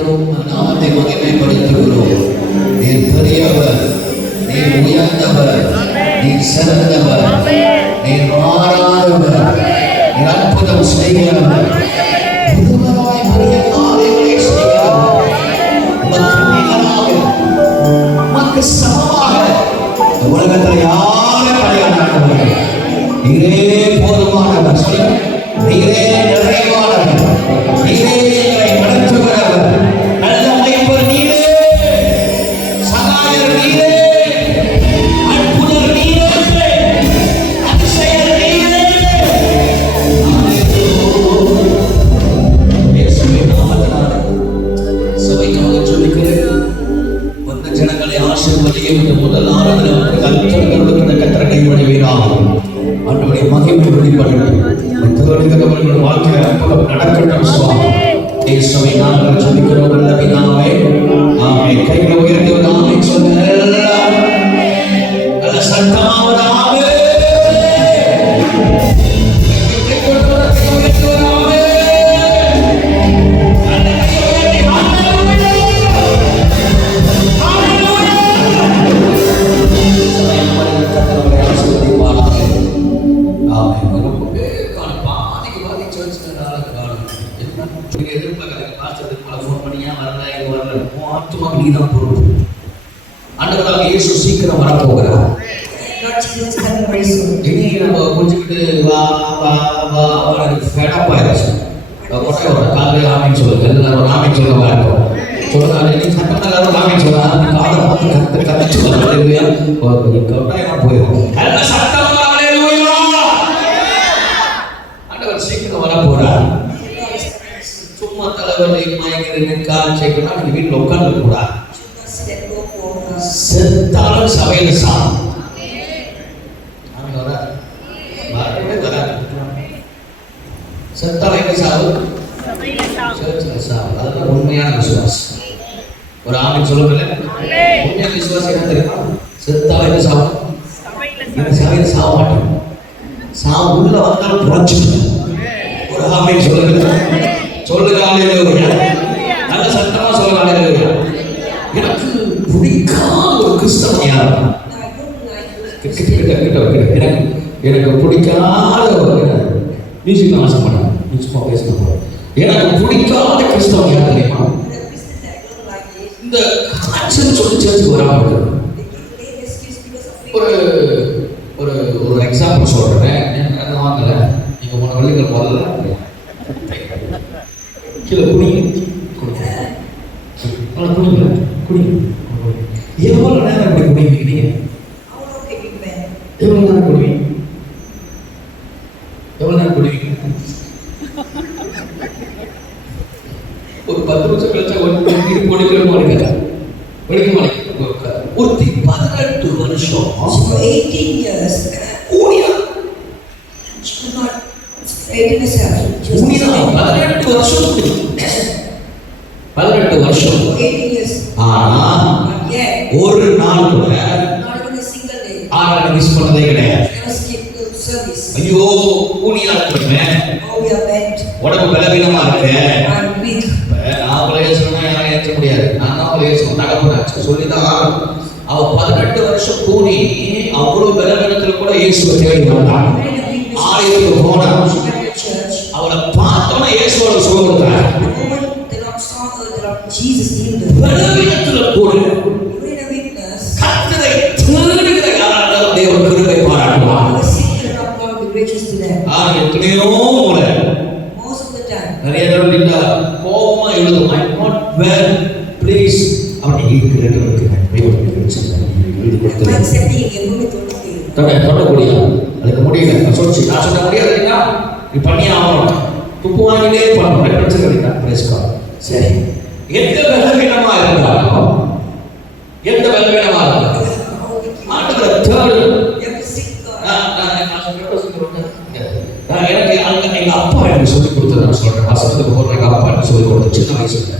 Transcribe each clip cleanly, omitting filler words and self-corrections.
ஆராதிக்கிறோம், நாமத்தை மகிமைப்படுத்துகிறோம். நீர் பெரியவர், நீர் உயர்ந்தவர், நீர் சிறந்தவர், நீர் மாறாதவர், நீர் அற்புதம் செய்கிறவர், புதுவராய் பெரிய காரியங்களை செய்கிறவர். உமக்கு நிகராக, உமக்கு சமமாக உலகத்தில் யாரும் கிடையாதவர்கள். நீரே போதுமானவர், நீரே நிறைவானவர், நீரே எங்களை நடத்துகிறவர், நல்ல மேய்ப்பர் நீரே, சகாயர் நீரே, அற்புதர் நீரே, அதிசயர் நீரே. இயேசுவின் நாமத்தினாலே சபைக்காக ஜெபிக்கிறேன். வந்த ஜனங்களை ஆசீர்வதியும். இந்த முதல் ஆராதனை கர்த்தர் கைவிடுவீராக. ஆண்டவருடைய மகிமை வெளிப்படட்டும். தேடுகிறவர்கள் வாழ்க்கையில் அற்புதம் நடக்கட்டும் சுவாமி. இயேசுவை நாங்கள் ஜெபிக்கிறோம் நல்ல பிதாவே. ஆமென். கைகளை உயர்த்தி ஒரு ஆமென் சொல்லுங்க. நல்ல சத்தமா ஒரு ஆமென். ஆண்டவராக இயேசு சீக்கிரம் வரப்போகிறார். இனி நம்ம கொஞ்சிக்கிட்டு வா வா வா ஃபெடப் ஆயிடுச்சு. காலையில் ஆமீன் சொல்லுங்க. எல்லாரும் ஆமீன் சொல்ல மாட்டோம். சொல்லுங்க. நீ சட்டம் எல்லாரும் ஆமீன் சொல்லலாம். காலை பார்த்து கத்து சொல்லலாம். போயிடும். ஆண்டவர் சீக்கிரம் வரப்போறார். சும்மா தலைவலி மயங்கிறீங்க காய்ச்சல் நீங்க வீட்டில் உட்கார்ந்து கூடாது. செத்தாலும் சபையில சாவு. செத்தாலும் எங்க சாவு? சாவு. அதுதான் உண்மையான விசுவாசம். ஒரு ஆமீன் சொல்லுங்க. உண்மையான விசுவாசம் என்ன தெரியுமா? செத்தாலும் எங்க சாவு? சபையில சாவ மாட்டோம். சாவு உள்ள வந்தாலும் புறச்சுட்டு. ஒரு ஆமீன் சொல்லுங்க. சொல்லுங்க. நல்ல சத்தமா சொல்லுங்க. எனக்கு பிடிக்காத ஒரு கிறிஸ்தவன் யார்? எனக்கு பிடிக்காத ஒரு மியூசிக் ஆசைப்பட சும்மா பேசணும். எனக்கு பிடிக்காத கிறிஸ்தவன் யார் தெரியுமா? இந்த காய்ச்சல் சொல்லி சேர்த்து வராமல் ஒரு ஒரு ஒரு எக்ஸாம்பிள் சொல்றேன். வாங்கல நீங்க போன வள்ளிகள் வரல கீழே குடிங்க எவ்வளவு நேரம் இப்படி குடிக்கிறீங்க? எவ்வளவு நேரம் குடிவீங்க? எவ்வளவு நேரம் குடிவீங்க? ஒரு 10 நிமிஷம் கழிச்சா ஒடிக்கிற மாட்டேங்க. ஒருத்தி 18 வருஷம் 18 years ஊழியா 18 years ஆனா ஒரு நாள் கூட ஆராதனை மிஸ் பண்ணதே கிடையாது. ஐயோ ஊழியா இருக்கேன், உடம்பு பலவீனமா இருக்கேன், நான் உலகேசனா யாரும் ஏற்ற முடியாது, நான் தான் உலகேசம் நடப்பேன் சொல்லிதான். அவ 18 வருஷம் கூடி அவ்வளவு பலவீனத்துல கூட இயேசுவை தேடி வந்தான். ஆலயத்துக்கு போனா அவளை பார்த்தோன்னா இயேசுவோட சுகத்தார். பலவீனத்துல கூட கர்த்தரை தேடுகிற யாராலும் தேவன் கிருபை பாராட்டுவார். எத்தனையோ முறை நிறைய தடவை இல்ல கோபமா எழுதும். ஐ நாட் வெல் ப்ளீஸ் அப்படி இருக்கிறவங்களுக்கு தொடக்கூடிய அதுக்கு முடியல சொல்லிச்சு. நான் சொல்ல முடியாதுன்னா நீ பண்ணி ஆகணும். துப்பு வாங்கிலே பண்ணணும். பிரச்சனை கிடையாது. பிரேஸ்கா சரி. எந்த பலவீனமா இருந்தாலும் எந்த பலவீனமா இருந்தாலும் ஆண்டவரை தேடு. எனக்கு எங்க அப்பா எனக்கு சொல்லிக் கொடுத்தது நான் சொல்றேன். வசனத்துக்கு போற எங்க அப்பா எனக்கு சொல்லிக் கொடுத்த சின்ன வயசுல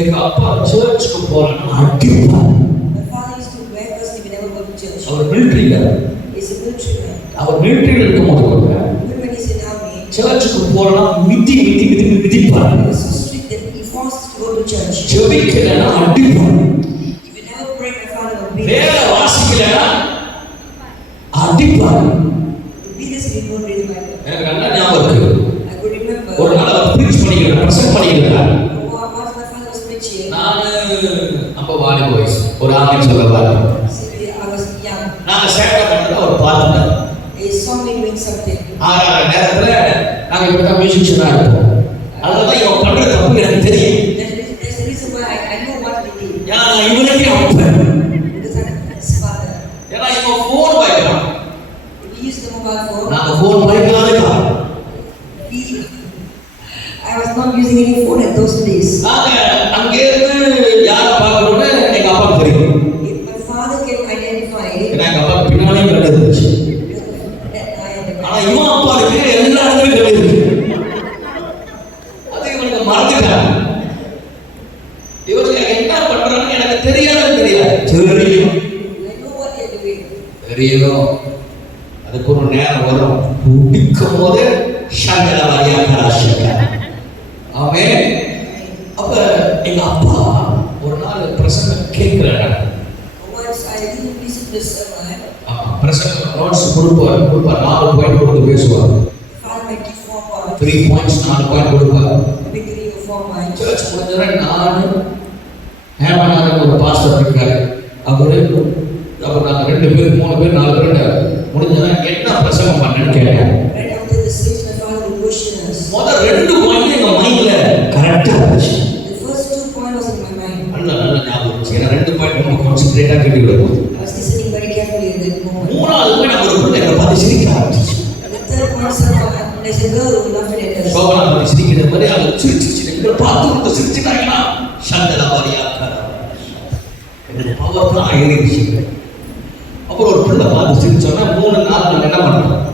எங்க அப்பா சர்ச்சுக்கு போறேன்னா அடிப்பார். அவர் மிலிட்டரியில அவர் மிலிட்டரியில் இருக்கும் போது கூட சர்ச்சுக்கு போறேன்னா மிதிப்பார். ஜெபிக்கலனா அடிப்பான். If you never pray, my father will beat வேத you. வாசிக்கலனா அடிப்பான். The biggest remote read the Bible. எனக்கு நல்ல ஞாபகம் இருக்கு. I could remember. ஒரு நாள் அவர் ப்ரீச் பண்ணிக்கிறார், பிரசங்கம் பண்ணிக்கிறார். What my father was preaching. நான் அப்ப வாலிப வயசு, ஒரு ஆங்கில சொல்லவாரு. See, I was young. நாங்க சேட்டை பண்றத அவர் பார்த்துட்டார். He saw me doing something. ஆறார நேரத்துல நாங்க இப்பதான் மியூசிஷியனா இருப்போம். அதனால இவன் பண்ற தப்பு எனக்கு தெரியும். There's a reason why I know what he did. ஏன்னா நான் இவனுக்கே அப்பன். Because I'm his father. ஏன்னா இவன் போன் பயப்படான். We used the mobile phone. நாங்க போன் பயப்படாதா. I was not using any phone at those days. நாங்க அங்க இருந்து யாரை பார்க்கணும்னு எங்க அப்பா தெரியும். If my father can identify it, ஏன்னா எங்க அப்பா பின்னாலே கண்டு இருந்துச்சு. ஆனா இவன் அப்பாவுக்கு எல்லா இடத்துலயும் கண்டு இருக்கு. அது இவனுக்கு மறந்துட்டான். இவருக்கு என்ன பண்றான்னு எனக்கு தெரியாதுன்னு தெரியாது. தெரியும். I know what they're doing. தெரியும். அதுக்கு ஒரு நேரம் வரும். குடிக்கும் போது சங்கரவாரியா கராசிக்கா. ஆமென். அப்ப எங்க அப்பா ஒரு நாள் பிரசங்கம் கேட்கிறாங்க. Once I didn't listen to the sermon, பிரசங்கம் நோட்ஸ் கொடுப்பார். 4 பாயிண்ட் கொடுத்து பேசுவார். father might give 4 points, 3 points 4 point கொடுப்பார். maybe 3 or 4 points. சர்ச் முடிஞ்சற நான் ஹேமநாதன் ஒரு பாஸ்டர் இருக்காரு. அவரு நாங்க 2 பேர் 3 பேர் 4 பேர் முடிஞ்சற என்ன பிரசங்கம் பண்ணேன்னு கேட்டேன். Right after the speech, my father would question us. முதல் 2 பாயிண்ட் எங்க மைண்ட்ல கரெக்ட்டா இருந்துச்சு. The first 2 points was in my mind. நல்ல ஞாபகம் இருந்துச்சு. ஏன்னா 2 பாயிண்ட் ரொம்ப கான்சென்ட்ரேட்டா கேட்டுக்கிடுவோம். I was listening very carefully at that moment. மூணாவது பாயிண்ட் நம்ம ஒரு பிள்ளை எங்களை பார்த்து சிரிக்க ஆரம்பிச்சிச்சு. The third point, someone, there's a girl who laughed at us. Shobana பார்த்து சிரிக்கிற மாதிரி அவங்க சிரிச்சிச்சு. எங்களை பார்த்து வந்து சிரிச்சுட்டாங்கன்னா சந்தலா வாரியா எனக்கு பவர் தான் ஏறிடுச்சு. அப்புறம் ஒரு பிள்ளை பார்த்து சிரிச்சோன்னா 3 நாள் நாங்கள் என்ன பண்ணுறோம்,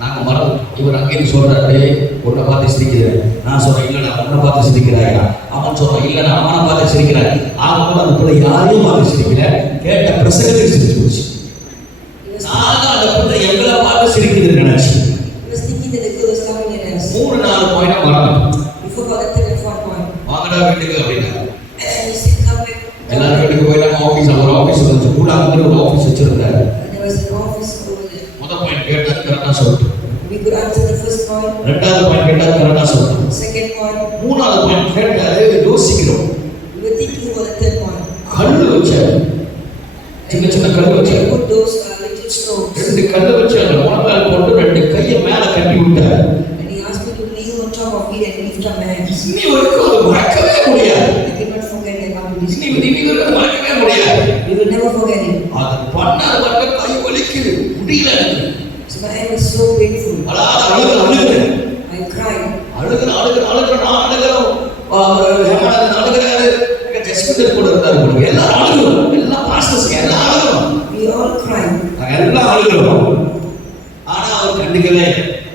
நாங்கள் மறந்து இவர் அங்கேயும் சொல்கிறாரு உன்னை பார்த்து சிரிக்கிறேன். நான் சொல்கிறேன் இல்லைண்ணா உன்னை பார்த்து சிரிக்கிறாயா. அவன் சொல்கிறான் இல்லைண்ணா அவனை பார்த்து சிரிக்கிறான். ஆகும்போது அந்த பிள்ளை யாரையும் பார்த்து சிரிக்கல, கேட்ட பிரசங்கத்துக்கு சிரிச்சு போச்சு. நாங்கள் அந்த பிள்ளை எங்களை பார்த்து சிரிக்குதுன்னு நினைச்சு He was thinking that the girl was laughing at us. 3-4 point மறந்துட்டோம். We forgot the third and fourth point. வாங்கடா வீட்டுக்கு அப்படின்னா And he said, come back. எல்லாரும் வீட்டுக்கு போய் நம்ம ஒரு ஆஃபீஸ் வந்து கூடாங்க ஒரு ஆஃபீஸ் வச்சிருந்தாரு. And there was an office over there. முதல் பாயிண்ட் கேட்டா கரெக்டா சொல்லிட்டு, We could answer the first point. ரெண்டாவது பாயிண்ட் கேட்டா கரெக்டா சொல்லிட்டு, Second point. மூணாவது பாயிண்ட் கேட்டாரு யோசிக்கிறோம். We were thinking about the third point. கல்லு வச்சாரு, சின்ன கல்லு வச்சாரு. We put those little stones. 2 கல்லு வச்சு அந்த முழங்கால் போட்டு 2 கையை மேல கட்டி விட்டாரு. And he asked me to kneel on top of it and lift our hands. இன்னி வரைக்கும் அது மறக்கவே முடியாது. I cannot forget that after this. இன்னி வரைக்கும் மறக்கவே முடியாது. We will never forget it. அது பண்ணாத கை வலிக்குது, முடியல எனக்கு. So my hand was so painful. அழுகிறேன். I cried. அழுகிறேன் நான் அழுகிறோம். ஹேமநாதன் அழுகிறாரு. ஜஸ்மிதர் கூட இருந்தாரு. எல்லாரும் அழுகிறோம். எல்லாம் பாஸ்டர்ஸ் எல்லாம் அழுகிறோம். We all cried. எல்லாம் அழுகிறோம். ஆனா அவர் கண்டுக்கவே.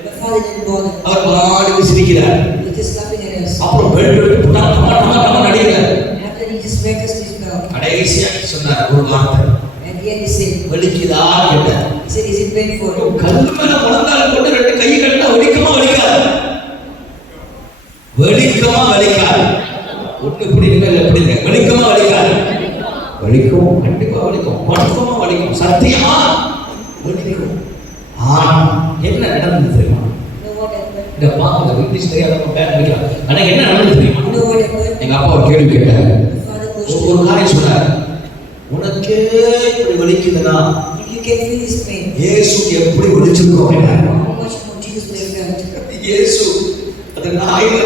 My father didn't bother. அவர் பாட்டுக்கு சிரிக்கிறார். He just laughing at us. அப்புறம் பெல்ட் எடுத்து டமா நடிக்கிறார். After he just whacked us with his belt. கடைசியா சொன்னார் ஒரு வார்த்தை. At the end he said, வலிக்குதா கேட்டார். he said, is it painful? கல்லு மேல முழங்கால் போட்டு 2 கை கட்டினா வலிக்குமா வலிக்காது? வலிக்காது. ஒண்ணு இப்படி இல்லை எப்படி இல்லை, வலிக்குமா வலிக்காது? வலிக்கும், கண்டிப்பா வலிக்கும், கன்ஃபார்மா வலிக்கும், சத்தியமா வலிக்கும். ஆனா என்ன நடந்தது தெரியுமா? You know what happened? இந்த பாங்க இங்கிலீஷ் தெரியாதவங்க பேர் வைக்கலாம். ஆனா என்ன நடந்தது தெரியுமா? You know what happened? எங்க அப்பா ஒரு கேள்வி கேட்டாரு. My father questioned, ஒரு காரியம் சொன்னார். உனக்கே இப்படி வலிக்குதுன்னா if you can feel his pain, இயேசு எப்படி வலிச்சிருக்கோம் கேட்டார். how much more Jesus would have felt? இயேசு அது நாயில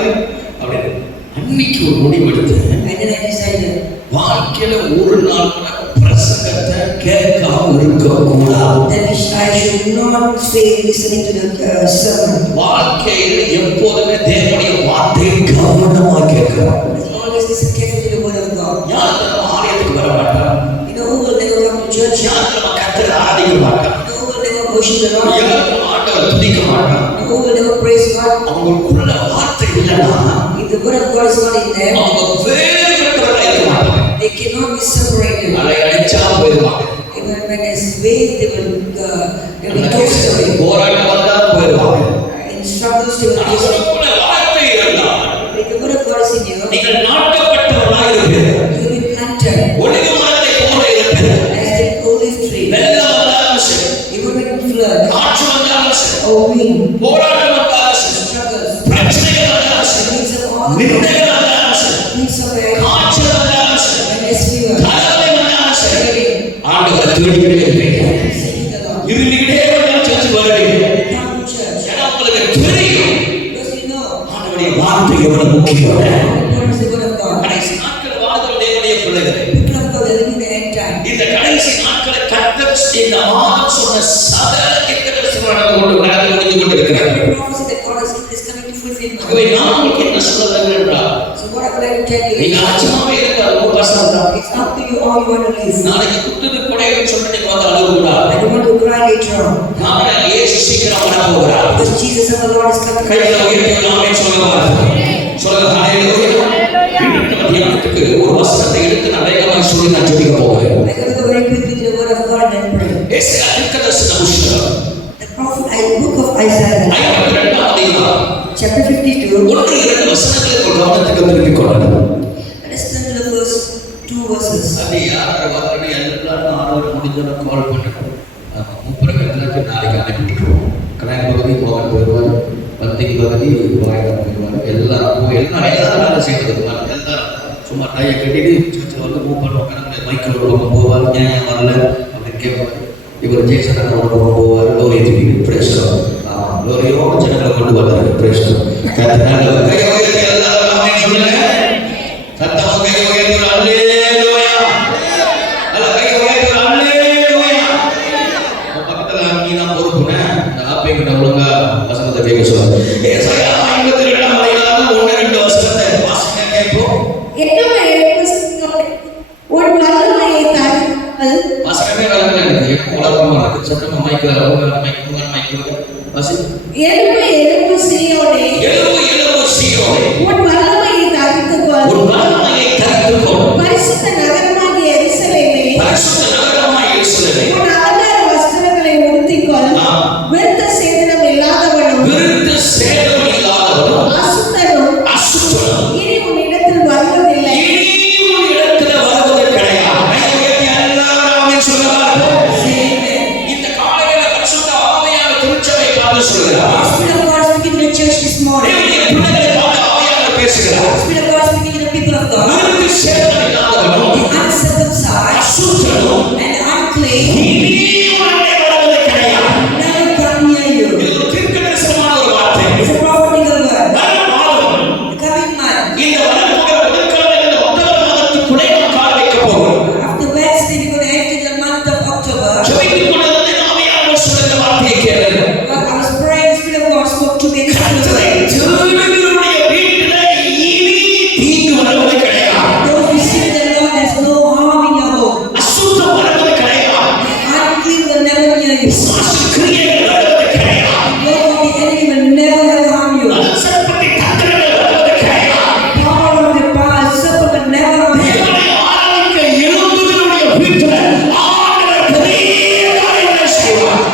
அப்படின்னு அன்னைக்கு ஒரு முடிவு எடுத்தேன். And then I decided, வாழ்க்கையில ஒரு நாள் கூட பிரசங்கத்தை கேட்காம இருக்க கூடாது. that I should not stay listening to the sermon. வாழ்க்கையில எப்போதுமே தேவனுடைய வார்த்தையை கவனமா கேட்கணும். Always listen carefully to the word of God. யார் நம்ம ஆலயத்துக்கு வர மாட்டான், You know who will never come to church? யார் நம்ம கர்த்தரை ஆராதிக்க மாட்டான், You know who will never worship the Lord? யார் நம்ம ஆண்டவரை துதிக்க மாட்டான். You know who will never praise God? அவங்களுக்குள்ள வார்த்தை இல்லைன்னா If the word of God is not in them, அவங்க வேறுபட்டவர்களா இருக்க மாட்டாங்க. they cannot be separated. அலை அடிச்சா போயிடுவாங்க. Even when it's wave, they will be tossed away. போராட்டம் வந்தாலும் போயிடுவாங்க. In struggles, they will be. அவங்களுக்குள்ள வார்த்தை இருந்தால் If the word of God is in you, நீங்கள் நாட்டப்பட்டவர்களா இருப்பீர்கள். பிள்ளைகள் வந்தாலும் சரி, Needs of the காய்ச்சல் வந்தாலும் சரி, when there's fever. தலைவலி வந்தாலும் சரி, Healing. ஆண்டவரை தேடிக்கிட்டே இருப்பீங்க. Seeking the Lord. இருந்துகிட்டே வந்தாலும் சர்ச்சுக்கு வருவீங்க. Come to church. ஏன்னா உங்களுக்கு தெரியும் Because you know ஆண்டவருடைய வார்த்தை எவ்வளவு முக்கியம். how important is the word of God. கடைசி நாட்கள் வாழ்கிற தேவனுடைய பிள்ளைகளே, People of God are living the end time. இந்த கடைசி நாட்களை கர்த்தர் இந்த மாதம் சொன்ன சகல தீர்க்கதரிசனம் நடந்து முடிந்து கொண்டிருக்கிறது. Every prophecy that God has given is coming to fulfillment. ஆகவே நான் உங்களுக்கு என்ன சொல்றேன் என்றால், So what I would like to tell you நீங்க is, ஆச்சரியமாவே இருக்காது, ரொம்ப கஷ்டம் தான். it's up to you how you want to live. நாளைக்கு குத்துது கொடைன்னு சொல்லிட்டு நீங்க வந்து அழுகக்கூடாது. I don't want to cry later on. நாம இயேசு சீக்கிரம் வர போகிறார். Because Jesus and the Lord is coming. கைகளை உயர்த்தி நாமே சொல்லுவார். சொல்லுங்க ஹalleluya. இந்த தியானத்துக்கு ஒரு வசனத்தை எடுத்து நான் வேகமாக சொல்லி நான் ஜெபிக்க போகிறேன். I go to go very quickly to the word of God and pray. ஏசாயா தீர்க்கதரிசன புத்தகம் The prophet, book of Isaiah, 52ஆம் அதிகாரம் chapter 52. 1-2 வசனங்களை உங்கள் கவனத்துக்கு திருப்பிக் கொள்ளணும். Let us turn to the first 2 verses. அது யார் வரணும் எல்லாரும் ஆர்டர் முடிஞ்சோட கால் பண்ணுறோம். முப்பது எல்லாத்தையும் நாளைக்கு அனுப்பிட்டுருவோம். கல்யாண பகுதி மோகன் போயிடுவார், பத்திரிகை பகுதி வாய்தா போயிடுவார். எல்லாரும் வேலை செய்யறது எல்லாரும் சும்மா டையை கட்டிட்டு சர்ச்சில் வந்து மூவ் பண்ணுவோம். மைக்கில் ஒரு பக்கம் போவார், ஏன் வரல அப்படின்னு கேட்பார். இவர் ஜெயசந்திரன் ஒரு பக்கம் போவார், லோரி தூக்கி பிரேஸ்டோ லோரியோட ஜனங்களை கொண்டு வர்றாரு. பிரேஸ்டோ கையை உயர்த்தி எல்லாரும் சொல்லுங்க, சத்தமாக கையை உயர்த்தி அல்லேலூயா, அல்ல கையை உயர்த்தி அல்லேலூயா. பக்கத்துல நீ தான் பொறுப்புன இந்த ஆப்பை கிட்ட ஒழுங்கா வசனத்தை கேட்க சொல்லுங்க. ஏசாயா 52ஆம் அதிகாரம் 1-2 வசனத்தை வாசிங்க கேட்போம். வசனமே வரல எனக்கு உலகமா இருக்கு. சத்தமா மைக்கில் மைக் வாசி. எழும்பு சீயோனே, எழும்பு சீயோனே, உன் வல்லமையை தரித்துக்கொள். உன் வல்லமையை தரித்துக்கொள். பரிசுத்த நகரமாகிய எருசலேமே, பரிசுத்த நகரமாகிய எருசலேமே, உன் அலங்கார வஸ்திரங்களை உடுத்திக்கொள். விருத்த சேதனம் இல்லாதவனும் விருத்த சேதனம் இல்லாதவனும் அசுத்தனும் அசுத்தனும் இனி உன்னிடத்தில் வருவதில்லை. இனி உன்னிடத்தில் வருவது கிடையாது. எல்லாரும் ஆமென் சொல்லுவார்கள். இந்த காலையில பரிசுத்த ஆவியானவர் திருச்சபை பார்த்து சொல்கிறார். The Spirit of God is speaking to the church this morning. தேவனுடைய பிள்ளைகளை பார்த்து ஆவியானவர் பேசுகிறார். The Spirit of God is speaking to the people of God. விருத்த சேதனம் இல்லாதவனும் The uncircumcised அசுத்தனும் and the unclean இனி உன்னிடத்தில் வருவது கிடையாது. never come near you. இது ஒரு தீர்க்கதரிசனமான ஒரு வார்த்தை. It's a prophetical word. வரும் மாதம் The coming month, இந்த வரப்போகிற முதற்கால இந்த ஒக்டோபர் மாதத்துக்குள்ளே நாம் கால் வைக்க போகிறோம். after Wednesday, we're going to enter the month of October. ஜெபித்துக் கொண்டிருந்த ஆவியானவர் சொல்லுகிற வார்த்தையை கேளுங்க. While I was praying, the Spirit of God spoke to me in கர்த்தரை this தேடுகிறவருடைய வீட்டிலே இனி தீங்கு வருவது கிடையாது. Those who seek the Lord, there's no harm in your home. அசுத்தம் வருவது கிடையாது. Unclean will never near you. பிசாசு கிரியைகள் வருவது கிடையாது. The yoke of the enemy will never ever harm you. அலசற்பட்டி தந்திரங்கள் வருவது கிடையாது. Power of the power, serpent will never harm you. தேவனை ஆராதிக்க எழும்புகிறவருடைய வீட்டிலே ஆண்டவர் பெரிய காரியங்களை செய்வார்.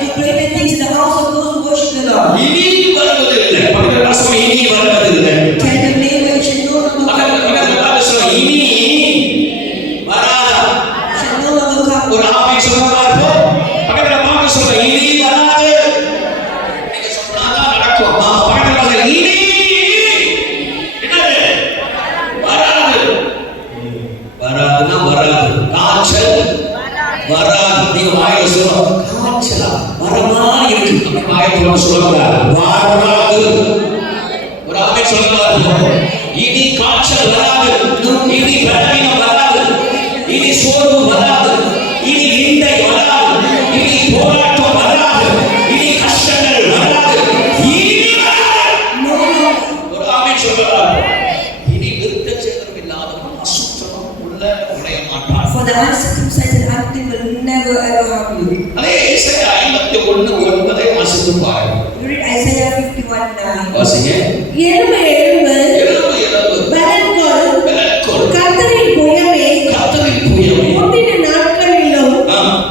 To greater things in the house of those who worship the Lord. இனி வருவதில்லை. பக்கத்துல வாசம் இனி வருவதில்லை. Tell the neighbor you should no longer பக்கத்துல come. பக்கத்துல வாசம் இனி வராதா. You should no longer come. ஒரு ஆவி சொல்றாரு, பக்கத்துல பார்க்க சொல்ற இனி வராது. நீங்க சொன்னாதான் நடக்கும். பக்கத்துல வாசம் இனி என்னது வராது. வராதுன்னா வராது. காய்ச்சல் வராது. நீங்க வாயில சொல்லுங்க, காய்ச்சலா வரமா இருக்கு. அப்படி வாயத்துல சொல்லுங்க, வராது. ஒரு ஆவி சொல்றாரு, இனி காய்ச்சல் வராது, இனி பலவீனம் வராது, இனி சோர்வு வராது, இனி நிந்தை வராது, இனி போராட்டம் வராது, இனி கஷ்டங்கள் வராது, இனி வராது. No longer. ஒரு ஆவி சொல்றாரு, இனி விருத்த சேதனம் இல்லாதவன் அசுத்தம் உள்ள உடைய மாட்டான். For the uncircumcised and unclean will never ever harm you. அதே ஏசாயா 51:9 வாசித்து பாருங்க. You read Isaiah 51:9. வாசிங்க. எழும்பு எழும்பு, எழும்பு பலன்கொள். பலன்கொள். கர்த்தரின் புயமே, கர்த்தரின் புயமே. முந்தின நாட்களிலும்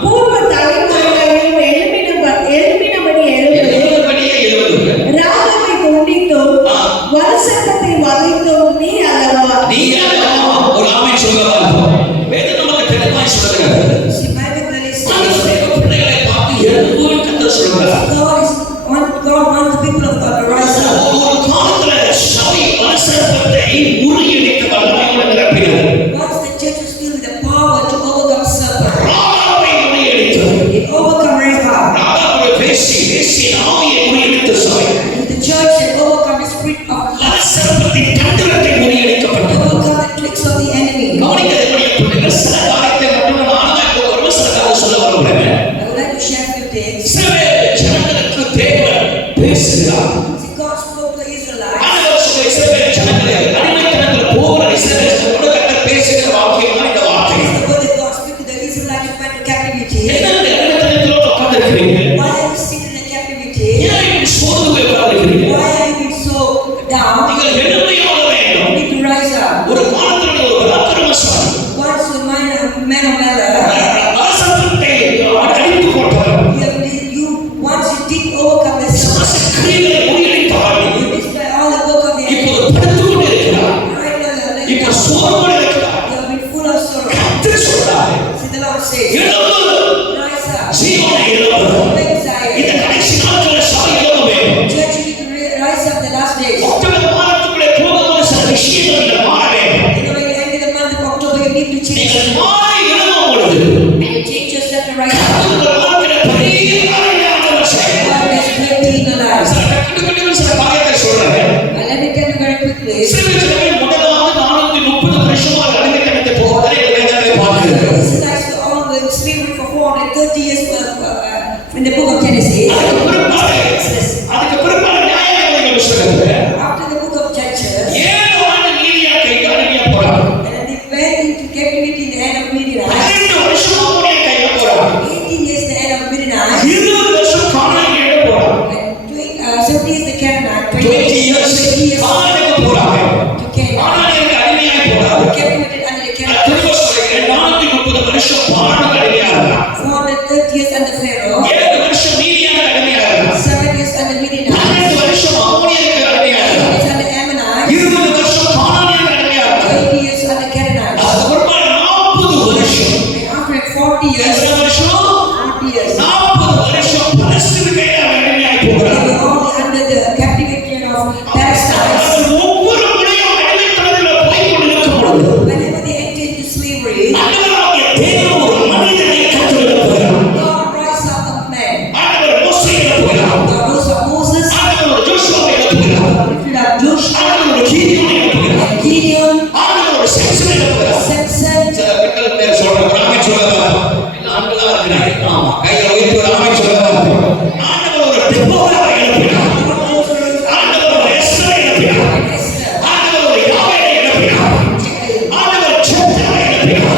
பூர்வ தலைமுறைகளிலும் எழும்பினபடி எழும்பு. எழும்படியே எழும்புங்க. ராகவை துண்டித்தும் வருஷத்தை வதைத்தும் நீ அல்லவா. நீ அல்லவா. ஒரு ஆமென் சொல்லுங்க. வேதம் நமக்கு தெளிவாய் சொல்லுகிறது. See, Bible clearly அந்த says தேவ பிள்ளைகளை பார்த்து எழும்புன்னு கர்த்தர் சொல்றார். God wants the people of God to rise up. ஒரு காலத்துல சபை அலசற்பட்டு நீங்கள் மாற வேண்டும். You know, when you end the month of October, you need to change. நீங்கள் மாறி எழுதும் பொழுது And you change yourself to right now. உங்கள் வாழ்க்கையில பெரிய காரியங்களை ஆண்டவர் செய்வார். God has great thing in your life. சில கட்டுக்கட்டுகள் சில காரியத்தை சொல்றேன். And let me tell you very quickly. இஸ்ரவேல் முதலாவது 430 வருஷமா அடிமைத்தனத்தை போவதை வேதத்தை பார்க்கிறோம். This is actually all the slavery for 430 years in the book of Genesis. அதுக்கு பிற்பாடு நியாயாதிபதிகள் புத்தகத்துல After the book of Judges, 7 ஆண்டு மீதியாக்கைக்கு அடிமையா போறாங்க. and they went into captivity in the land of Midian. 12 வருஷம் அவங்களுடைய கையில போறாங்க. 18 years the land of Midian. 20 வருஷம் கானானியேல போறாங்க. And 70 years the Canaanite. 20 years கானானுக்கு போறாங்க. To Canaan. கானானியருக்கு அடிமையாய் போறாங்க. Captivated under the Canaanite. திரும்ப சொல்றேன் 430 வருஷம் பாரானுக்கு அடிமையா இருந்தாங்க. 430 years under Pharaoh. 7 வருஷம் மீதியாக்கு அடிமையா இருந்தாங்க. 7 years under Midian. 12 வருஷம் அம்மோனியருக்கு அடிமையா 8 இருந்தாங்க. years under Ammonites. 20 வருஷம் கானானியருக்கு அடிமையா இருந்தாங்க. 20 years under Canaanites. அதுக்கு பிற்பாடு 40 வருஷம் And after 40 years, எத்தனை வருஷம் 40 years, 40 வருஷம் பலஸ்தீன கையில அடிமையாய் they போகிறாங்க. were all under the captivity of Palestine. ஒவ்வொரு முறையும் அடிமைத்தனத்துல போய் கொண்டிருக்கும் பொழுது Whenever they entered into slavery, ஆண்டவராகிய தேவன் ஒரு மனிதனை கட்டளையிடுகிறார். God rise up a man. ஆண்டவர் மோசேயை எழுப்புகிறார். God rose up Moses, ஆண்டவர் ஒரு ஜோசுவாவை எழுப்புகிறார். God lifted up Joshua, ஆண்டவர் ஒரு கீதியோனை எழுப்புகிறார். Gideon, ஆண்டவர் ஒரு சாம்சனை எழுப்புகிறார். Samson. சில பெண்கள் பேர் சொல்றாங்க, ராமே சொல்லலாம். எல்லாம் ஆண்களா இருக்கிறாங்க. ஆமா, கையில உயர்த்தி ஒரு ராமே சொல்லலாம். ஆண்டவர் ஒரு தெப்போராவை எழுப்புகிறார். ஆண்டவர் ஒரு எஸ்தரை எழுப்புகிறார். Esther, ஆண்டவர் ஒரு யாவேலை எழுப்புகிறார். ஆண்டவர் செப்தாவை எழுப்புகிறார்.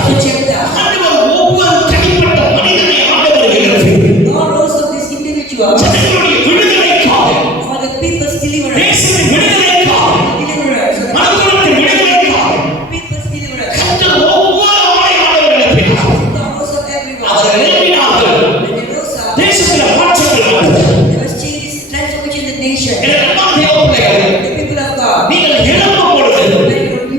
ஆண்டவர் ஒவ்வொரு தனிப்பட்ட மனிதனை ஆண்டவர் எழுப்பி God rose up this individual ஜனங்களுடைய விடுதலைக்காக, for the people's deliverance. தேசத்தின் விடுதலைக்காக, Deliverance. So the மனக்குலத்தின் விடுதலைக்காக people's deliverance. கர்த்தர் ஒவ்வொரு ஆளையும் ஆண்டவர் எழுப்பினார். God rose up everyone. அவர்கள் எழுப்பினார்கள். When they rose up, தேசத்தில் மாற்றங்கள் வந்தது. there was changes, transformation in the nation. எனக்கு அன்பான தேவ பிள்ளைகளே, The people of God. நீங்கள் எழும்பும் பொழுது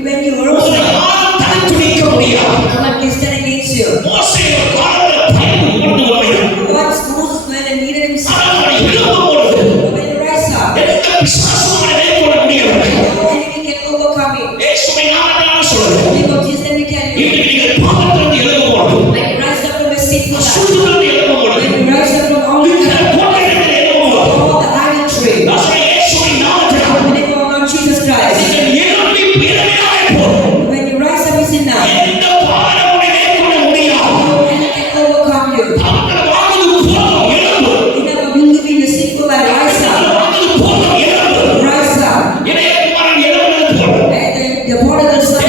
When you rose உங்களை up, யாரும் தடுத்துணிக்க முடியாது. no one can stand against you. மோசே ஒரு காலத்தில் பயந்து கொண்டு வருகிறார். Once Moses went and needed himself. ஆனால் எழும்பும் பொழுது When you rise up, எந்த பிசாசும் அவனை மேற்கொள்ள முடியவில்லை. no enemy can overcome you. இயேசுவை நாமத்தினால சொல்றேன். In the name of Jesus, let me tell you. இன்றைக்கு நீங்கள் பாவத்திலிருந்து எழும்பும் பொழுது, When you rise up from a sinful life, அசுத்தத்திலிருந்து எழும்பும் பொழுது, when you rise up from all இருக்கிற கோட்டைகளிலிருந்து எழும்பும் பொழுது, all the idolatry, நான் சொல்றேன், இயேசுவை நாமத்தினால in the name of Lord Jesus Christ, நீங்கள் எழும்பி பிறவியாய் போகும். when you rise up, you sin now. எந்த பாவமும் உன்னை மேற்கொள்ள முடியாது. No enemy can overcome you. அவர்கள் வாழ்வது போதும், எழும்பு. You never been living a sinful life. Rise அவர்கள் up, வாழ்வது போதும், எழும்பு. rise up. இளையகுமாரன் எழும்புவது போல. And the prodigal son,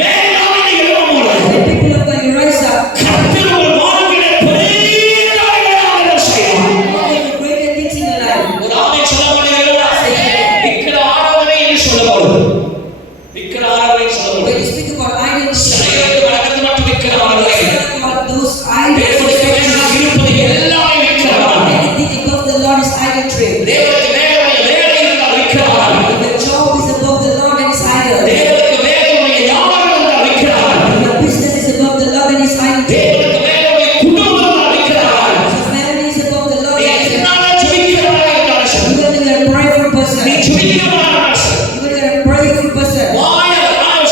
வேளாண்மை எழும்பும் பொழுது, the people of God, you rise up. கர்த்தர் உங்கள் வாழ்விலே பெரிய காரியங்களை செய்வார். God will do greater things in your life. ஒரு ஆமென் சொல்ல மாட்டீங்களா? விக்கிர ஆராதனை என்று சொல்லப்படுது. விக்கிர ஆராதனை When சொல்லப்படுது. you speak about idols, சிலைகளுக்கு வணக்கத்தை மட்டும் விக்கிர ஆராதனை. speak about those idols. தேவனுக்கு மேலாக இருப்பது எல்லாமே விக்கிர ஆராதனை. Anything above the Lord is idolatry. தேவனுக்கு மேலாக வேலை இருந்தால் விக்கிர ஆராதனை. If your job is above the Lord, then it's idol. தேவனுக்கு மேலாக யாரும் இருந்தால் விக்கிர ஆராதனை. If your business is above the Lord, then it's idolatry. தேவனுக்கு மேலாக குடும்பம் இருந்தால் விக்கிர ஆராதனை. If your family is above the Lord, நீ then it's எதனால ஜெபிக்கிறவனாக இருந்தாலும் சரி, even if you're a prayerful நீ person, ஜெபிக்கிறவனாக இருந்தாலும் சரி, even if you're a prayerful person, வாயால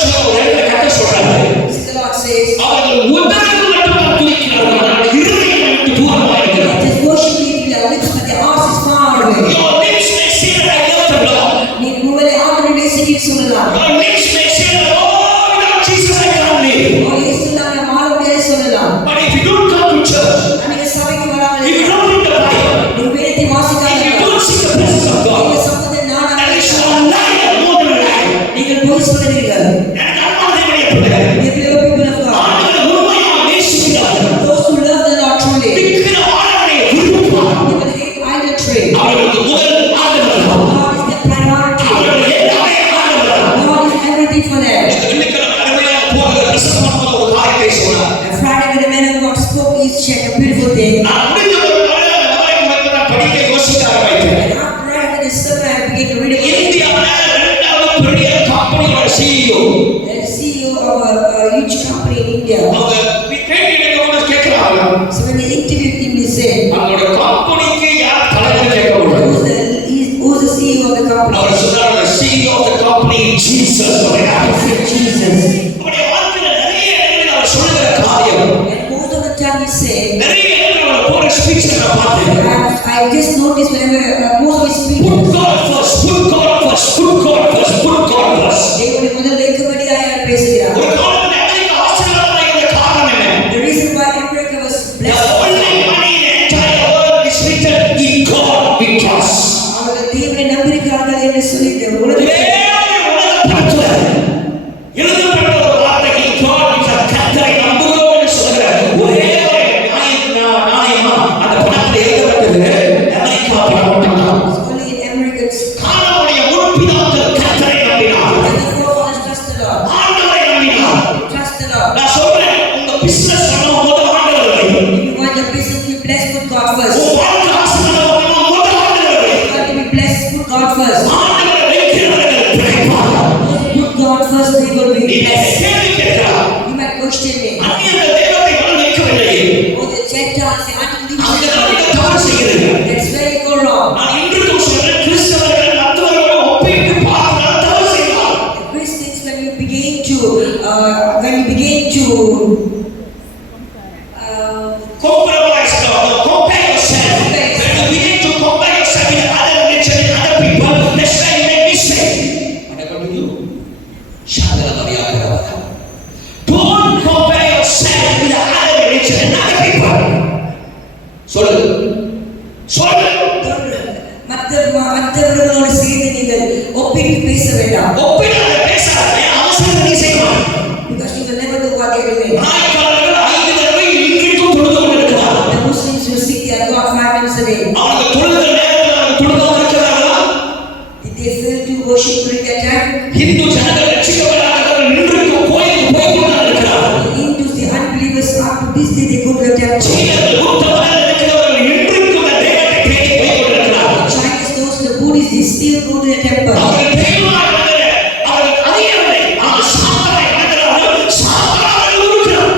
சொல்ல ஒரு இடத்துல கர்த்தர் சொல்றாரு, this is the Lord says, அவர்கள் உதடுகள் மட்டும்தான் துதிக்கிறார்கள், ஆனால் இருதயம் விட்டு தூரமாக இருக்கிறார்கள். just worship me with your lips, but their hearts is far away. Your lips may say that I love the Lord. நீ உங்களை ஆண்டவருடைய செய்தி சொல்லலாம். Your lips may say that, oh, without Jesus I can't live. ஓ இயேசுவை வாழ முடியாது சொல்லலாம். But if you don't come to church, நீங்க சபைக்கு வராமல் if you don't read the Bible, நீங்க வேதத்தை வாசிக்காம if you don't seek the presence of God, நீங்க சம்பத்தை that நாடாமல் is a liar more than a liar. நீங்கள் பொய் சொல்லுகிறீர்கள். எனக்கு அன்பான தேவனுடைய பிள்ளைகளே, If you are people of God, ஆண்டவரை உண்மையாக நேசிக்கிறார்கள். those who love the Lord truly, விக்கிர ஆராதனையை விரும்புவார்கள். they will hate idolatry. அவர்களுக்கு முதல் ஆண்டவர் தான். God is their priority. அவர்கள் எல்லாமே ஆண்டவர் தான். God is everything for them. இன்னைக்கு நம்ம அருமையாக போகிற பிரசங்கம் பண்ணும்போது ஒரு காரியத்தை சொன்னார். And Friday when the man of God spoke, he shared a beautiful thing. நான் முடிந்த ஒரு நாள் அந்த நபரை குறித்து நான் படிக்க யோசிக்க ஆரம்பித்தேன். And after writing this sermon, I began to read about இந்தியாவில் இரண்டாவது பெரிய கம்பெனியோட CEO the CEO of a சொல்றார். Jesus. அவருடைய வாழ்க்கையில நிறைய இடங்களில் அவர் சொல்லுகிற காரியம் And most of the time he said, நிறைய இடங்களில் அவர் போற ஸ்பீச்ல நான் பார்த்தேன். I just noticed whenever most of his speeches, Put God first, put God first, put God first, put God first. தேவனை முதல் வைக்கும்படியாக பேசுகிறார். ஒரு காலத்துல அமெரிக்கா ஆசீர்வாதமாக இருந்த காரணம் என்ன? The reason why America was The blessed, only money in the entire world is written in God we trust. அவர்கள் தேவனை நம்பியிருக்கிறார்கள் என்று சொல்லி இந்த உலகத்தில் உலகத்துல எழுதப்பட்ட ஒரு வார்த்தை in God is a கர்த்தரை நம்புகிறோம் என்று சொல்கிற ஒரே ஒரு நாணயமா அந்த பணத்தில் எழுதப்பட்டது அமெரிக்கா பணம் மட்டும்தான். only in Americans. கானானுடைய முற்பிதாக்கள் கர்த்தரை நம்பினார். And the forefathers trust the Lord. ஆண்டவரை நம்பினார். Trust the Lord. நான் சொல்றேன் உங்க பிசினஸ் பண்ண முதல் ஆண்டவரை. If you want your business to be blessed, put God first. உங்க வாழ்க்கை ஆசீர்வாதம் முதல் ஆண்டவரை. You want to be blessed, put God first. ஆண்டவரை வைக்கிறவர்கள் பிழைப்பார்கள். Put God first, they will be நீ blessed. கேள்வி கேட்கலாம். You might question me. அந்நியர்கள் தெய்வத்தை வர வைக்கவில்லை. Oh, the Gentiles, the unbelievers. அங்கதான் நீங்க தவறு செய்கிறீர்கள். That's where you go wrong. நான் இன்றைக்கும் சொல்றேன் கிறிஸ்தவர்கள் மற்றவர்களோடு ஒப்பிட்டு பார்த்தால் தவறு செய்வார். The Christians, when you begin to Compromise God, compare yourself. When you begin to compare yourself with other religion and other people, that's where you make mistake. What happened to you? Shadala Mariya. Don't compare yourself with other religion and other people. சொல்லு சொல்லு மற்றவர்களோடு சேர்ந்து நீங்கள் ஒப்பிட்டு பேச வேண்டாம். ஒப்பிடாத பேசாத அவசரம் நீ செய்வாய். Because you will never do what they are doing. நாய்க்காரர்கள் 5 தடவை இன்றைக்கும் தொழுது கொண்டிருக்கிறார். The Muslims will seek their God 5 minutes a day. அவங்க தொழுகிற நேரத்தில் அவங்க தொழுதாம இருக்கிறார்களா? Did they fail to worship during that time? Hindu ஜனங்கள் ரட்சிக்கப்படாதவர்கள் இன்றைக்கும் கோயிலுக்கு போய் கொண்டு இருக்கிறார்கள். The Hindus, the unbelievers, up to this day they go to the temple. சீனர்கள் புத்தமதத்தில் இருக்கிறவர்கள் இன்றைக்கும் அந்த தெய்வத்தை தேடி போய் கொண்டு இருக்கிறார்கள். Chinese, those the Buddhists, they still go to the temple. அவர்கள் தெய்வமாக வந்தது அவர்கள் அறியவில்லை. ஆனால் சாத்தானை வணங்குகிறார்கள். சாத்தான் அவர்களை உருக்கிறார்.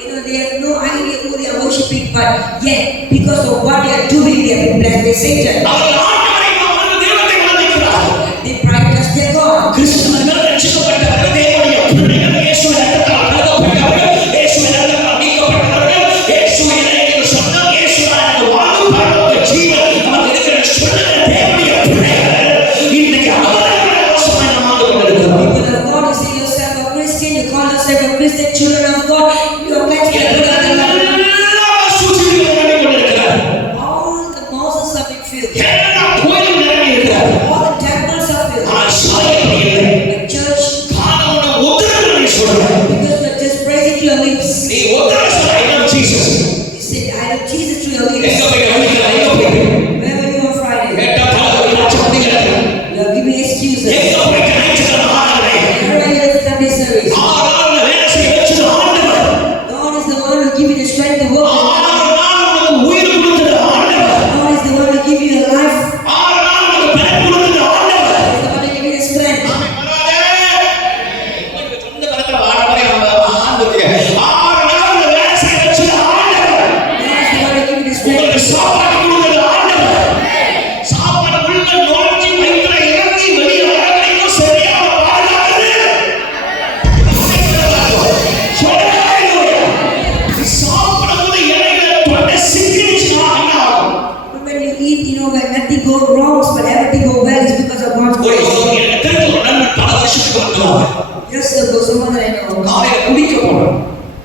You know, they have no idea who they are worshiping, but yet, because of what they are doing, they have been blessed by Satan. அவர்கள் ஆண்டவரை அவர்கள் தெய்வத்தை வணங்குகிறார்கள். They practice their God. கிறிஸ்தவர்கள் ரட்சிக்கப்பட்டவர்கள் தேவனுடைய பிள்ளைகள் இயேசுவின் இரத்தத்தால் கழுவப்பட்டவர்கள் இயேசுவின் இரத்தத்தால் மீட்கப்பட்டவர்கள் இயேசுவின் என்று சொன்னால் இயேசுவால் எனக்கு வாழ்வு பரலோக ஜீவன் நமக்கு இருக்கிற சொல்லுகிற தேவனுடைய பிள்ளைகள் இன்னைக்கு அவர்களை மோசமாய் நாம் ஆண்டு கொண்டிருக்கிறோம். People of God, you say yourself a Christian, you call yourself a Christian, children of God, you are blessed by the Lord. எல்லா சூழ்ச்சிகளும் நிரம்பி கொண்டிருக்கிறார். All the houses have been filled. எல்லா கோயிலும் நிரம்பி இருக்கிறார். All the temples are filled. ஆனால் சாயப்படி இல்லை. The church, காரணம் உத்தரவு நீ சொல்ற. because you are just praising to your lips. நீ உத்தரவு சொல்ற I love Jesus. You said, I love Jesus through your lips. எங்க போய் கவனிக்கலாம் எங்க போய் Where were you on Friday? கேட்டா தலைவலி நாச்சு பண்ணிக்கிறாங்க. You are giving excuses. எங்க போய் கணக்கிட்டு ஆடலை. Where are you at Sunday service? 6 நாள்ல வேலை செய்ய வச்சது ஆண்டவர். God is the one who give you the strength to work. 6 நாள் உனக்கு உயிர் கொடுத்தது ஆண்டவர். God is the one who give you the life. 6 நாள் உனக்கு பலன் கொடுத்தது ஆண்டவர். God is the one who give you the strength. சொந்த பலத்துல வாழ மாதிரி ஆண்டவருடைய 6 நாள்ல வேலை செய்ய வச்சது ஆண்டவர். God is the one who give you the strength. உங்களுக்கு சாப்பாடு கொடுத்தது ஆண்டவர். சாப்பாடு உள்ள நுழைஞ்சு வயிற்றுல இறங்கி வெளியே வர வரைக்கும் சரியாக பாதுகாக்குது. சொல்லுங்க ஹalleluya. நீ சாப்பிடும்போது இலைகளை தொண்டை சிக்கிடுச்சுன்னா என்ன ஆகும்? But when you eat, you know, when nothing go wrong, but everything go well, it's because of God's ஒரு grace. எனக்கு தெரிஞ்ச ஒரு நண்பன் பல வருஷத்துக்கு வந்துருவாங்க. Years ago, someone that I know, காலையில குளிக்க போனோம்.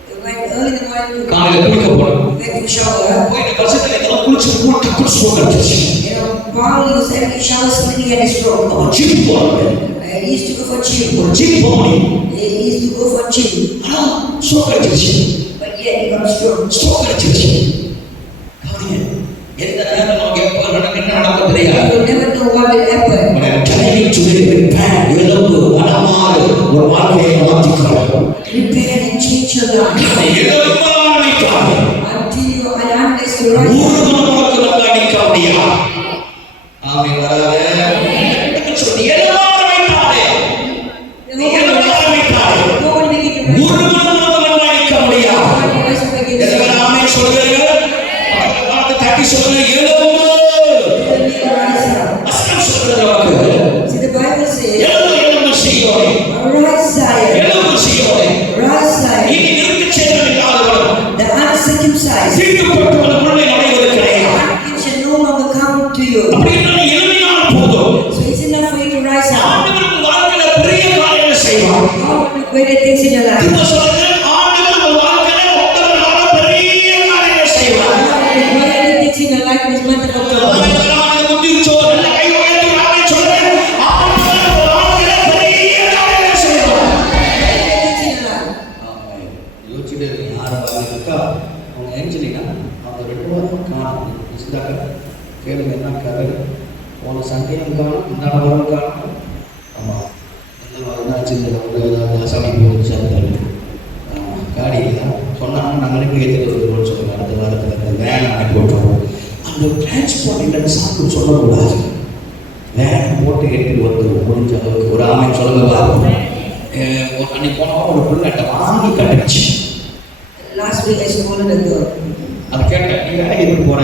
they went early in the morning to காலையில குளிக்க போனோம். went to shower. போயிட்டு பஸ்ஸில் ஏதோ குளிச்சு டக்குனு stroke அடிச்சிச்சு. You know, while he was having a shower, suddenly he had a stroke. அவன் ஜிம் போறாங்க. He used to go for gym. ஒரு ஜிம் போக முடியும். He used to go for gym. ஆனா ஸ்ட்ரோக் அடிச்சிச்சு. But yet he got a stroke. Stroke அடிச்சிச்சு. கவனிங்க. எந்த நேரம் நமக்கு எப்ப என்ன நடக்கும் தெரியாது. You never know what will happen. But I'm telling you today, prepare. எழுந்து மனமாறு ஒரு வாழ்க்கையை மாற்றிக்கொள். Prepare and change your life. எழும்ப ஆரம்பிக்காதே. Until you are unless you rise. ஒரு நமக்கு நம்ம அடிக்க முடியாது. ஆமென் வராதே. சொல்லி எழும்ப ஆரம்பிக்காதே. நீ எழும்ப ஆரம்பிக்காதே. No one will give you ஒரு rise. நமக்கு நம்ம அடிக்க முடியாது. No one will rise up against you. எத்தனை ஆமென் சொல்கிறீர்கள்? வார்த்தை தட்டி சொல்லுங்க எழும்பு. You will rise up. வசனம் சொல்கிறது நமக்கு. See, the Bible says, எழுந்து செய்வோம். arise God will do greater things in your life. திரும்ப சொல்றேன், ஆண்டவர் உங்கள் வாழ்க்கையில ஒக்டோபர் மாதம் பெரிய காரியங்களை செய்வார். God will do greater things in your life in this month of October. ஆண்டவர் முந்திச்சோ நல்ல கை உயர்த்தி நான் சொல்றேன், ஆண்டவர் உங்கள் வாழ்க்கையில பெரிய காரியங்களை செய்வார். Greater things in your life. ஆமென். யோசிச்சுட்டு யாரை பாருங்கக்கா, அவங்க ஏஞ்சலினா அவங்க 2 வாரம் காணும் இசுதாக்கா கேளுங்க என்ன கதை போன சண்டையும் காணும் முன்னாடி வாரம் காணும். ஆமாம் என்னாச்சு சமைக்க போகுது சார் காடி சொன்னாங்கன்னா நாங்கள் அனுப்பி ஏற்றுட்டு சொல்லுங்கள் அடுத்த வாரத்தில் அந்த வேன் அனுப்பி விட்டுருவோம். அந்த டிரான்ஸ்போர்ட் இல்லைன்னு சாப்பிட்டு சொல்லக்கூடாது. வேன் போட்டு எடுத்துட்டு வந்துடுவோம் முடிஞ்ச அளவுக்கு. ஒரு ஆமைன்னு சொல்லவா அன்னைக்கு போனவங்க ஒரு பிள்ளை வாங்கி கட்டுச்சு. Last week I scolded a girl. அதை கேட்டேன், நீ வேலைக்கு எப்படி போற?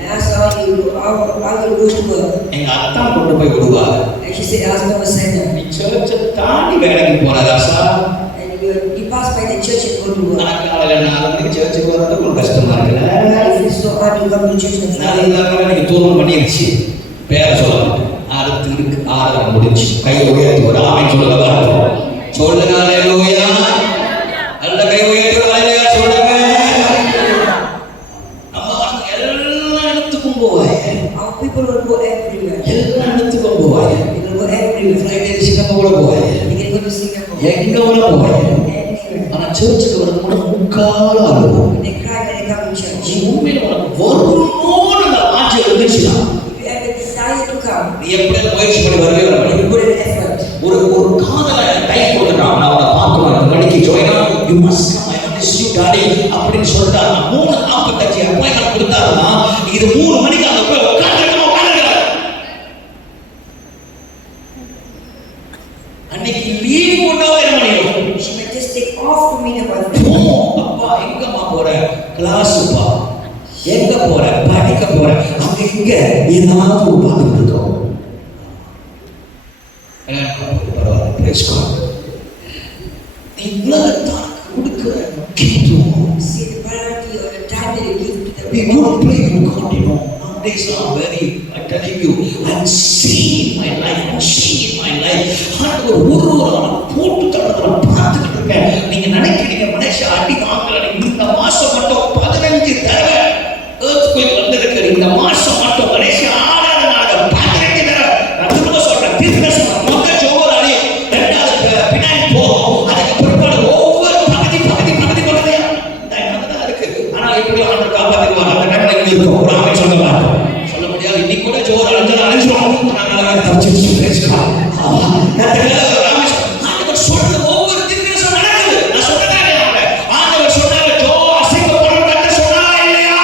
I asked her, how will you go to work? எங்க அத்தான் கொண்டு போய் விடுவாங்க. And she said, ask me to send her. நீ சர்ச்சை தாண்டி வேலைக்கு போற ராசா. And you pass by the church and go to work. ஆனால் காலையில் 4 மணிக்கு சர்ச்சுக்கு வரது உங்களுக்கு கஷ்டமா இருக்குல்ல? It's so hard to come to church and நான் இருந்தாலும் நீங்க தூரம் பண்ணிடுச்சு. பேரை சொல்ல மாட்டேன். அடுத்து இருக்கு 6 முடிஞ்சு கை உயர்த்தி ஒரு ஆமை சொல்லுங்க. சொல்லுங்க அல்லேலூயா. நல்ல கை உயர்த்தி அல்லேலூயா சொல்லுங்க. our people will go everywhere. எல்லா இடத்துக்கும் போவாங்க. They will go everywhere. Flight Singapore போவாங்க. They can go to Singapore. எங்க வேணா போவாங்க. Anywhere. ஆனா சர்ச்சுக்கு வரும்போது முக்கால ஆகும். They cry when they come to church. உண்மையில உனக்கு வருமோன்னு அந்த ஆட்சி இருந்துச்சுன்னா If you have a desire to come, நீ எப்படி முயற்சி பண்ணி வரவே வர you put an effort. ஒரு காதல டைம் கொடுத்துட்டான். நான் அவனை பார்க்கணும் மணிக்கு ஜோயினா you must come I miss you daddy அப்படின்னு சொல்லிட்டாரு. 3:45 அப்பாயின்மெண்ட் கொடுத்தாருன்னா இது 3 மணிக்கு அங்க போய் உட்கார்ந்துருக்கணும். அன்னைக்கு லீவ் போட்டாவே என்ன பண்ணிடும்? She might just take off to meet her husband. அப்பா எங்கம்மா போற? கிளாஸுப்பா. எங்க போற? படிக்க போற. அங்க இங்க ஏதாவது ஒரு பார்த்துட்டு இருக்கோம். பரவாயில்ல, praise God. நீ உலகத்தான் கொடுக்கிற முக்கியத்துவம். See the priority or the time that you give to We the don't play with God, you know. Nowadays I'm very, I'm telling you, I'm seeing my life, I'm seeing my life. ஆண்டவர் ஒருவரான போட்டு தடவை பார்த்துக்கிட்டு இருக்கேன். நீங்க நினைக்கிறீங்க மனுஷன் அடி வாங்கல. இந்த மாசம் மட்டும் 15 தடவை earthquake வந்திருக்கு. இந்த மாசம் மட்டும் மனுஷன் ஆடாதனால 15 தடவை. நான் திரும்ப சொல்றேன், தீர்க்கதரிசனம் முதல் ஜோவராளி 2வது பின்னாடி போகும். அதுக்கு பிற்பாடு ஒவ்வொரு பகுதி தான் இருக்கு. ஆனா எப்படி ஆண்டவர் காப்பாத்திடுவார்? அந்த டைம்ல இங்க இருக்கும். ஒரு ஆமென் சொல்ல மாட்டோம். சொல்ல முடியாது. இன்னைக்கு கூட ஜோர் அழிஞ்சிடும். நான் தப்பிச்சு பேசுறேன். ஆண்டவர் சொல்ற ஒவ்வொரு தீர்க்கதரிசனம் நடக்குது. நான் சொல்றதா இல்லையா? ஆண்டவர் சொன்னாரு ஜோ அசிங்கப்படும் கர்த்தர் சொன்னாரா இல்லையா?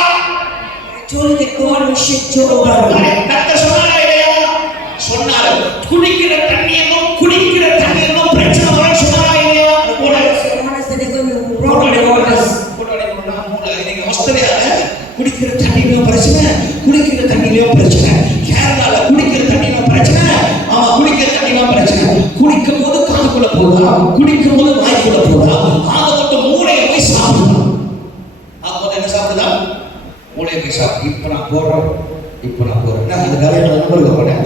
I told you that God will shake Job about. கர்த்தர் சொன்னாரா இல்லையா? சொன்னாரு. குடிக்கிற தண்ணியெல்லாம் பிரச்சனை வர சொன்னாரா இல்லையா? God said they're going to rock the waters. நீங்க ஆஸ்திரேலியால குடிக்கிற தண்ணியிலும் பிரச்சனை, கேரளால குடிக்கிற தண்ணியிலும் பிரச்சனை. ஆமா, குடிக்கிற தண்ணியிலும் பிரச்சனை. குடிக்கும் போது காதுக்குள்ள போகலாம், குடிக்கும் போது வாய்க்குள்ள போகலாம். ஆக மட்டும் மூளையை போய் சாப்பிடலாம். என்ன சாப்பிடுதா? மூளையை போய் சாப்பிடு. இப்ப நான் போறேன். நான் அந்த கதையோட நம்பருக்கு போட்டேன்.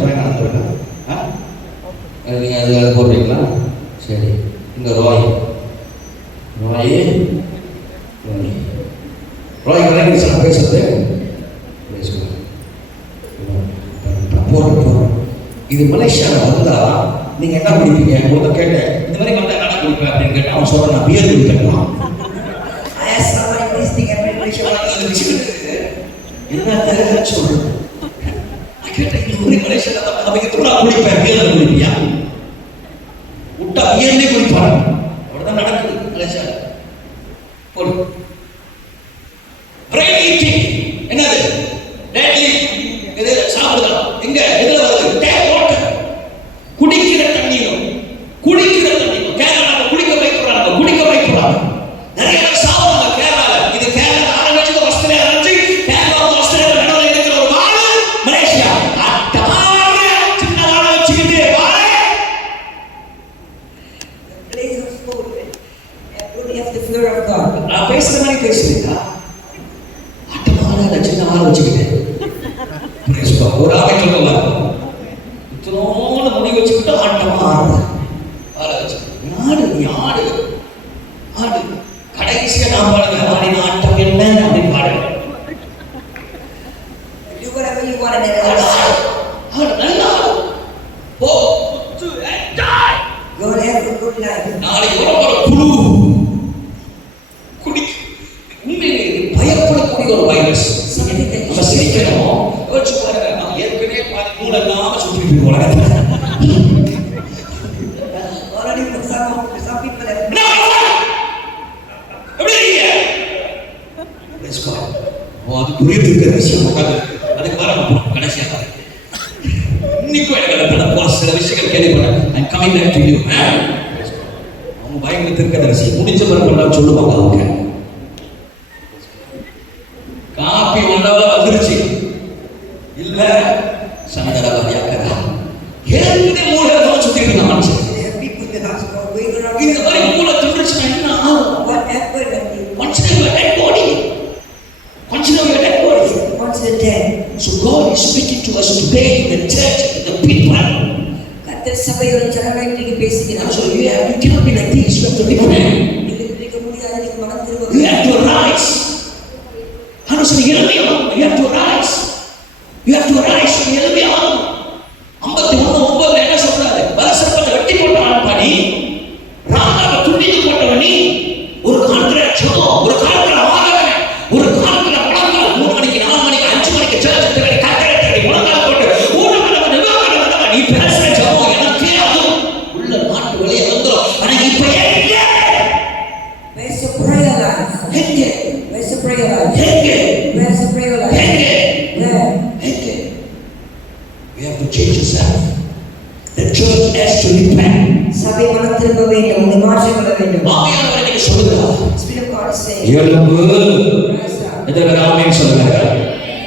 நீங்க அது போடுறீங்களா? சரி. இந்த ரோய் வரைக்கும் பேசுறது போறோம். இது மலேசியாவில் வந்தா நீங்க என்ன குடிப்பீங்க? ஒருத்தர் கேட்டேன், இந்த மாதிரி வந்தா என்ன குடிப்பேன் அப்படின்னு கேட்டேன். அவன் சொல்றான், நான் பியர் குடிப்பேன். I asked somebody this thing and என்ன சொல்றேன்? நான் கேட்டேன், இந்த மாதிரி மலேசியாவில் அவங்க துறா குடிப்பேன், பியர் குடிப்பியா? விட்டா பியர்லேயே குடிப்பாங்க. அவ்வளவுதான் நடக்குது மலேசியாவில். போடு பிரெயின் ஈட்டிங். என்னது? டேட்லி இது சாப்பிடுதான். எங்க எதுல வருது? Tap water. குடிக்கிற தண்ணியிலும் கேரளால குடிக்க வைக்கிறாங்க. நிறைய பேர் சாப்பிடுறாங்க கேரளால. இது கேரளா ஆரம்பிச்சது ஆஸ்திரேலியா ஆரம்பிச்சு கேரளா ஆஸ்திரேலியா நடுவில் இருக்கிற ஒரு வாழை மலேசியா அட்டார சின்ன வாழை வச்சுக்கிட்டு வாழை place of food and only have the fear of God. நான் பேசுற மாதிரி பேசுறீங்களா? சின்ன ஆளை வச்சுக்கிட்டேன். ஒரு ஆளை சொல்லலாம். இத்தனோட முடி வச்சுக்கிட்டு ஆட்டமா ஆளை வச்சுக்கிட்டு ஆடு, நீ ஆடு ஆடு. கடைசியா நான் பாடுங்க, ஆடின ஆட்டம் என்ன அப்படின்னு பாடுங்க. Do whatever you want and then ஆடு நல்லா ஆடு. போ குத்து enjoy. go and have a good life. நாளைக்கு ஒரு குழு குடி உண்மையிலே பயப்படக்கூடிய ஒரு வைரஸ். நம்ம சிரிக்கிறோம். யோசிச்சு பாருங்க, நம்ம ஏற்கனவே பாதி மூளை இல்லாம சுத்திட்டு இருக்கோம் உலகத்துல. Already for some people have அது புரியுது இருக்கிற விஷயம் அதுக்கு வர கடைசியாக இன்னைக்கும் எனக்கு சில விஷயங்கள் கேள்விப்பட்டேன். I'm coming back to you. அவங்க பயங்கர இருக்கிற விஷயம் முடிஞ்ச பிறகு சொல்லுவாங்க. அவங்க காப்பி ஒன்றாவது வந்துருச்சு இல்ல சண்டரவாதியாக்கதா எந்த மூலத்தை சுத்திட்டு இருந்தா மனுஷன். people in the house going around. இந்த மாதிரி மூளை திருடுச்சுன்னா என்ன ஆகும்? What happened when you மனுஷன் டெட் பாடி, மனுஷன் dead body. once you're dead? So God is speaking to us today in the church, in the people. கர்த்தர் சபையோட ஜனங்களை நீங்க பேசுகிறார். So you cannot be like this. You have to repent. நீங்க இருக்க முடியாது, நீங்க மனம் You திரும்ப. have to rise. You have to rise. You have to rise. எழும்பி ஆகணும். 51:9 என்ன சொல்றாரு? பலசர்ப்பத்தை வெட்டி போட்டான் பாடி, ராமாவை துண்டித்து போட்டவன் நீ. ஒரு காலத்துல ஜெபம், ஒரு காலத்துல ஆராதனை, ஒரு காலத்துல முழங்கால் 3 மணிக்கு 4 மணிக்கு 5 மணிக்கு சர்ச் தேடி கட்டளை முழங்கால் போட்டு ஊரகத்துல நிவாரணம் நீ பேசுற ஜெபம் எனக்கே அதுவும் உள்ள நாட்டு வழியை வந்துடும். ஆனா இப்ப எங்க? Where's the prayer life? எங்க? Where's the prayer life? எங்க? Where's the prayer life? எங்க? Where? எங்க? We have to change ourselves. The church has to repent. சபை மனம் திரும்ப வேண்டும், உங்களை மாற்றிக்கொள்ள வேண்டும். ஆவியானவர் இன்னைக்கு சொல்லுகிறார். Spirit of God is saying, எழும்பு. rise up. இதற்கு ஆமென் சொல்லுங்க.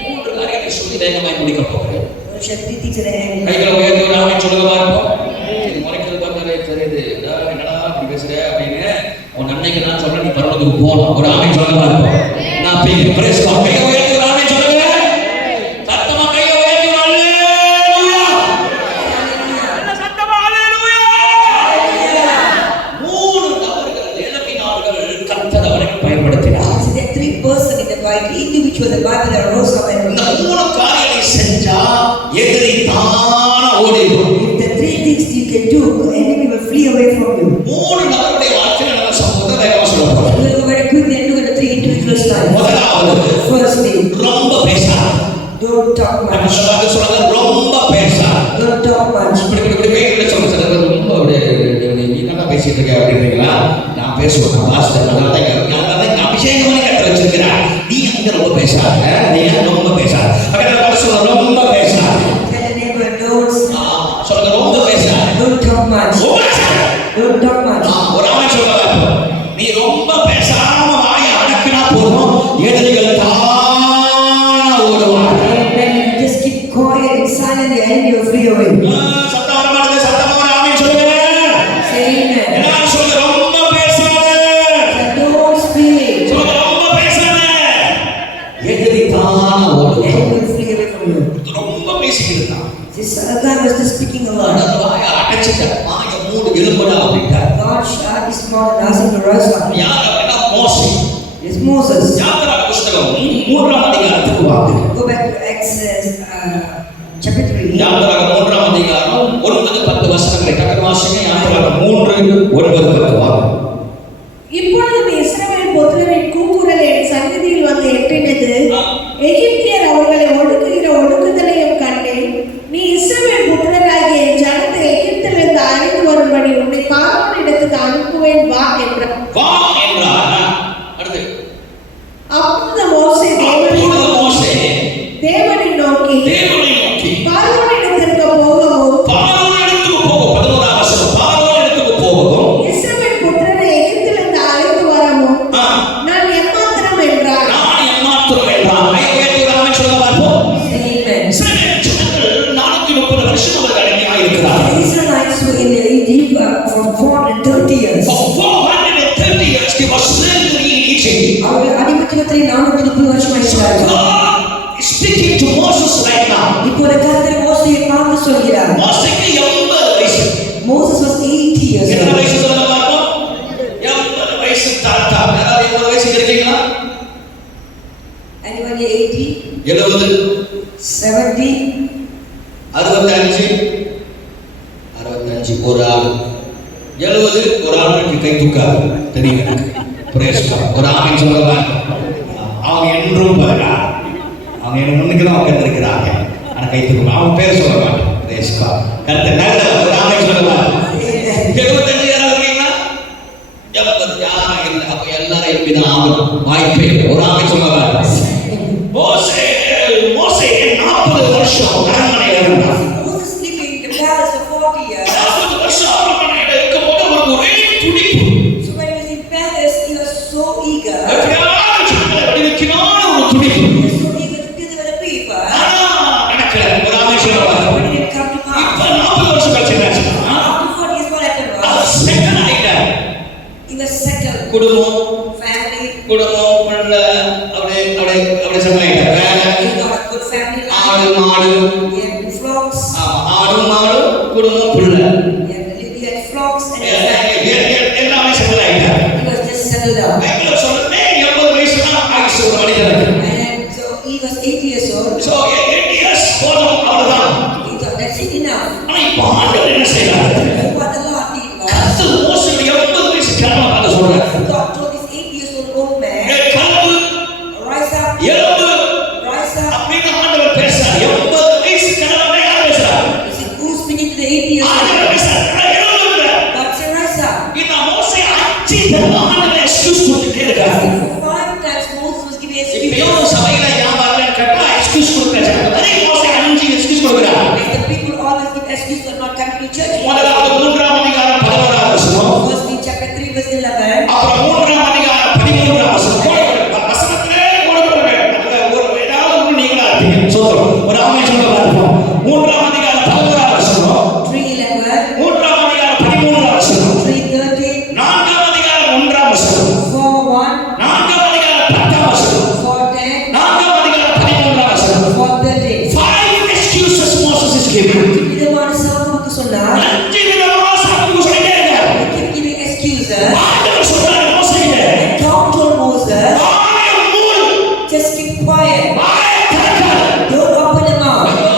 3 காரியங்களை சொல்லி வேகமாய் முடிக்க போகிறேன். You shall be to the end. கைகளை உயர்த்தி ஒரு ஆமென் சொல்லுங்க பாருங்க. இது முறைக்கிறது பார்த்தா தெரியுது. என்னடா இப்படி பேசுற அப்படின்னு உன் அன்னைக்கு நான் சொல்றேன், நீ பரலோகத்துக்கு போகணும். ஒரு ஆமென் சொல்லுங்க பாருங்க. நான் பேசுறேன். Praise God. கைகளை உயர்த்தி ஒரு ஆமென் சொல்லுங்க. சத்தமா கையை உயர்த்தி ஒரு அல்லேலூயா. சத்தமா அல்லேலூயா. 3 நபர்கள் எழுப்பினார்கள், கர்த்தர் அவரை பயன்படுத்தினார். So there are 3 persons in the Bible, individual the Bible that rose up and இந்த 3 காரியங்களை செஞ்சா எதிரி தானா ஓடிடும். if the 3 things you can do, the enemy will flee away from you. 3 நபருடைய வாழ்க்கையில நம்ம சம்பவத்தை வேகமா சொல்ல போறோம். We will go very quickly and look at the 3 individuals' life. முதலாவது Firstly, ரொம்ப பேசாத. don't talk நம்ம much. சொல்றது ரொம்ப பேசாத. Don't talk much. இப்படி பேய்களை சொல்ல சொல்றது ரொம்ப அப்படியே நீ என்னடா பேசிட்டு இருக்க அப்படின்றீங்களா? நான் பேசுவேன், நான் பாஸ்டர், அதனால தான் இங்க அபிஷேகமான கட்டளை வச்சிருக்கிறேன். நீ அங்க ரொம்ப பேசாத, நீ ரொம்ப பேசாத. அங்க சொல்ல ரொம்ப பேசாத. Tell the neighbor, don't சொல்றது ரொம்ப பேசாத. don't talk much. Don't talk much. ஒரு ஆமென் சொல்லுங்க. நீ ரொம்ப பேசாம வாயை அடக்கினா போதும், எதிரிகள் தானா ஓடுவாங்க. When you just keep quiet and silent, the enemy will flee away. சத்தம் வர மாட்டேங்குது, சத்தமா ஒரு ஆமென் சொல்லுங்க. Say amen. எல்லாரும் சொல்லுங்க, ரொம்ப பேசாத. Don't speak. சொல்லுங்க, ரொம்ப பேசாத. எதிரி தானா The ஓடுவாங்க. enemy will flee away from you. ரொம்ப பேசிக்கிட்டு இருந்தான். This guy was just speaking a lot. அந்த வாயை அடைச்சிட்ட, வாயை மூடு, எழும்புடா அப்படின்ட்டார். God shut his mouth and asked him to rise up. யார் அப்படின்னா மோசே. It's Moses. யாத்திராகம புஸ்தகம் 3ஆம் அதிகாரத்துக்கு வாங்க. Go back to Exodus chapter 3. யாத்திராகமம் 3ஆம் அதிகாரம் 9-10 வசனங்களை டக்குனு வாசிங்க. யாத்திராகமம் 3:9-10 வாங்க. இப்பொழுதும் இஸ்ரவேல் புத்திரரின் கூக்குரல் என் சந்நிதியில் வந்து எட்டினது. எகிப்தியர் அவர்களை ஒடுக்குகிற ஒடுக்குதலையும் கண்டேன். நீ இஸ்ரவேல் புத்திரராகிய என் ஜனத்தை எகிப்திலிருந்து அழைத்து வரும்படி உன்னை பார்வோனிடத்துக்கு அனுப்புவேன் வா என்றார். வா என்றார். அடுத்து அப்பொழுது மோசே தேவனை நோக்கி பார்வோனிடத்திற்கு போகவும் 11ஆம் வசனம், பார்வோனிடத்துக்கு போகவும் இஸ்ரவேல் புத்திரரை எகிப்திலிருந்து அழைத்து வரவும் நான் எம்மாத்திரம் என்றார். இஸ்ரவேல் ஜனங்கள் 430 வருஷம் அவர்கள் அடிமையாக இருக்கிறார்கள். The Israelites were in Egypt for 430 years. For 430 years they were slavery in Egypt. அவர்கள் அடிமைத்தனத்தில் 430 வருஷமாக இருந்தார்கள். God is speaking to Moses right now. இப்போது கர்த்தர் மோசேயை பார்த்து சொல்கிறார். மோசேக்கு 80 வயசு. Moses was 80 years எத்தனை old. வயசு சொல்லுங்க பாப்போம். 70, 70, 65 ஒரு ஆள். 70 ஒரு ஆளுக்கு கை தூக்காது. தெரியும் எனக்கு. பிரேஸ் ஒரு ஆமீன் சொல்லுவா. அவங்க என்றும் பாருங்க. அவங்க என்ன முன்னுக்கு தான் உட்கார்ந்திருக்கிறாங்க. ஆனா கை தூக்கும். அவங்க பேர் சொல்ல மாட்டேன். பிரேஸ் கருத்து நல்ல ஒரு ஆமீன் சொல்லுவா. 75 யாராவது இருக்கீங்களா? 70 யாரும் இல்லை. அப்ப எல்லாரும் எப்படிதான் ஆகும் வாய்ப்பே ஒரு ஆமீன் சொல்லுவா. மோசே 40 வருஷம் அரண்மனையில் இருந்தார். Moses living in the palace for 40 years. 40 வருஷம் அரண்மனையில் இருக்கும்போது அவருக்கு ஒரே துடிப்பு. So when he was in palace, he was so eager. எப்படியாவது ஜனங்களை விடுவிக்கணும்னு ஒரு துடிப்பு. He was so eager to deliver the people. ஆனா நடக்கல. ஒரு ஆமீன் சொல்லுவா. But it didn't come to pass. இப்ப 40 வருஷம் கழிச்சு என்னாச்சுன்னா After 40 years, what happened அவர் was செட்டில் ஆயிட்டார். he was settled. குடும்பம் Family. பிள்ளை அப்படியே செட்டில் ஆயிட்டார். He got a good family life. ஆடு மாடு He had flocks. ஆடு மாடு குடும்பம் பிள்ளை He had flocks and his family. எல்லாமே செட்டில் ஆயிட்டார். He was just settled down. பைபிள்ல சொல்லுது 80 வயசுல ஆயுசு ஒரு மனிதனுக்கு. And so he was 80 years old. So 8 years போதும் அவ்வளவுதான். He thought that's it enough. ஆனா இப்ப ஆண்டவர் என்ன செய்யறாரு? What the Lord did was, கர்த்தர் மோசேயை 80 வயசு கிழமை பார்த்து சொல்றாரு. God told this 80 years old man, கலந்து rise up, எழுந்து rise up. அப்படின்னு ஆண்டவர் பேசுறாரு. 80 வயசு கிழமை யார் பேசுறாரு? He said, who's speaking to the 80 years old? ஆண்டவர் பேசுறாரு. எழுந்துங்கறார். God said, rise up. இந்த மோசே 5 தடவை ஆண்டவர் எக்ஸ்கியூஸ் கொடுத்துட்டே இருக்காரு. For 5 times Moses was giving excuse. இப்பயும் சபையில ஏன் வரலன்னு கேட்டா எக்ஸ்கியூஸ் கொடுக்கறாரு. அதே மோசே 5 எக்ஸ்கியூஸ் கொடுக்கறாரு. And the people always give excuse for not coming to church. முதலாவது 3ஆம் அதிகாரம் 11ஆம் வசனம். First in chapter 3 verse 11. அப்புறம் 3ஆம் அதிகாரம் 13ஆம் வசனம். வசனத்திலே கொடுக்கறேன். அதுல ஒரு ஏதாவது ஒன்று நீங்களா இருப்பீங்க. சோதரம். ஒரு ஆமென் சொல்ல பார்ப்போம். 3ஆம் அதிகாரம் 11ஆம் வசனம். 3:11. 3ஆம் அதிகாரம் 13ஆம் வசனம். 3:13. 4ஆம் அதிகாரம் 1ஆம் வசனம். 4:1. 4ஆம் அதிகாரம் 10ஆம் வசனம். 4:10. 4ஆம் அதிகாரம் 13ஆம் வசனம். 4:13. 5 excuses Moses is giving. விதமான சாக்குக்கு சொன்னார். 5 விதமான சாக்கு சொல்லிட்டே இருக்காரு. He kept giving excuses. ஆண்டவர் சொல்றாரு மோசேகிட்ட. God told Moses, வாயை மூடு. just keep quiet. வாயை திறக்காத. Don't open your mouth. ஐயோ,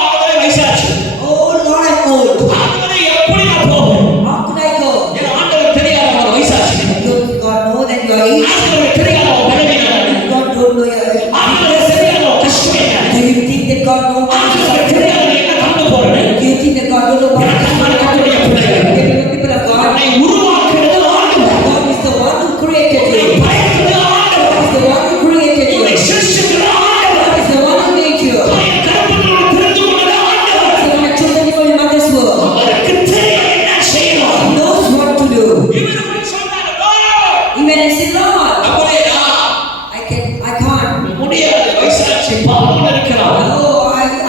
ஆண்டவரே வயசாச்சு. Oh Lord, I'm old. ஆண்டவரே எப்படி நான் போவேன்? How could I go? என் ஆண்டவர் தெரியாத அவர் வயசாச்சு. Don't God know that you are aged? ஆண்டவர் தெரியாத அவர் பலவீனம். God don't know your age. ஆண்டவர் தெரியாத அவர் கஷ்டம் என்ன? Do you think that God knows what you ஆண்டவர் தெரியாத நீ என்ன பண்ண போறேன்னு? Do you think that God don't know what you ஆண்டவருடைய பிள்ளைகள். The people of God. உன்னை உருவாக்குறது ஆண்டவர். God is the one who created உன்னை you. படைத்தது ஆண்டவர். God is the one who created you. உன்னை சிருஷ்டித்தது ஆண்டவர். God is the one who made you. உன்னை கற்பத்திலிருந்து பிரிந்து கொண்டது ஆண்டவர். God is the one who chosen you from your mother's womb. அவருக்கு தெரியும் என்ன செய்யணும். He knows what to do. இவர் இப்படி சொன்னாரு. "Lord, He went and said, Lord, அப்படியா? I can't. முடியாது. வயசாச்சு. பாவம் இருக்கிறான். Oh,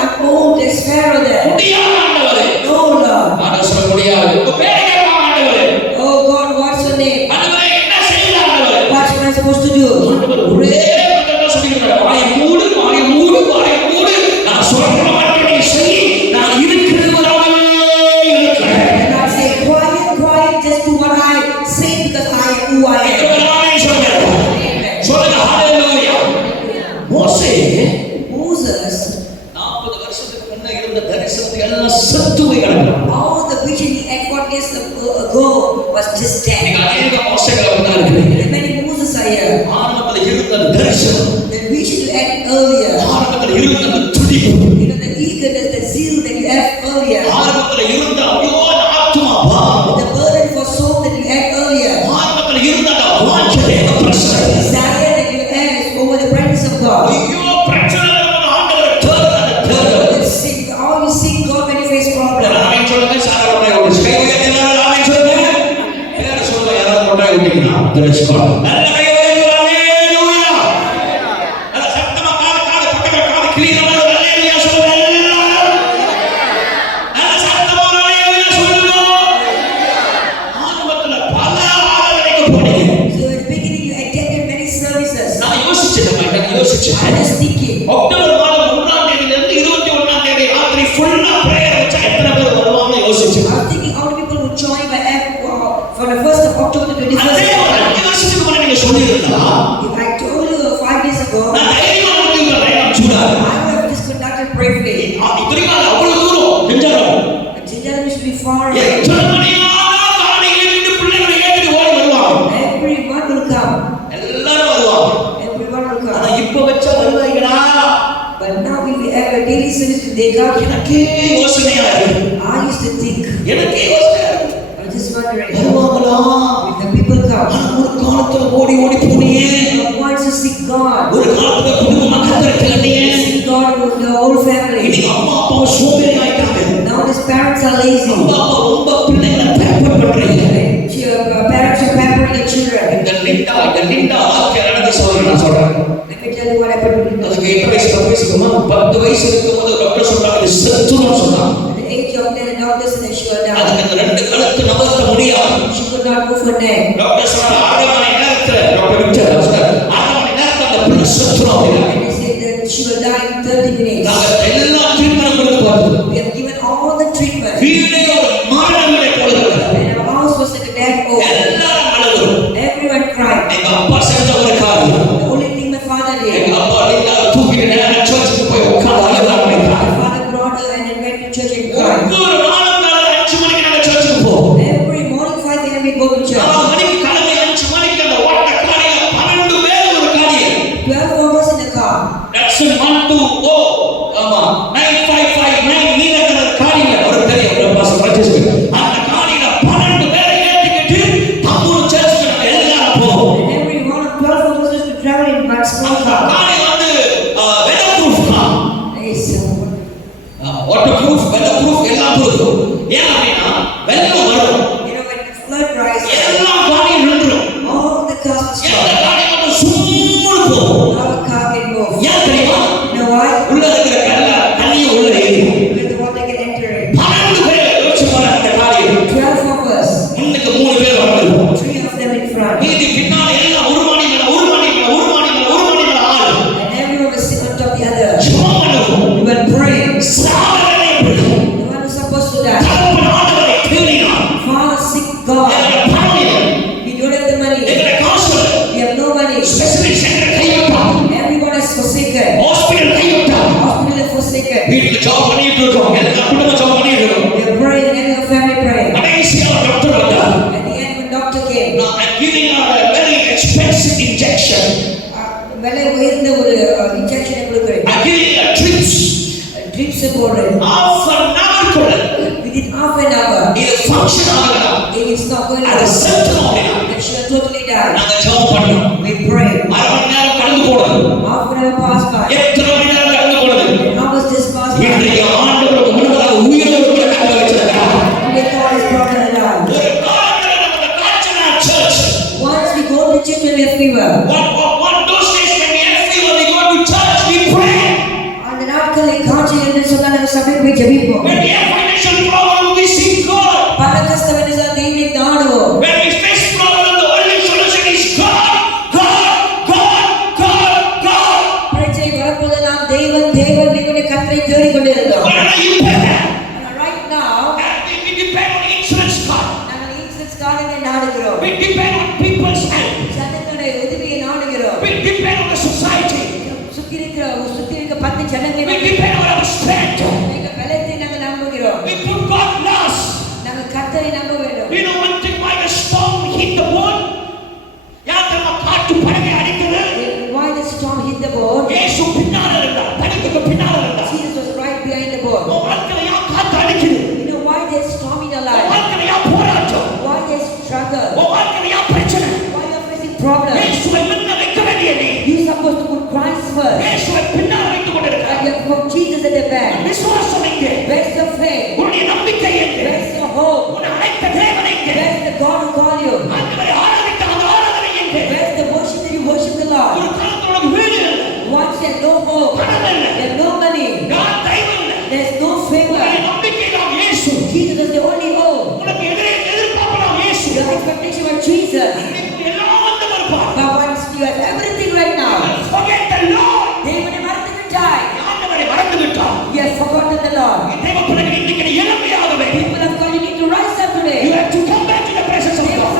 I'm old as Pharaoh there. முடியாது ஆண்டவரே. No, Lord. ஆண்டவர் சொல்ல முடியாது. உங்க பேரை கேட்பாங்க ஆண்டவரே. Oh God, what's your name? ஆண்டவரே என்ன செய்யலாம் ஆண்டவரே? What am I supposed to do? ஆண்டவர் ஒரே வார்த்தை சொல்லிக்கிறார். வாயை மூடு, வாயை மூடு, வாயை மூடு. நான் சொல்ற மட்டும் நீ செய். நான் இருக்கிறவராகவே இருக்கிறேன். And I say, quiet, quiet, just do what I say because I am who I am. இருக்கிறவராகவே சொல்லுங்க. சொல்லுங்க ஹalleluya. மோசே Moses, 40 வருஷத்துக்கு முன்ன இருந்த தரிசனத்தை எல்லாம் செத்து போய் கிடக்குறான். all the vision he had 40 years ago was just dead. நீங்க அநேக மோசேகளை ஒண்ணா இருக்கிறீங்க. And many Moses are here. ஆரம்பத்துல இருந்த அந்த தரிசனம், The vision you had earlier, ஆரம்பத்துல இருந்த அந்த துடிப்பு, you know, the eagerness, the zeal that you had earlier, ஆரம்பத்துல இருந்த ஐயோ அந்த ஆத்துமா பாவம், the burden for soul that you had earlier, ஆரம்பத்துல இருந்த அந்த வாஞ்சை தேவ பிரசன்னம், the desire that you had over the presence of God. ஐயோ பிரச்சனை நம்ம ஆண்டவரை தேடுற அந்த தேடுதல். Let's see, how you seek God when you face problems. ஆமென் சொல்லுங்க. சாரா கொண்டாய் விட்டு கை உயர்த்தி எல்லாரும் ஆமென் சொல்லுங்க. பேர் சொல்லுங்க. யாராவது கொண்டாய் விட்டீங்கன்னா தெரிஞ்சுக்கோ. நல்ல கை உயர்த்தி ஹalleluya. நல்ல சத்தமா காது பக்கத்துல கிளியர் பண்ணி ஹalleluya சொல்லுங்க எல்லாரும். நல்ல சத்தமா ஹalleluya சொல்லுங்க. ஆரம்பத்துல பல ஆராதனைக்கு போனீங்க. So at the beginning you attended many services. நான் யோசிச்சேன். I was thinking, அக்டோபர் மாதம் 1ஆம் தேதியில இருந்து 21ஆம் தேதி ராத்திரி ஃபுல்லா பிரேயர் வச்சா எத்தனை பேர் வருவாங்கன்னு யோசிச்சேன். I was thinking how many people would join my app from the 1st of October to 21st. அதே ஒரு 5 வருஷத்துக்கு முன்னாடி நீங்க சொல்லியிருந்தா If I told you 5 days ago, நான் தைரியமா வந்து இந்த லைன் சூடா will come. எல்லாரும் வருவாங்க. Everyone will ஆனா come. இப்ப வச்ச வருவாய்களா? But now if we have a daily service, they come. எனக்கே யோசனையா இருக்கு. I used to think, எனக்கே யோசனையா இருக்கு. I'm just wondering, வருவாங்களா? if the people come, ஆனா ஒரு காலத்துல ஓடி ஓடி போனியே. wants to seek God. ஒரு காலத்துல குடும்பமா கத்தரை தேடியே. Seek God with the whole family. இன்னைக்கு அம்மா அப்பா சோம்பேறி ஆயிட்டாங்க. Now his parents are lazy. அம்மா அப்பா ரொம்ப பிள்ளைகளை பேப்பர் பண்றீங்க. Parents are pampering the children. இந்த லிண்டா வாக்கியம் நடந்து சொல்றேன் நான் சொல்றேன். Let me tell you what happened with me. அதுக்கு 8 வயசு 10 வயசு இருக்குமா 10 வயசு இருக்கும்போது டாக்டர் சொல்றாங்க இது செத்துரும் சொன்னாங்க. At the age of 10, the doctor said that she was down. அதுக்கு அந்த ரெண்டு கழுத்து நகர்த்த முடியாது. She could not move her neck. Doctor சொன்னாங்க 6 மணி நேரத்துல டாக்டர் விட்டார் 6 மணி நேரத்துல அந்த பிள்ளை செத்துரும் அப்படின்னா. And they said that she will die in 30 minutes. நாங்க எல்லா ட்ரீட்மென்ட் கொடுத்து பார்த்தோம். We have given all the treatment. வீடே ஒரு மாரணங்களை போல இருந்தது. And our house was like a dead oak. எல்லாரும் அழுதோம். Everyone cried. எங்க அப்பா செஞ்ச ஒரு காரியம். The only thing my father did. எங்க அப்பா லிண்டா தூக்கிட்டு நேரா சர்ச்சுக்கு போய் உட்கார்ந்து அழுக ஆரம்பிச்சார். My father brought her and then went to church and cried. ஒவ்வொரு நாளும் காலை 5 மணிக்கு நாங்க சர்ச்சுக்கு போவோம். Every morning 5 a.m. we go to church. 4 மணிக்கு காலையில 5 மணிக்கு அந்த ஓட்ட காலையில 12 பேர் ஒரு காரியம். 12 of us in the car. That's 1 2 0 ஆமா 9559 நீல கலர் காரியில ஒரு தெரியும் ஒரு பாஸ் பர்ச்சேஸ் அந்த காரியில 12 பேரை ஏத்திக்கிட்டு தம்பூர் சர்ச்சுக்கு நாங்க எல்லாரும் போவோம். And every one of 12 of us used to travel in one small car. காரி வந்து weather proof தான். Yes. water proof weather proof எல்லாம் போதும். ஏன் அப்படினா வெள்ளம் வரும். You know when the flood rises, எல்லா காரியும் நின்றும். all the cars will எல்லா stop. காரியும் வந்து சும்மா போகும். Not a car can move. ஏன் தெரியுமா? You know why? உள்ள இருக்கிற தண்ணிய உள்ள ஏறிடும். Let the water get entering. 12 பேர் யோசிச்சு பாருங்க அந்த காரியம். 12 of us. முன்னுக்கு 3 பேர் வந்திருப்போம். 3 of them in front. மீதி பின்னால எல்லாம் ஒரு மாடி மேல ஆள். And everyone was sitting on top of the other. ஜெபம் பண்ணுவோம். We were praying. சாவரனை பிள்ளை. The one who's supposed to die. தகப்பன் ஆண்டவரை தேடினார். Father, seek God. எங்களை பணம் இல்லை. We don't have the money. எங்களை காசு இல்லை. We have no money. Specialist centre கைவிட்டார். Everyone is forsaken. ஹாஸ்பிடல் கைவிட்டார். Hospital is forsaken. வீட்டுக்கு ஜாப் பண்ணிட்டு இருக்கோம். எல்லா குடும்ப ஜாப் பண்ணிட்டு இருக்கோம். We are praying and every family praying. கடைசியா டாக்டர் வந்தார். At the end when doctor came, Now I'm giving her a very expensive injection. விலை உயர்ந்த ஒரு இன்ஜெக்ஷன் கொடுக்கிறேன். I'm giving her drips. Drips போடுறேன். Half an hour கூட. Within half an hour. இது function ஆகலாம். It's not going அது to செத்துரும் அப்படின்னா. and she will totally die. நாங்க ஜெபம் பண்ணோம். We pray. 1/2 மணி நேரம் கடந்து போனது. Half an hour passed by. எத்தனை மணி நேரம் கடந்து போனது. How was this passed by? இன்றைக்கு ஆண்டவருக்கு முன்னதாக உயிரோடு கூட கட்ட வச்சிருக்கார். Today God is brought her alive. ஒரு காலத்துல நம்ம காச்சனா search. Once we go to church when we have fever. One those days when we have fever we go to church we pray. அந்த நாட்களில் காய்ச்சல் என்று சொன்னால் நாங்கள் சபைக்கு போய் ஜெபிப்போம். When we have financial problem we seek God. பண கஷ்டம் என்று சொன்னால் தேவனை நாடுவோம். When we face problem the only solution is God. பிரச்சனை வரும்போதெல்லாம் தேவன் தேவனுடைய கர்த்தரை தேடிக் கொண்டிருந்தோம். What are you paying? Right now, We depend on insurance card. நாங்கள் இன்சூரன்ஸ் கார்டை நாடுகிறோம். We depend on people's help. ஜனங்களுடைய உதவியை நாடுகிறோம். We depend on the society. சுத்தி இருக்க 10 ஜனங்களை We depend on our strength. எங்கள் பலத்தை நாங்கள் நம்புகிறோம். We put God last. நாங்கள் கர்த்தரை நம்ப வேண்டும். We know one thing why the storm hit the boat. யாத்திரமா காற்று படகை அடிக்குது. Why the storm hit the boat? இயேசு பின்னால இருந்தார். படகுக்கு பின்னால இருந்தார். Jesus was right behind the boat. வாழ்க்கையில யா காற்று அடிக்குது. You know why there's storm in your life? வாழ்க்கையில யா போராட்டம். Why there's struggle? வாழ்க்கையில யா பிரச்சனை. Why you are facing problems? இயேசுவை முன்ன வைக்க வேண்டிய நீ. You supposed to put Christ first. இயேசுவை பின்னால வைத்துக் கொண்டிருக்கிறாய். And you have put Jesus at the back. விசுவாசம் எங்கே? Where's your faith? உன்னுடைய நம்பிக்கை எங்கே? Where's your hope? உன்னை அழைத்த தேவன் எங்கே? Where's the God who called you? ஆண்டவரை ஆராதித்த அந்த ஆராதனை எங்கே? Where's the worship that you worship the Lord? ஒரு காலத்துல உனக்கு வீடு இல்லை. Once there's no hope, பணம் இல்லை. there's no money, நான் தெய்வம் இல்லை. there's no favor. உன்னுடைய நம்பிக்கை தான் இயேசு. Jesus is the only hope. உனக்கு எதிர்பார்ப்பலாம் இயேசு. Your expectation was Jesus. உனக்கு எல்லாம் வந்து வருவார். But once you have everything right now, Forget the Lord. தேவனை மறந்து விட்டாய். ஆண்டவரை மறந்து விட்டார். You have forgotten the Lord. தேவ பிள்ளைகள் இன்றைக்கு நீ எழும்பியாகவே. People of God, you need to rise up today. You have to come back to the presence of God.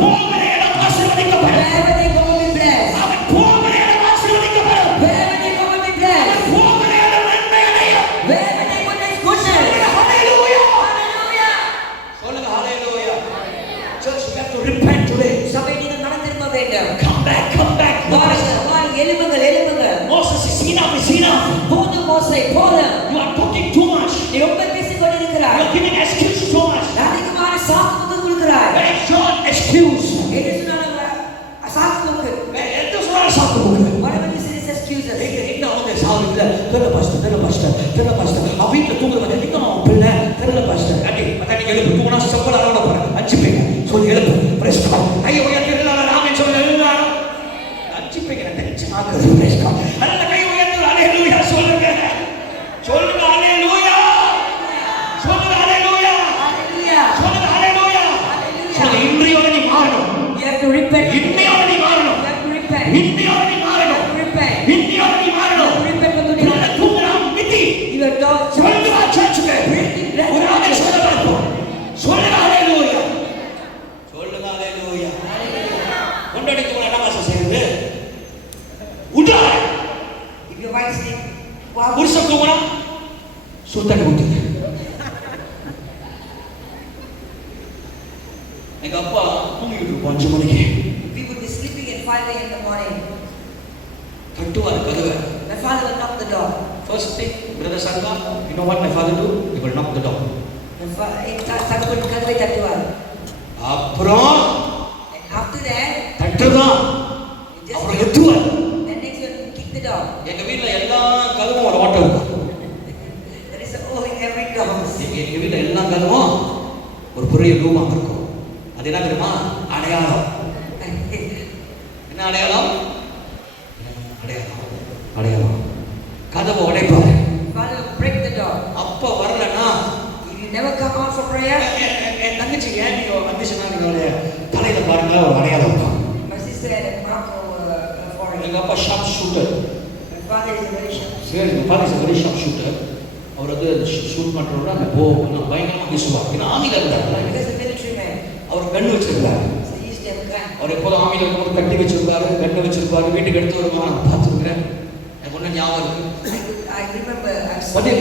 போகிற இடம் ஆசீர்வதிக்கப்படும். Wherever they go will be blessed. அவன் போகிற இடம் ஆசீர்வதிக்கப்படும். Wherever they go will be blessed. போகிற இடம் நன்மை அடையும். Wherever they go there is goodness. Hallelujah. Hallelujah. சொல்லுங்க ஹalleluya. Church, you have to repent today. சபை நீங்கள் மனம் திரும்ப வேண்டும். Come back, come back. எழும்புங்கள் எழும்புங்கள். Moses is enough. போதும் மோசே போதும். You are talking too much. நீ ரொம்ப பேசிக் கொண்டிருக்கிறாய். You are giving excuse too much. அதிகமான சாக்கு கொடுக்கிறாய். Where is your excuse? என்ன சொன்னாலும் சாக்கு கொடுக்கு. எந்த சொன்னாலும் சாக்கு கொடுக்கு. Whatever you say is excuses. எங்க அவங்க சாவுல தெரியல பாஸ்டர் அவ வீட்டுல தூங்குறவங்க எங்க அவன் பிள்ளை தெரியல பாஸ்டர் அடி அதான் நீங்க எழுப்பு தூங்கினா சப்பல் அறவட போறேன் 5 பேங்க சொல்லி எழுப்பு பிரேஸ் கால் ஐயோ உயர்த்திடல ராமன் சொல்லி எல்லாரும் 5 பேங்க டென்ஷன் ஆகுது பிரேஸ் கால் அதனால கை உயர்த்தி ஹalleluya சொல்லுங்க ஹalleluya சொல்லுங்க ஹalleluya சொல்லுங்க ஹalleluya சொல்லுங்க இன்றையோட நீ மாறணும். You have to repent. இன்னையோட நீ மாறணும். You have to repent. இன்னையோட நீ மாறணும். Repent. இன்னையோட நீ மாறணும். Repent for today. தூங்குறான் மிதி Your dog. சொல்லுங்க சர்ச்சுக்கு ஒரு ஆளை சொல்ல பார்ப்போம். சொல்லுங்க ஹalleluya சொல்லுங்க ஹalleluya கொண்டடிக்கு போற என்ன வாசம் செய்யுது உடா If your wife sleep, புருஷன் தூங்குறா சுத்தம் ஊத்துங்க. எங்க அப்பா தூங்கிட்டு இருப்போம் 5 மணிக்கு. we would be sleeping at 5 a.m. in the morning. தட்டுவார் கதவை. My father will knock the door. First thing, brother Sarga, you know what my father do? He will knock the door. தடுப்பு கதவை தட்டுவார். அப்புறம் And after that, தட்டுதான் அப்புறம் எத்துவார். then next you kick the door. எங்க வீட்ல எல்லா கதவும் ஒரு ஓட்டை இருக்கும். There is a hole in every door. எங்க வீட்ல எல்லா கதவும் ஒரு பெரிய ரூமா இருக்கும். அது என்ன தெரியுமா? அடையாளம். என்ன அடையாளம்? அடையாளம். கதவை உடைப்பாரு. Father will break the door. அப்ப வரலனா If you never come out for prayer, என் தங்கச்சி ஏன் நீங்க வந்துச்சுன்னா நீங்களுடைய தலையில பாருங்க ஒரு அடையாளம் இருக்கும். my sister had a mark over her forehead. எங்க அப்பா sharp shooter. My father is a very sharp. சரி எங்க அப்பா இஸ் வெரி ஷார்ப் ஷூட்டர். அவர் வந்து ஷூட் பண்றவங்க அந்த போ பயங்கரமா வீசுவார். ஏன்னா ஆமில இருந்தார். Because a military man, அவர் கண்ணு வச்சிருக்காரு. so he used to have a gun. அவர் எப்போதும் ஆமில இருக்கும்போது கட்டி வச்சிருப்பாரு, கண்ணு வச்சிருப்பாரு, வீட்டுக்கு எடுத்து வருவாங்க. நான் பார்த்துருக்கிறேன். எனக்கு ஒன்றும் ஞாபகம் இருக்கு. I remember I've But seen.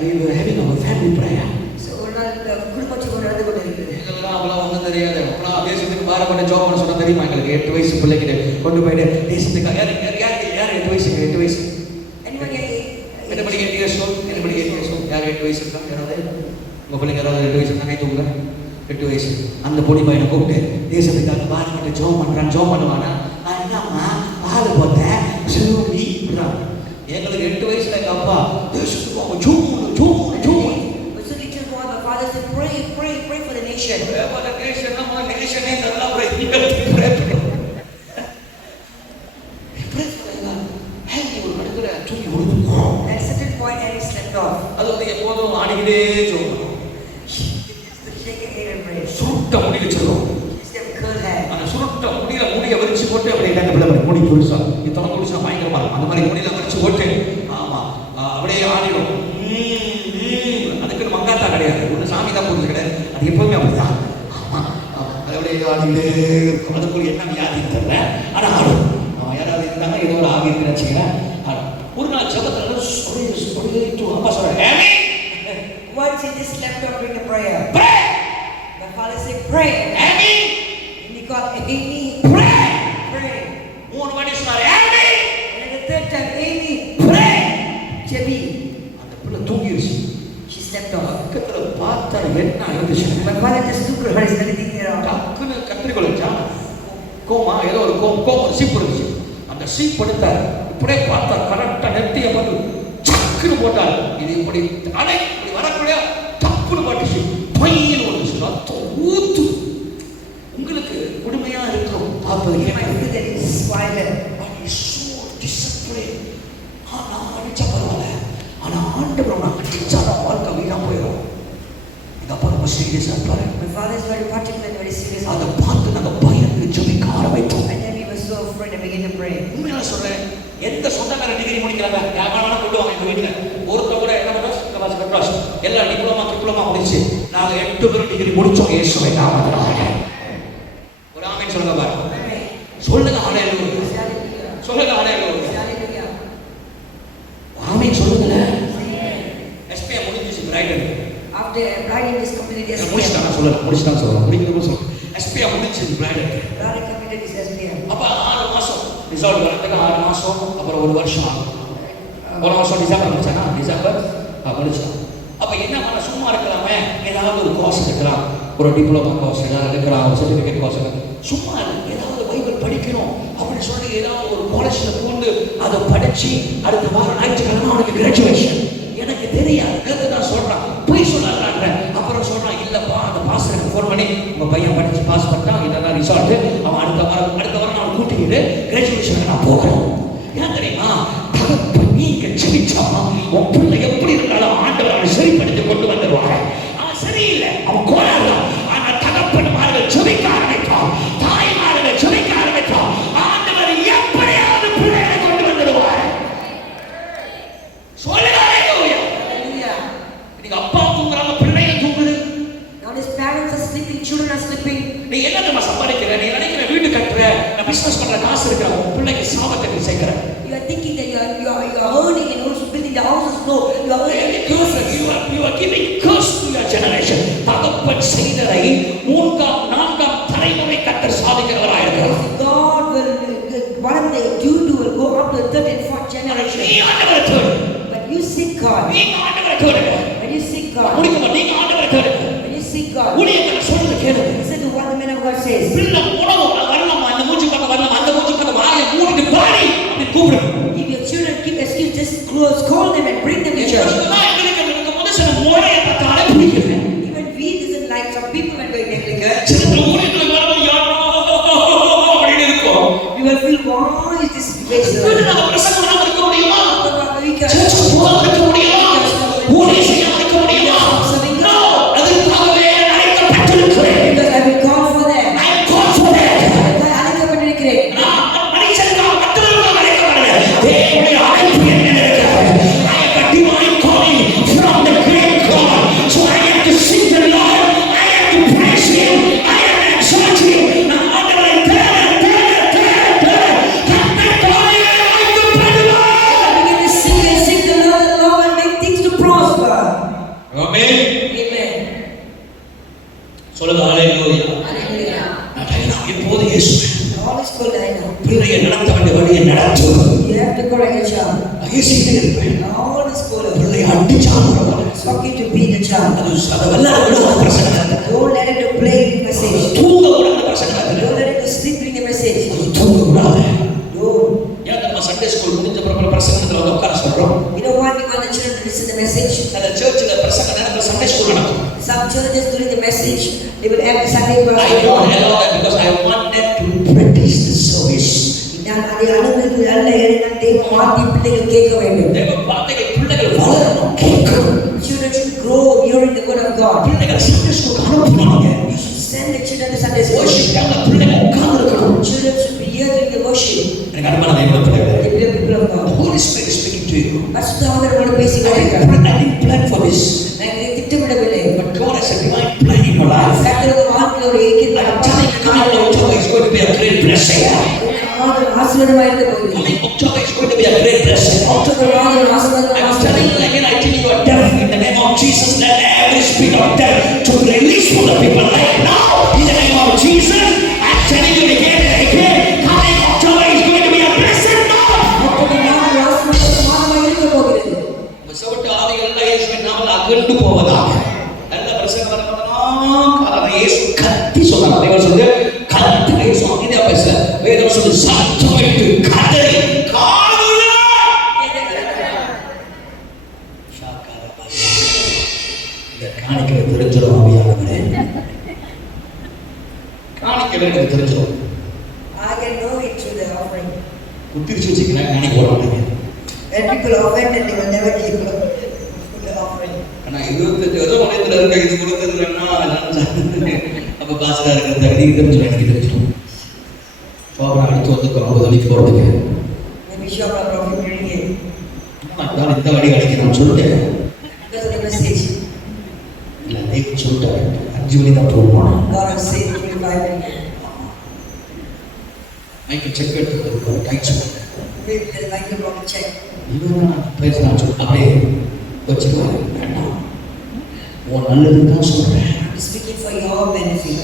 we were having our family prayer. So ஒரு நாள் குடும்பத்தோடு நடந்து கொண்டிருக்கிறது. இதெல்லாம் அவ்வளோ ஒன்றும் தெரியாது. அப்பெல்லாம் தேசத்துக்கு பாரப்பட்ட ஜோபனை சொன்ன தெரியுமா எங்களுக்கு 8 வயசு பிள்ளைக்கு கொண்டு போயிட்டு தேசத்துக்கு யார் 8 வயசுக்கு 8 வயசு Anybody என்னபடி 8 years old என்னபடி 8 years old யார் 8 வயசு இருக்காங்க யாராவது உங்கள் பிள்ளைங்க யாராவது 8 வயசு இருந்தாங்க தூங்க 8 வயசு அந்த பொடி பையனை கூப்பிட்டு தேசத்துக்காக பாரப்பட்ட ஜோம் பண்ணுவானா நான் என்னம்மா பால் போட்டேன் சொல்லி எங்களுக்கு 8 வயசுல எங்கள் அப்பா தேசத்துக்கு அவங்க zoom was so little boy, my father said, pray for the nation. At a certain point, Harry slept off. அது வந்து எப்போதும் ஆடிக்கிட்டே சொல்லணும். He used to shake a head and pray. சுருட்ட முடி வச்சிருக்கோம். He used to have curl hair. அந்த சுருட்ட முடியை விரிச்சு போட்டு அப்படியே என்ன முடி புதுசா இத்தனை முடிச்சா பயங்கரமா இருக்கும். அந்த மாதிரி முடியெல்லாம் விரிச்சு போட்டு ஆமா அப்படியே ஆடிடும். அதுக்கு மங்காத்தா கிடையாது. ஒன்று சாமி தான் புரிஞ்சு கிடையாது. அது எப்பவுமே அப்படிதான். ஆமா அது அப்படியே ஆடிக்கிட்டே இருக்கும். அதுக்குள்ள என்ன வியாதி தெரியல. ஆனா ஆடும். யாராவது இருந்தாங்க ஏதோ ஒரு ஆவி இருக்குன்னு வச்சுக்கிறேன். ஒரு நாள் ஜபத்தில் அப்பா சொல்றேன் Once he just slept off during the prayer. Pray. My father said, pray. Amen. And he called Amy. Pray. Pray. மூணு வாட்டி சொன்னாரு Amen. And the third time, Amy. Pray. Jebby. அந்த பிள்ளை தூங்கிடுச்சு. She slept off. பக்கத்துல பார்த்தா என்ன இருந்துச்சு? My father just took her, is everything around. டக்குன்னு கத்திரிக்கோல் வச்சா கோமா ஏதோ ஒரு கோம் சீப்பு இருந்துச்சு. அந்த சீப் எடுத்தார். இப்படியே பார்த்தா கரெக்டா நெத்திய பார்த்து சக்குன்னு போட்டார். இது இப்படி அடை இப்படி வரக்கூடிய தப்புன்னு பாட்டுச்சு. பையன் ஒன்று ரத்தம் ஊத்து. உங்களுக்கு கொடுமையா இருக்கும் பார்ப்பது My father that is violent. நான் அடிச்சா பரவாயில்ல. ஆனா ஆண்டவர் நான் அடிச்சா வாழ்க்கை வீணா போயிடும். எங்க அப்பா ரொம்ப சீரியஸா இருப்பாரு. My father is very particular and very serious. அதை பார்த்து நாங்கள் பயந்து ஜெபிக்க ஆரம்பித்தோம். And then he was so afraid and began to pray. உண்மையா சொல்றேன், எந்த சொந்தக்கார டிகிரி முடிக்கிறாங்க யாரும் கொள்ளுவாங்க எங்க வீட்டுல. ஒருத்தர் கூட என்ன பண்றோம் எல்லாம் டிப்ளமா முடிச்சு நாங்க 8 பேரும் டிகிரி முடிச்சோம். இயேசுவை நாமத்தினால ஒரு சொல்லுங்க பாரு. சொல்லுங்க ஹalleluya. சொல்லுங்க ஹalleluya. ஆமென் சொல்லுங்க. எஸ்பியா முடிஞ்சிச்சு bridal. After bridal is completed, முடிச்சிட்டாங்க சொல்லலாம். முடிக்கிறது சொல்லுங்க. எஸ்பியா முடிஞ்சிச்சு bridal. bridal completed is SPM. அப்ப 6 மாசம் ரிசல்ட் வரதுக்கு 6 மாசம் அப்புறம் 1 வருஷம் ஆகும். 1 வருஷம் டிசம்பர் முடிச்சானா டிசம்பர் முடிச்சான். அப்ப என்ன பண்ண சும்மா இருக்கலாமே, ஏதாவது ஒரு கோர்ஸ் எடுக்கலாம், ஒரு டிப்ளமா கோர்ஸ் ஏதாவது எடுக்கலாம், ஒரு சர்டிஃபிகேட் கோர்ஸ் சும்மா ஏதாவது பைபிள் படிக்கணும் அப்படின்னு சொல்லி ஏதாவது ஒரு காலேஜ்ல போந்து அதை படிச்சு அடுத்த வாரம் ஞாயிற்றுக்கிழமை அவனுக்கு கிராஜுவேஷன். எனக்கு தெரியாது, நேற்று தான் சொல்றான், போய் சொல்லாங்க. அப்புறம் சொல்றான், இல்லப்பா அந்த பாஸ்டருக்கு ஃபோன் பண்ணி உங்க பையன் படிச்சு பாஸ் பண்ணான், இதெல்லாம் ரிசால்ட், அவன் அடுத்த வாரம் அவன் கூட்டிக்கிட்டு கிராஜுவேஷனுக்கு நான் போகிறேன். ஏன் தெரியுமா? நீங்க செபிச்சா உன் பிள்ளை எப்படி இருந்தாலும் ஆண்டவர் அவனை சரிப்படுத்தி கொண்டு வந்துடுவாங்க. அவன் சரியில்லை, அவன் கோளாறு. ஆனா தகப்பன்மார்கள் செபிக்க ஆரம்பித்தான், தாய்மார்கள் செபிக்க ஆரம்பித்தான், ஆண்டவர் எப்படியாவது பிள்ளைகளை கொண்டு வந்துடுவார். சொல்லுங்க ஹalleluya. நீங்க அப்பா தூங்குறாங்க, பிள்ளைங்க தூங்குது. Now his parents are sleeping, children are sleeping. நீ என்ன நம்ம சம்பாதிக்கிற, நீ நினைக்கிற வீடு கட்டுற, நான் பிசினஸ் பண்ற, காசு இருக்கிற, உன் பிள்ளைக்கு சாபத்தை நீ சேர்க்கிற. You are thinking that you are earning and also building the houses. No, you are earning you are giving curse to your generation. தகப்பன் செய்ததை 3ஆம் 4ஆம் தலைமுறை கர்த்தர் சாதிக்கிறவராக இருக்கிறார். God will, whatever they do will go up to the 3rd and 4th generation. நீ ஆண்டவரை தேடு. But you seek God. நீங்க ஆண்டவரை தேடுங்க. When you seek God. முடிக்குமா? நீங்க ஆண்டவரை தேடுங்க. When you seek God. ஊழியர்கள் சொல்றது கேளுங்க. Listen to what the man of God says. பிள்ளை உணவு வரலாம், அந்த மூச்சு பக்கம் வரலாம், அந்த மூச்சு பக்கம் வாயை மூடிட்டு பாடி அப்படி கூப்பிடுங்க. If your children keep excuse, just call them and bring them to church. எங்களுக்கு முதல் சில முறையை பார்த்தாலே பிடிக்கல. Even we doesn't like some people when we're Anglican. சில ஊழியர்கள் வரணும் யாரோ அப்படின்னு இருக்கும். You will feel, why is this place? நம்ம பிரசங்கம் பண்ணாம இருக்க முடியுமா? We can. சர்ச்சுக்கு போகாம இருக்க முடியுமா? ஊழியம் செய்யாம இருக்க முடியுமா? No, அதுக்காகவே அழைக்கப்பட்டிருக்கிறேன். Because I will call for them. I am called for that. அழைக்கப்பட்டிருக்கிறேன். மனுஷனுக்காக மற்றவர்களுக்காக அழைக்கப்படல. தேவனுடைய அழைப்பு என்ன இருக்கிறது? I have a divine calling from the great God. So I have to sing the Lord. I have to praise Him. I have to exalt Him. நான் ஆண்டவரை தேட கர்த்தருக்காக அழைக்கப்படுவார். Begin to sing the Lord and make things to prosper. Amen. Amen. சொல்லுங்க ஹalleluya. Hallelujah. நான் எப்போது இயேசுவே All is good right now. பிள்ளையை நடத்த வேண்டிய வழியை நடத்து. You have to correct your child. இயேசுவே இருப்பேன். All is good. பிள்ளையை அடிச்சாங்க. It's okay to beat the child. அது வல்லாத விடாத பிரசங்கத்தை. Don't let it to play with the message. தூங்க விடாத பிரசங்கத்தை. Don't let it to sleep with the message. தூங்க விடாத. Don't. ஏன் நம்ம சண்டே ஸ்கூல் முடிஞ்ச பிறகு பிரசங்கத்துல வந்து உட்கார சொல்றோம். You know why we want the children to listen to the message? அந்த சர்ச்சில் பிரசங்க நேரத்துல சண்டே ஸ்கூல் நடக்கும். Some churches during the message they will have Sunday I don't allow that because I want them to practice the service. நான் அதை அனுமதித்து அல்ல, ஏனென்றால் தேவ வார்த்தை பிள்ளைகள் கேட்க வேண்டும். தேவ வார்த்தைகள் பிள்ளைகள் வளரணும், கேட்கணும். Children should grow hearing the word of God. பிள்ளைகள் சண்டே ஸ்கூல் அனுப்பணும். You should send the children to Sunday school. worship டைம்ல பிள்ளைகள் உட்கார்ந்து இருக்கணும். Children should be here during the worship. எனக்கு அன்பான தேவ பிள்ளைகளே, The dear people of God. the Holy Spirit is speaking to you. பரிசுத்தாவியானவர் பேசிக் I கொண்டிருக்கிறார். didn't plan for this, நான் இதை திட்டமிடவில்லை. but God has a divine plan in your life. கர்த்தருடைய வாழ்க்கையில் ஒரு I'm telling you, coming October is going to be a great blessing. ஆசீர்வாதமாக இருக்க போகிறது. Coming October is going to be a great blessing. October மாதம் I'm ஆசீர்வாதமாக telling you again, I tell you, are deaf in the name of Jesus. Let every spirit of death to release from the people right now in the name of Jesus. I'm telling you again and again, coming October is going to be a blessing now. October மாதம் ஆசீர்வாதமாக இருக்க போகிறது. சவுட்டு ஆவிகள் எல்லாம் இயேசுவின் நாமத்தில் அகன்று போவதாக. நல்ல பிரசங்கம் வரணும்னா காரணம் இயேசு கத்தி சொன்னார். தேவன் சொல்லுது கத்தி, இயேசு அமைதியா பேசல. வேதம் சொல்லுது சத்தமிட்டு கதறி காதுல இந்த காணிக்கை தெரிஞ்சிடும். ஆவியானவரே, காணிக்கை எனக்கு தெரிஞ்சிடும். I can know it through the offering. குத்திரிச்சு வச்சுக்கிறேன், காணிக்கை போட மாட்டேங்க. When people offend and they will never give the offering. ஆனா 25 வருஷம் உலகத்துல இருக்க இது கொடுத்துருன்னா அப்ப பாசரா இருக்கிற தகுதி தெரிஞ்சிடும், எனக்கு தெரிஞ்சிடும். சோபரா அடுத்து வந்து 50 வழிக்கு போறதுக்கு Maybe Bishop or Prophet reading it. அதான் இந்த வழி அடிக்கணும்னு சொல்லிட்டேன். Because of the message. இல்லை தேவன் சொல்லிட்டாரு 5 மணி தான் போகணும். God has said 25 minutes. மைக்கு செக் எடுத்து டைட் சொல்லுங்க. With the microphone check. இவன் பேசலாம் சொல்லு அப்படியே வச்சுருவாங்க. வேண்டாம், உன் நல்லது தான் சொல்கிறேன். I'm speaking for your benefit.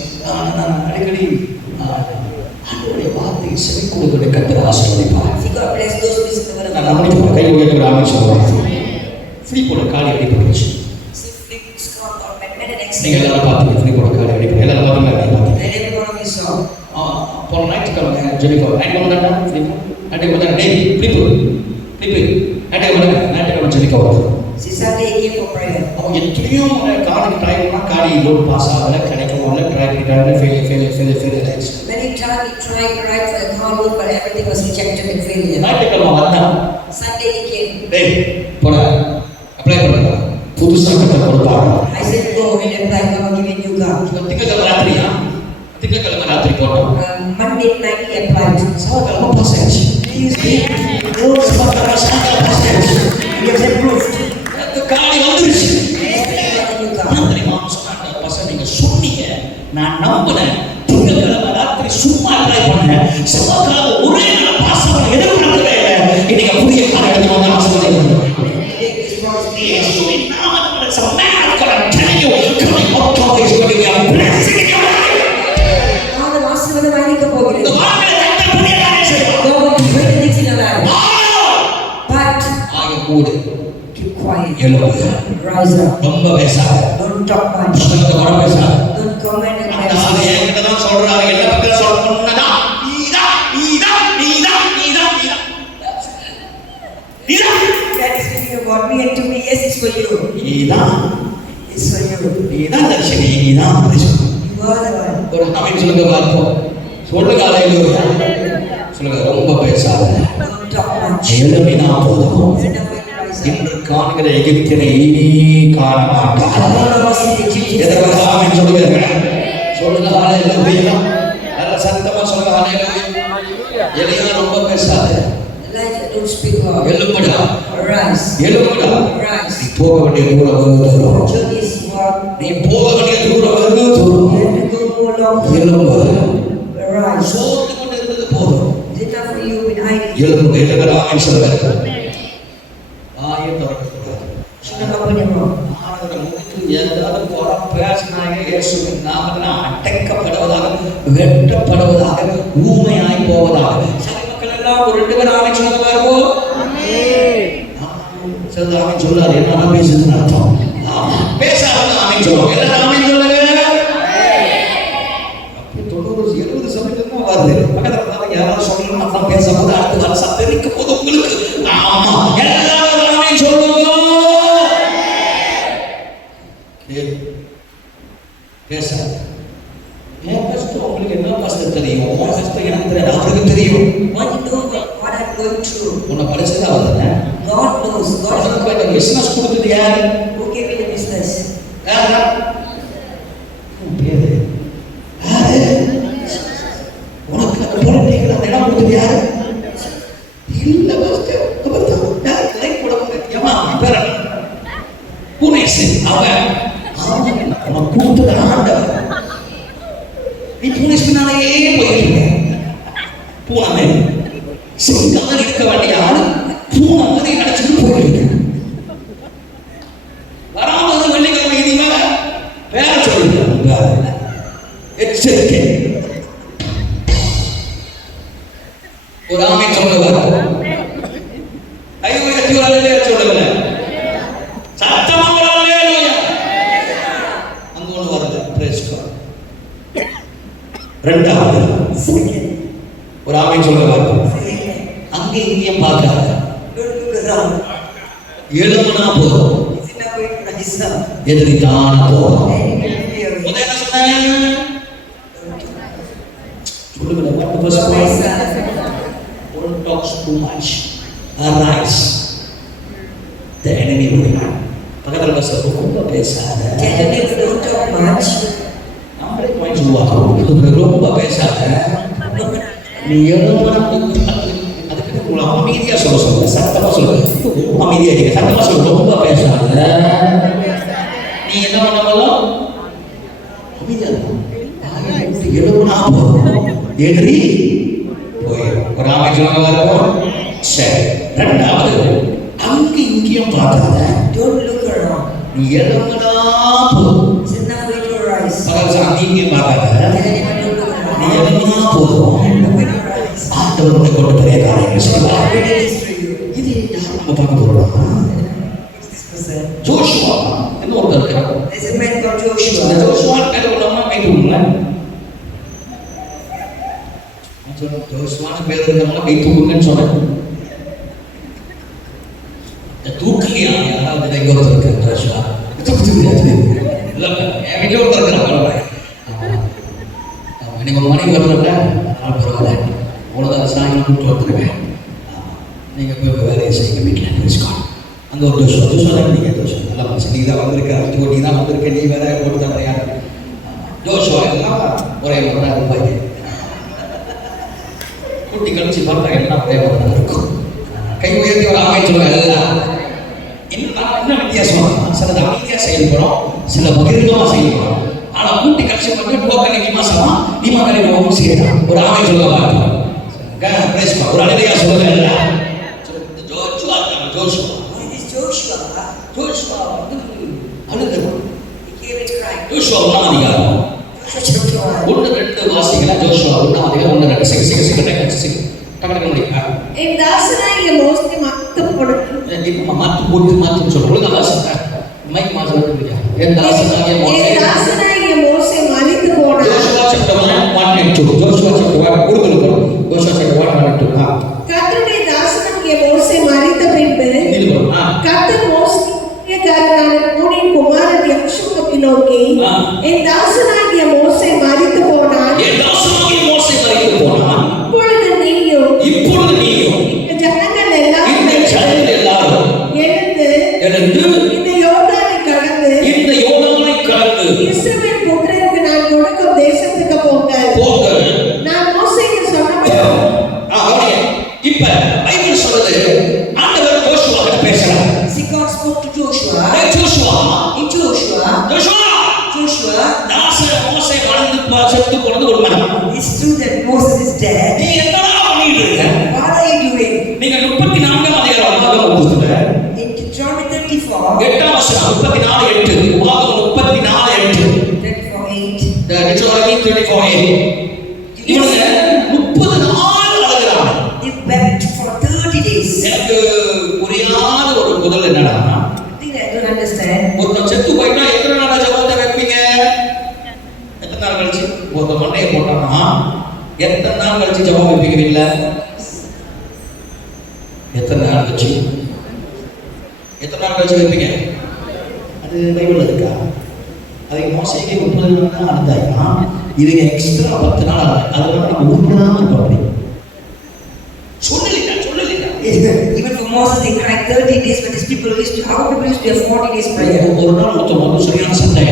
நான் அடிக்கடி அவருடைய வார்த்தையை செவி கொடுக்கிற கர்த்தர் ஆசீர்வதிப்பார். See, God bless those who listen to the word of நான் God. நம்மளுக்கு கை உயர்த்துகிற ஆமென் சொல்லுவாங்க. ஃப்ரீப்போட காலி அடிப்பட்டுச்சு. See, Philip's God got met and நீங்கள் accident. எல்லாரும் பார்த்தீங்க, ஃப்ரீப்போட காலி அடிப்பட்டு எல்லாரும் பார்த்தீங்களா? And every one of you saw. போன ஞாயிற்றுக்கிழமை ஜெபிக்கோ நைட் வந்தாண்டா ஃப்ரீப்போ வந்தாங்க. டே ஃப்ரீப்போ ஞாயிற்றுக்கிழமை ஜெபிக்கோ. See, Sunday he came for prayer. அவங்க எத்தனையோ காலேஜ் ட்ரை பண்ணால் காலேஜ் லோன் பாஸ் ஆகலை, கிடைக்கல, ட்ரை பண்ணிட்டாங்க, ஃபெயில் ஆயிடுச்சு. Many times he tried to write for the car loan, but everything was rejected and failure. ஞாயிற்றுக்கிழமை வந்தான். Sunday he came. டேய் போட அப்ளை பண்ணுங்க, புதுசாக கட்ட கொடுப்பாங்க. I said, go and apply, God will give you a new car. திங்கக்கிழமை ராத்திரியா? திங்கக்கிழமை ராத்திரி போட்டோம். Monday night he applied. செவ்வாய்க்கிழமை பாஸ் ஆயிடுச்சு. செவ்வாய்க்கிழமை சாயங்காலம் பாஸ் ஆயிடுச்சு. He was approved. காலி வந்துருச்சு. New car. தெரியுமா சொன்னாங்க, பசங்க நீங்க சொன்னீங்க, நான் நம்பினேன். திங்கக்கிழமை ராத்திரி சும்மா அப்ளை பண்ணேன், செவ்வாய்க்கிழமை ஒரே நாள் பாஸ் ஆக எதிர்பார்க்கவே இல்லை. இன்னைக்கு புதிய கால எடுத்து வந்து ஆசீர்வாதம். இயேசுவின் நாமத்தில் some man of God, I'm telling you, coming out of this going to be a blessing in your life. ஆண்டவர் ஆசீர்வாதமாய் இருக்க போகிறது. இந்த வாழ்க்கையில கர்த்தர் புதிய காரியம் செய்வார். God will do great things in your life. But ஆக கூடு keep quiet. எழும்பு. Rise up. ரொம்ப பேசாத. Don't talk much. பசங்க வர பேசாத. Don't comment and அந்த ஆளு criticize. என்கிட்ட தான் சொல்றாங்க, என்ன பக்கம் சொல்லணும்னா நீதான். God is speaking about me and to me. Yes, it's for you. நீதான் It's for you. தர்ஷினி, நீதான் பரிசுத்தம். You are the one. ஒரு ஆமென் சொல்லுங்க பார்ப்போம். சொல்லுங்க அல்லேலூயா. சொல்லுங்க ரொம்ப பேசாத. Don't talk much. எழும்பினா போதும். It's enough when you rise up. இன்று காண்கிற எகிப்தியனை இனி காண மாட்டார். All of us in the Egyptians. எதற்கு ஆமென் சொல்லுங்க. சொல்லுங்க அல்லேலூயா. நல்ல சத்தமா சொல்லுங்க அல்லேலூயா. எலியா ரொம்ப பேசாத. Elijah, don't speak loud. எழும்புடா. Rise. எழும்புடா. Rise. நீ போக வேண்டிய தூரம் வெகு தூரம். Journey is far. நீ போக வேண்டிய தூரம் வெகு தூரம். You have to go more long. எழும்பு. Rise. சோர்ந்து கொண்டு இருந்தது போதும். It's enough for you in hiding. எழும்பு. எழுகிற ஆமென் சொல்லுங்க. வாயை திறக்கக்கூடாது. Should not open your mouth. ஏதாவது போற பேசினாங்க இயேசுவின் நாமத்தினால் அடைக்கப்படுவதாக, வெட்டப்படுவதாக, ஊமையாய் போவதாக. சபை மக்கள் எல்லாம் ஒரு 2 பேர் ஆமென் சொல்லுங்க பாருங்க. சிலர் ஆமென் சொல்லாது, என்ன பேசுதுன்னு அர்த்தம். பேசாத ஆமென் சொல்லுவாங்க. எல்லாரும் ஆமென் சொல்லுங்க. அப்படி 90-70 சமயத்துக்கு வருது. பக்கத்துல பார்த்தா யாராவது சொல்லணும், அப்புறம் பேசும்போது அடுத்த வருஷம் தெரிவிக்கும் போது உங்களுக்கு ஆமா எல்லாரும் ஆமென் சொல்லுங்க. பேசாது. என் கஷ்டம் உங்களுக்கு என்ன கஷ்டம் தெரியும், உன் கஷ்டம் எனக்கு தெரியாது, அவருக்கு தெரியும். What you know what I'm going through. உன்னை படிச்சது அவர் தானே. God knows. God is உனக்கு இந்த பிசினஸ் கொடுத்தது யாரு? who gave me the business. யாரா? உன் பேரு யாரு? உனக்கு அந்த பொலிட்டிக்கல் அந்த இடம் கொடுத்தது யாரு? இல்ல பஸ்ட் அவர் தான் லைக் போட போறேன். ஏமா பேர பூனேஷ் அவன் உனக்கு கொடுத்தது ஆண்டவர். நீ பூனேஷ் பின்னாலேயே போயிருக்க. பூனை சிங்கம் இருக்க வேண்டிய ஆளு பூனை மாதிரி நினைச்சிட்டு போயிருக்க. வராமது வெள்ளிக்கிழமை இனிமே பேர சொல்லிருக்க. எச்சரிக்கை. ஒரு ஆமென் சொல்லுவார். ஐயோ எத்தி வரலையே சொல்லுங்க. சத்தமா வரலையே. அங்க ஒண்ணு வருது. Praise God. ரெண்டாவது ஒரு ஆமென் சொல்லுவார். அங்க இங்கேயும் பார்க்காத. Don't look around. எழும்புனா போதும். It's enough for you to rise up. எதிரி தானா போதும். And you will be away. முதல்ல என்ன சொன்னாங்க? சொல்லுங்க. What was Rise the up. Don't talk too much. Arise. The enemy will run. பக்கத்துல பஸ் ரொம்ப பேசாத. Tell the neighbor, don't talk much. நம்மளே போய் சொல்லுவாங்க, ரொம்ப பேசாத. நீ எழும்புனா அதுக்கு உங்களை அமைதியா சொல்ல சத்தமா சொல்லுங்க. அமைதியா இருக்க, சத்தமா சொல்ல, ரொம்ப பேசாத. நீ என்ன பண்ணலாம்? அமைதியா இருக்கும். எழும்புனா போதும், எதிரி போய் ஒரு ஆமை சொல்லுங்க இருக்கும். சரி, ரெண்டாவது அங்க இங்கேயும் பார்க்காத. Don't look around. நீ எதனா போதும். It's enough with your eyes. பகல் அங்க இங்கேயும் பார்க்காத. Tell anyone don't look நீ around. எதனா போதும். Look with your eyes. ஆண்டவர் உன்னை கொண்டு பெரிய காரியங்கள் செய்வார். God did this for you. இது யார் நம்ம பார்க்க போறோம்? Who's this person? ஜோஷுவா என்ன ஒருத்தர் இருக்காரு. There's a man called அந்த Joshua. ஜோஷுவா பேர் உள்ளவங்க கைட்டு விடுங்களேன். ஜோஷுவான்னு பேர் இருக்கிறவங்க கை தூக்குங்கன்னு சொன்னேன். தூக்கலையா யாராவது எங்க ஒருத்தர் இருக்காரு ஜோஷுவா தூக்கு முடியாது. இல்லை என் வீட்டில் ஒருத்தர் இருக்கிறாங்க. நீங்கள் ஒரு மணிக்கு வரல அதனால் பரவாயில்ல. அவ்வளோதான் சாயங்காலம் கூப்பிட்டு வந்துருவேன். நீங்கள் போய் வேலையை செய்யுங்க வீட்டில் பேசிக்கோங்க. அங்கே ஒரு ஜோஷுவா தான் நீங்கள் ஜோஷுவா நல்லா மனுஷன் நீ தான் வந்திருக்க அஞ்சு நீ தான் வந்திருக்க நீ வேற போட்டு தான் யார் ஜோஷுவா எல்லாம் ஒரே மாதிரி தான் இருப்பாங்க. கூட்டி கழிச்சு பார்த்தா எல்லாம் ஒரே மாதிரி தான் இருக்கும். கை உயர்த்தி ஒரு ஆமை சொல்லுவாங்க எல்லாம் என்ன வித்தியாசம். சிலது அமைதியாக செயல்படும், சில பகிர்ந்தமாக செயல்படும். ஆனால் கூட்டி கழிச்சு பண்ணி டோக்கன் நிற்குமா சமா நீமா கலை போகவும் செய்யலாம். ஒரு ஆமை சொல்லுவாங்க ஒரு அழகையா சொல்லுங்க எல்லாம் Joshua Joshua Who is this Joshua? Joshua அழுது He came and cried. Joshua ஒன்றாம் அதிகாரம் Joshua chapter 1. 1-2 வாசிங்களா. ஜோஷுவா 1ஆம் அதிகாரம் 1-2 சிக்க டக்கு முடியும். என் தாசனாகிய மோசே மத்தம் கொடுத்து இப்போ மாற்றி போட்டு மாற்றி சொல்ல ஒழுங்கா வாசிங்க. மைக் மாசம் என் தாசனாகிய மோசே மரித்து போனார். ஜோஷுவா chapter 1-2 ஜோஷுவா chapter 1 கொடுத்துருக்கோம். ஜோஷுவா chapter 1-2 கர்த்தருடைய தாசனாகிய மோசே மரித்த பின்பு இதுவா கர்த்தர் மோசேக்காரனான நூனின் குமாரன் யெகோஷுவை நோக்கி என் தாசனாகிய மோசே மரித்து போனார். என் தாசனாகிய மோசே மரித்து போனார். இப்பொழுது நீயும் இந்த ஜனங்கள் எல்லாரும் எழுந்து இந்த யோர்தானை கடந்து இஸ்ரவேல் புத்திரருக்கு நான் கொடுக்கும் தேசத்துக்கு போங்கள். நான் மோசேக்கு சொன்னபடி இப்ப பைபிள் சொல்லுது ஆண்டவர் ஜோஷுவா கிட்ட பேசுறார். See, God spoke to Joshua. Joshua Joshua, மோசே வாழ்ந்து செத்து போனது உண்மை. it's true that Moses is dead. நீ என்னடா பண்ணிட்டு இருக்க? What are you doing? நீங்க 34ஆம் அதிகாரம் உபாகமம் புத்தகத்துல In Deuteronomy 34, 8ஆம் வசனம் 34:8 உபாகமம் 34:8 34:8, Deuteronomy 34:8 இவங்க 30 நாள் அழுகுறாங்க. they wept for 30 days. எனக்கு புரியாத ஒரு முதல் என்னடா I think I don't understand. ஒருத்தன் செத்து போயிட்டா எத்தனை நாள் ஜெபத்தை வைப்பீங்க? எத்தனை நாள் கழிச்சு ஒருத்த மண்டையை போட்டானா எத்தனை நாள் கழிச்சு ஜெபம் வைப்பீங்க வீட்டுல? எத்தனை நாள் கழிச்சு வைப்பீங்க? அது பைபிள் இருக்கா? அது மோசேக்கு 30 நாள் தான் அனுந்தாயினா இது எக்ஸ்ட்ரா 10 நாள் ஆகும். அதனால நம்ம உருப்படாம இருக்கோம். அப்படி சொல்லல. Even for Moses, they cried 30 days, but these people used to, our people used to have 40 days prayer. ஒரு நாள் ஒருத்தர் சரியான சண்டை.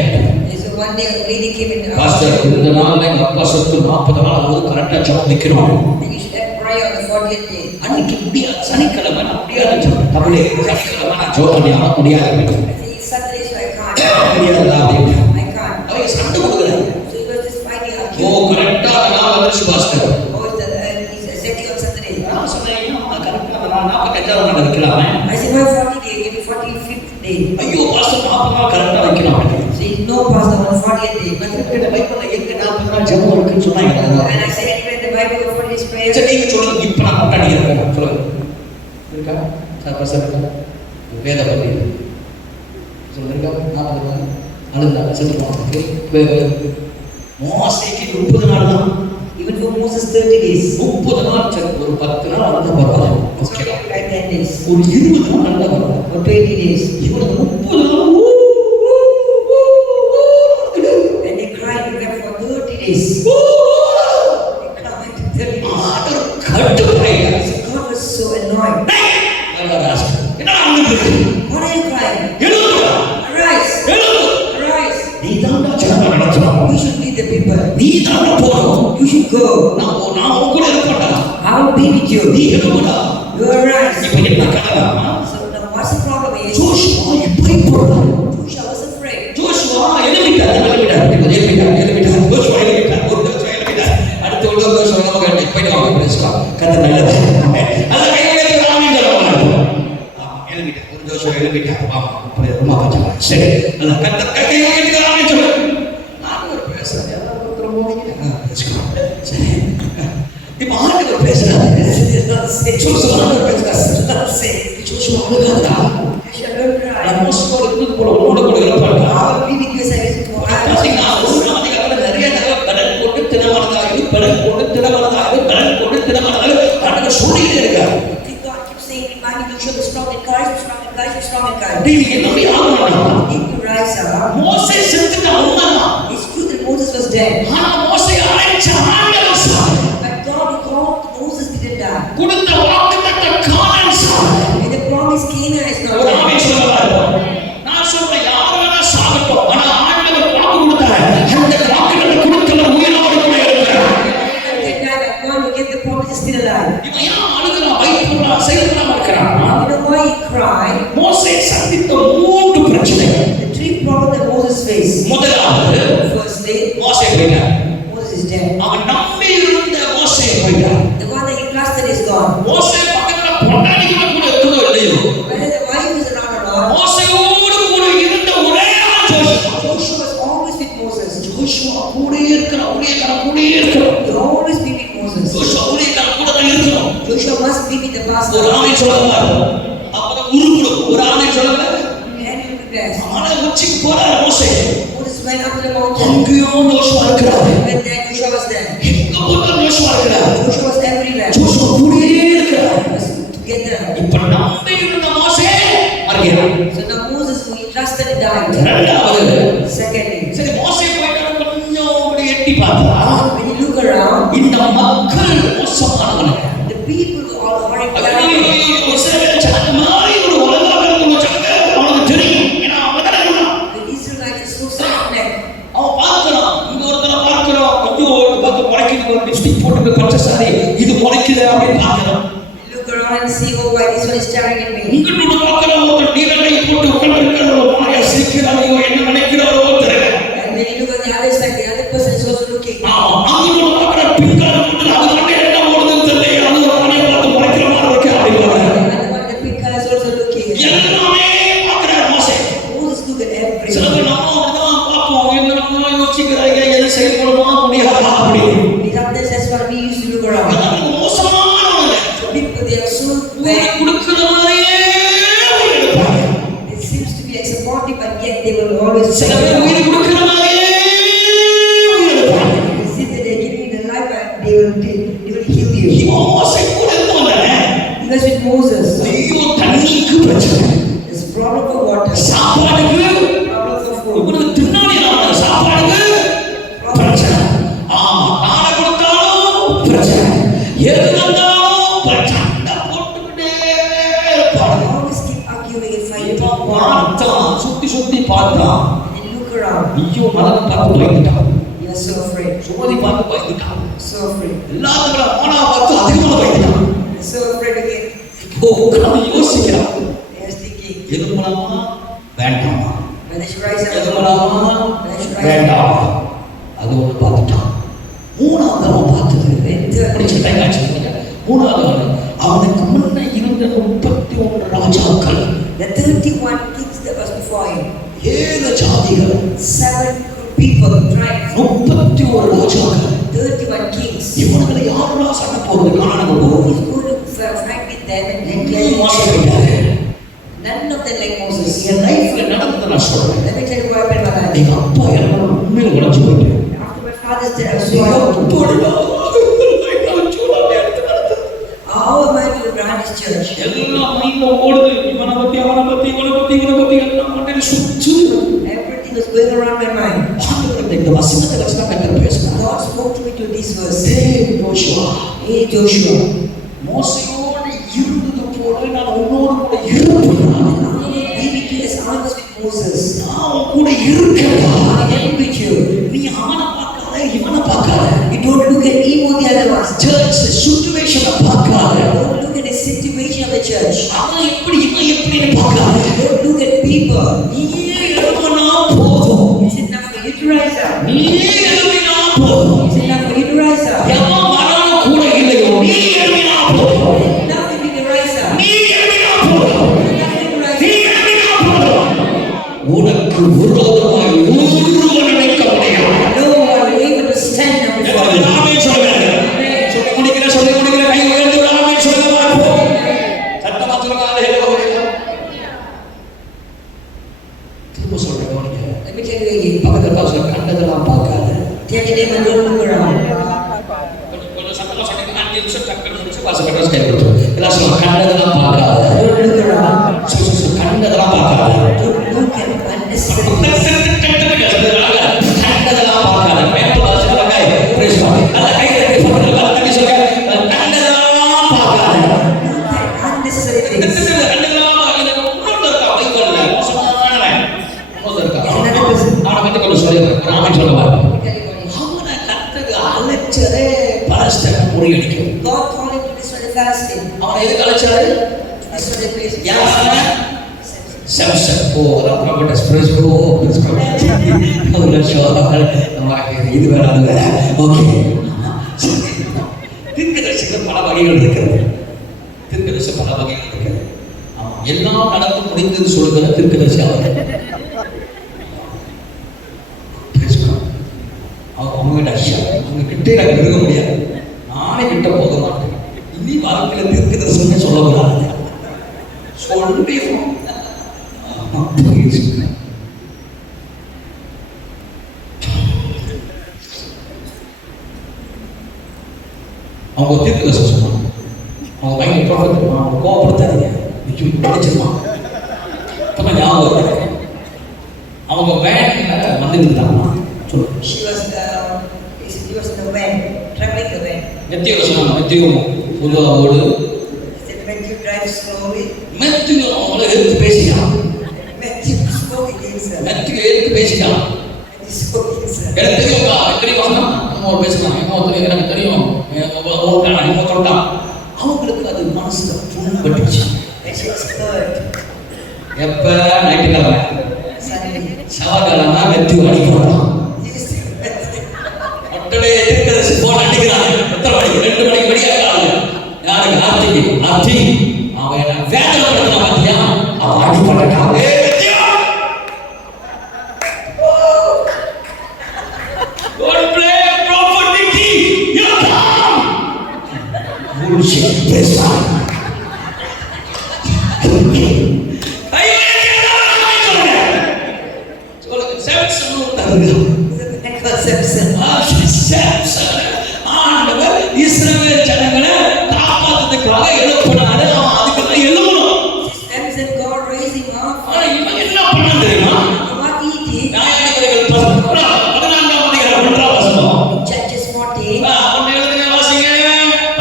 So one day a lady came in. Pastor இந்த நாள்ல எங்க அப்பா செத்து 40 நாள் ஆகுது கரெக்டா ஜெபம் வைக்கணும். And you should have prayer on the 40th day. அன்னைக்கு முடியாது. சனிக்கிழமை நான் முடியாது சொல்றேன். தமிழே சனிக்கிழமை நான் ஜெபம் பண்ண முடியாது. I say it's Sunday, so I can't. முடியாதா அப்படின்னு I can't. அவங்க சண்டை கொடுக்குறாங்க. So he was just fighting O arguing. கரெக்டா நான் வந்துச்சு pastor. Oh, he's setting on Saturday. நான் சொன்னேன் கரெக்டா நான் 45ஆவது நாள் வைக்கலாமே. I said, why 40 day? Give me 45th day. ஐயோ பாஸ்டர் 40 நாள் கரெக்டா வைக்கலாம். So he no pastor on 40th day. But இந்த பைபிள்ல எங்க 40 நாள் ஜெபம் இருக்குன்னு சொன்னாங்க. and I said, anyway, the Bible of 40 days prayer. சரி நீங்க சொல்லுங்க இப்ப நான் முட்டாடி இருக்கேன் சொல்லுங்க. இருக்கா? சார் பாஸ்டர் வேத பத்தி சொல்லுங்க. 40 நாள் அழுதா செத்துவாங்க. மோசேக்கு 30 நாள் தான். Even for Moses 30 days. 30 நாள் சரி ஒரு 10 நாள் அழுதா பரவாயில்ல. ஓகே. Like 10 days. ஒரு 20 நாள் அழுதா பரவாயில்ல. Or 20 days. இவனுக்கு 30 நாள் And they cried and wept for 30 days. They cried 30 days. ஆண்டவர் கட்டுப்படையா. So God was so annoyed. என்ன ஆகுது? What are you crying? எழுதுடா. Arise. எழுது. Arise. நீ தான் ஜனங்களை நடத்தணும். You should lead the people. நீ தான் போகணும். You should go. நான் உன் கூட இருப்பேன்டா. I will be with you. நீ எழுதுடா. You arise. இப்ப என்ன கனவா? So now what's the problem is? Joshua இப்படி போறான். Joshua was afraid. ஜோஷுவா எழுதிட்டார். ஜோஷுவா எழுதிட்டார். ஒரு ஜோஷுவா எழுதிட்டார். அடுத்து ஒரு ஜோஷுவா நம்ம கண்டு போயிட்டு வாங்க பிரேஸ்கா கத்த நல்லது அல்ல கையில ஆமென் சொல்லுவாங்க எழுதிட்டேன் ஒரு ஜோஷுவா எழுதிட்டேன் அப்படி ரொம்ப பச்சை சரி அல்ல கத்த கையில ஆமென் சொல்லு நான் ஒரு பேசுறேன் எல்லாரும் ஒருத்தர் போனீங்க சரி இப்ப ஆண்டவர் பேசுறாரு ஜோஷுவா பேசுறாரு சரி ஜோஷுவா அழுகாதா மோசமா இருக்குது போல உன்னோட கூட இருப்பாங்க நிறைய தடவை கடல் போட்டு திடமானதாக கடல் போட்டு திடமானதாக கடல் போட்டு திடமானதாக ஆண்டவர் சொல்லிட்டே இருக்காரு என்னுடைய மோசே செத்துட்டான் உண்மைதான் ஆனா மோசே அழைச்ச ஆண்டவர் சார் கொடுத்த வாக்குத்தத்த கானான் சார் ஒரு ஆமென் சொல்லுவார் நான் சொல்றேன் யார் வேணா சாகட்டும் ஆனா ஆண்டவர் வாக்கு கொடுத்தார் அந்த வாக்குகளை கொடுத்தவர் உயிரோடு கூட இருக்கிறார் இவன் ஏன் அழுகிறான் பயப்படுறான் செயல்படாம இருக்கிறான் மோசே சந்தித்த 3 பிரச்சனைகள் முதலாவது மோசே போயிட்டார் அவன் நம்பி இருந்த மோசே போயிட்டார் மோசே பக்கத்துல பொண்டாட்டிகளை கூட இருக்குதோ இல்லையோ மோசேயோடு கூட இருந்த ஒரே ஜோஷுவா கூட இருக்கிற ஊழியக்காரன் கூட இருக்கிறோம் ஜோஷுவா ஊழியக்காரன் கூட தான் இருக்கிறோம் ஒரு ஆமென் சொல்லுங்க அப்புறம் உருகுடும் ஒரு ஆமென் சொல்லுங்க ஆனா உச்சிக்கு போறாரு மோசே அங்கேயோ ஜோஷுவா இருக்கிறாரு எங்க போனாலும் ஜோஷுவா இருக்கிறாரு ஜோஷுவா கூடயே இருக்கிறார் இப்ப நம்பி இருந்த மோசே மறுக்கிறார் ரெண்டாவது சரி மோசே போயிட்டு கொஞ்சம் அப்படி எட்டி பார்த்தா இந்த மக்கள் மோசமானவங்க அந்த மாதிரி ஒரு உலகம் அவனுக்கு தெரியும் ஏன்னா அவன் அவன் பார்க்கிறான் இங்க ஒருத்தரை பார்க்கிறோம் கொஞ்சம் பார்த்து முளைக்குது ஒரு லிப்ஸ்டிக் போட்டு பச்சை சாரி இது முளைக்குது அப்படின்னு பார்க்கிறோம் and see oh why this one is staring at me. இங்க பார்க்கிறோம் ஒரு நீரடை போட்டு உட்கார்ந்திருக்கிற ஒரு மாயா சிரிக்கிறாரோ என்ன நினைக்கிறாரோ தெரியல. And when you look on the other side, the other person is also looking. அங்க பார்க்கிற பிங்கர் போட்டு அது வந்து என்ன ஓடுதுன்னு தெரியல. அது ஒரு மாயா பார்த்து முறைக்கிற மாதிரி இருக்கு அப்படிங்கறாங்க. And the picker is also looking. எல்லாமே பார்க்கறார் மோசே. Moses look at everything. சில பேர் நாம அப்படிதான் பார்ப்போம். என்னன்னா யோசிக்கிறாங்க எதை செயல்படுமா முடியாதா அப்படி. Sometimes that's what we used to look around. People they are so bad. It seems to be like supportive, but yet they will always say they say that they're giving you the life, but they will heal you. He was with Moses. There's problem for water, problem for food. சுத்தி பார்த்தான். Look around. ஐயோ மலர் பார்த்து பயந்துட்டான். You are so afraid. Sumathi பார்த்து பயந்துட்டான். So afraid. எல்லாரும் மோனா பார்த்து அதிகமா பயந்துட்டான். So afraid again. இப்போ உட்கார்ந்து யோசிக்கிறான். He is thinking. எது பண்ணலாமா வேண்டாமா? Whether should rise up. எது பண்ணலாமா வேண்டாமா? அது ஒரு பார்த்துட்டான். மூணாவது அவன் பார்த்தது படிச்ச டைகாச்சு. மூணாவது அவனுக்கு முன்ன இருந்த 31 ராஜாக்கள். The 31 kings that was before him. 7 ஜாதிகள். 7 people tribes. 31 ராஜாக்கள். 31 kings. இவங்களை யாரெல்லாம் சண்டை போடுறது காரணம் Who is going to fight with them and then none of them like Moses. என் லைஃப்ல நடந்தது நான் சொல்றேன். Let me tell you what happened in my life. எங்க அப்பா என்ன உண்மையில உடைச்சு போயிட்டு. After my father's death, I was so out. Our mind will run his church. எல்லாம் மைண்ட்ல ஓடுது. இவனை பத்தி அவனை பத்தி எல்லாம் மண்டையில சுத்து. Everything was going around my mind. ஆண்டவர் இந்த வசனத்தை வச்சு தான் கர்த்தர் பேசுறார். God spoke to me to this verse. Hey Joshua, மோசேயோடு இருந்தது போல நான் உன்னோடு கூட இருப்பேன். Be with you as I was with Moses. நான் கூட இருக்கேன். I am with you. நீ அவனை பார்க்காத இவனை பார்க்காத. You don't look at him or the other ones. Church situation பார்க்காத. Don't look at the situation of the church. அவன் எப்படி இவன் எப்படின்னு பார்க்காத. Don't look at people. நீயே எழுப்பினா போதும். It's enough for you to rise up. நீயே எழுப்பினா போதும். It's enough for you to rise up. எவன் வராலும் கூட சத்தமா சொன்னீங்க 5 நிமிஷம் டக்குனு முடிச்சு பாஸ்டர் அட்ரஸ் கை கொடுத்து எல்லாம் சொல்லுங்க கண்டதெல்லாம் பார்க்காத Don't look around. கண்டதெல்லாம் பார்க்காத Don't look at unnecessary things. கண்டதெல்லாம் பார்க்காத மேல வாசிக்கலாங்க பிரேஸ் பண்ணி அந்த கையில போட்டு தட்டி சொல்லுங்க கண்டதெல்லாம் பார்க்காத Look at unnecessary things. கண்டதெல்லாம் பார்க்காத இன்னொரு இருக்கா வைக்கோல்ல மோசமானவன் இன்னொரு இருக்கா Another person. அவனை பத்தி கொஞ்சம் சொல்லுங்க ராமன் சொல்லுவார் Tell you what he- அவனை கர்த்தருக்கு அழைச்சதே பலஸ்தீனை முறியடிக்கும் God called him to destroy the Philistine. அவனை எதுக்கு அழைச்சாரு To destroy the place. யார் சம்சன் ஓ அதான் ப்ராப்பர்ட்டிஸ் பிரைஸ் ஓ பிரைஸ் ஒரு லட்சம் நமக்கு இது வேற அது வேற ஓகே தீர்க்கதரிசிகள் பல வகைகள் இருக்கிறது தீர்க்கதரிசி பல வகைகள் இருக்கிறது எல்லாம் நடந்து முடிந்தது சொல்லுகிற தீர்க்கதரிசி அவர் அவங்க அவங்க கிட்டே நாங்கள் இருக்க முடியாது நானே கிட்ட போக மாட்டேன் இனி வாழ்க்கையில் தீர்க்கதரிசனமே சொல்லக்கூடாது சொல்லிடுவோம் அவங்க தீர்க்கதரிசனம் சொன்னாங்க அவங்க பயங்கர ப்ராஃபிட் அவங்க கோவப்படுத்தாதீங்க நிச்சயமா அப்போ ஞாபகம் இருக்கு அவங்க வேன்ல வந்துட்டு இருந்தாங்க சொல்லுங்க She was in the van, traveling the van. மெத்தியோ சொன்னாங்க மெத்தியோ பொதுவாக He said, Matthew drives slowly. மெத்தியோ அவங்கள எடுத்து பேசிட்டான் Matthew spoke against her. மெத்தியோ எடுத்து பேசிட்டான் Matthew spoke against her. எனக்கு தெரியும்க்கா தெரியுமா நம்ம ஒரு பேசலாம் எனக்கு தெரியும் தொட்டான் அவங்களுக்கு அது மனசுல புண்பட்டுச்சு And she was hurt. எப்ப ஞாயிற்றுக்கிழமை Suddenly, செவ்வாய்க்கிழமை மெத்தியோ அடிக்கிறான் he used to Matthew. ஒட்டடே இருக்கிறது போன் அடிக்கிறான் எத்தனை மணிக்கு 2 மணிக்கு வெளியாகிறாங்க யாருக்கு ஆர்த்தி அவன் என்ன வேதனை படுத்தினா பாத்தியா அவன் அடிப்பட்டான் Don't play a prophet, Nicky. You come. Bullshit. Praise God. ஆண்டவர் இஸ்ரவேல் ஜனங்களை காப்பாத்துறதுக்காக எழுப்பினாரு அவன் அதுக்கெல்லாம் எழுப்பணும் Samson, God raised him up. ஆனா இவன் என்ன பண்ண தெரியுமா What he did, நியாயாதிபதிகள் 14ஆம் அதிகாரம் 1ஆம் வசனம் Judges 14. ஒன்னு எழுதுங்க வாசிங்க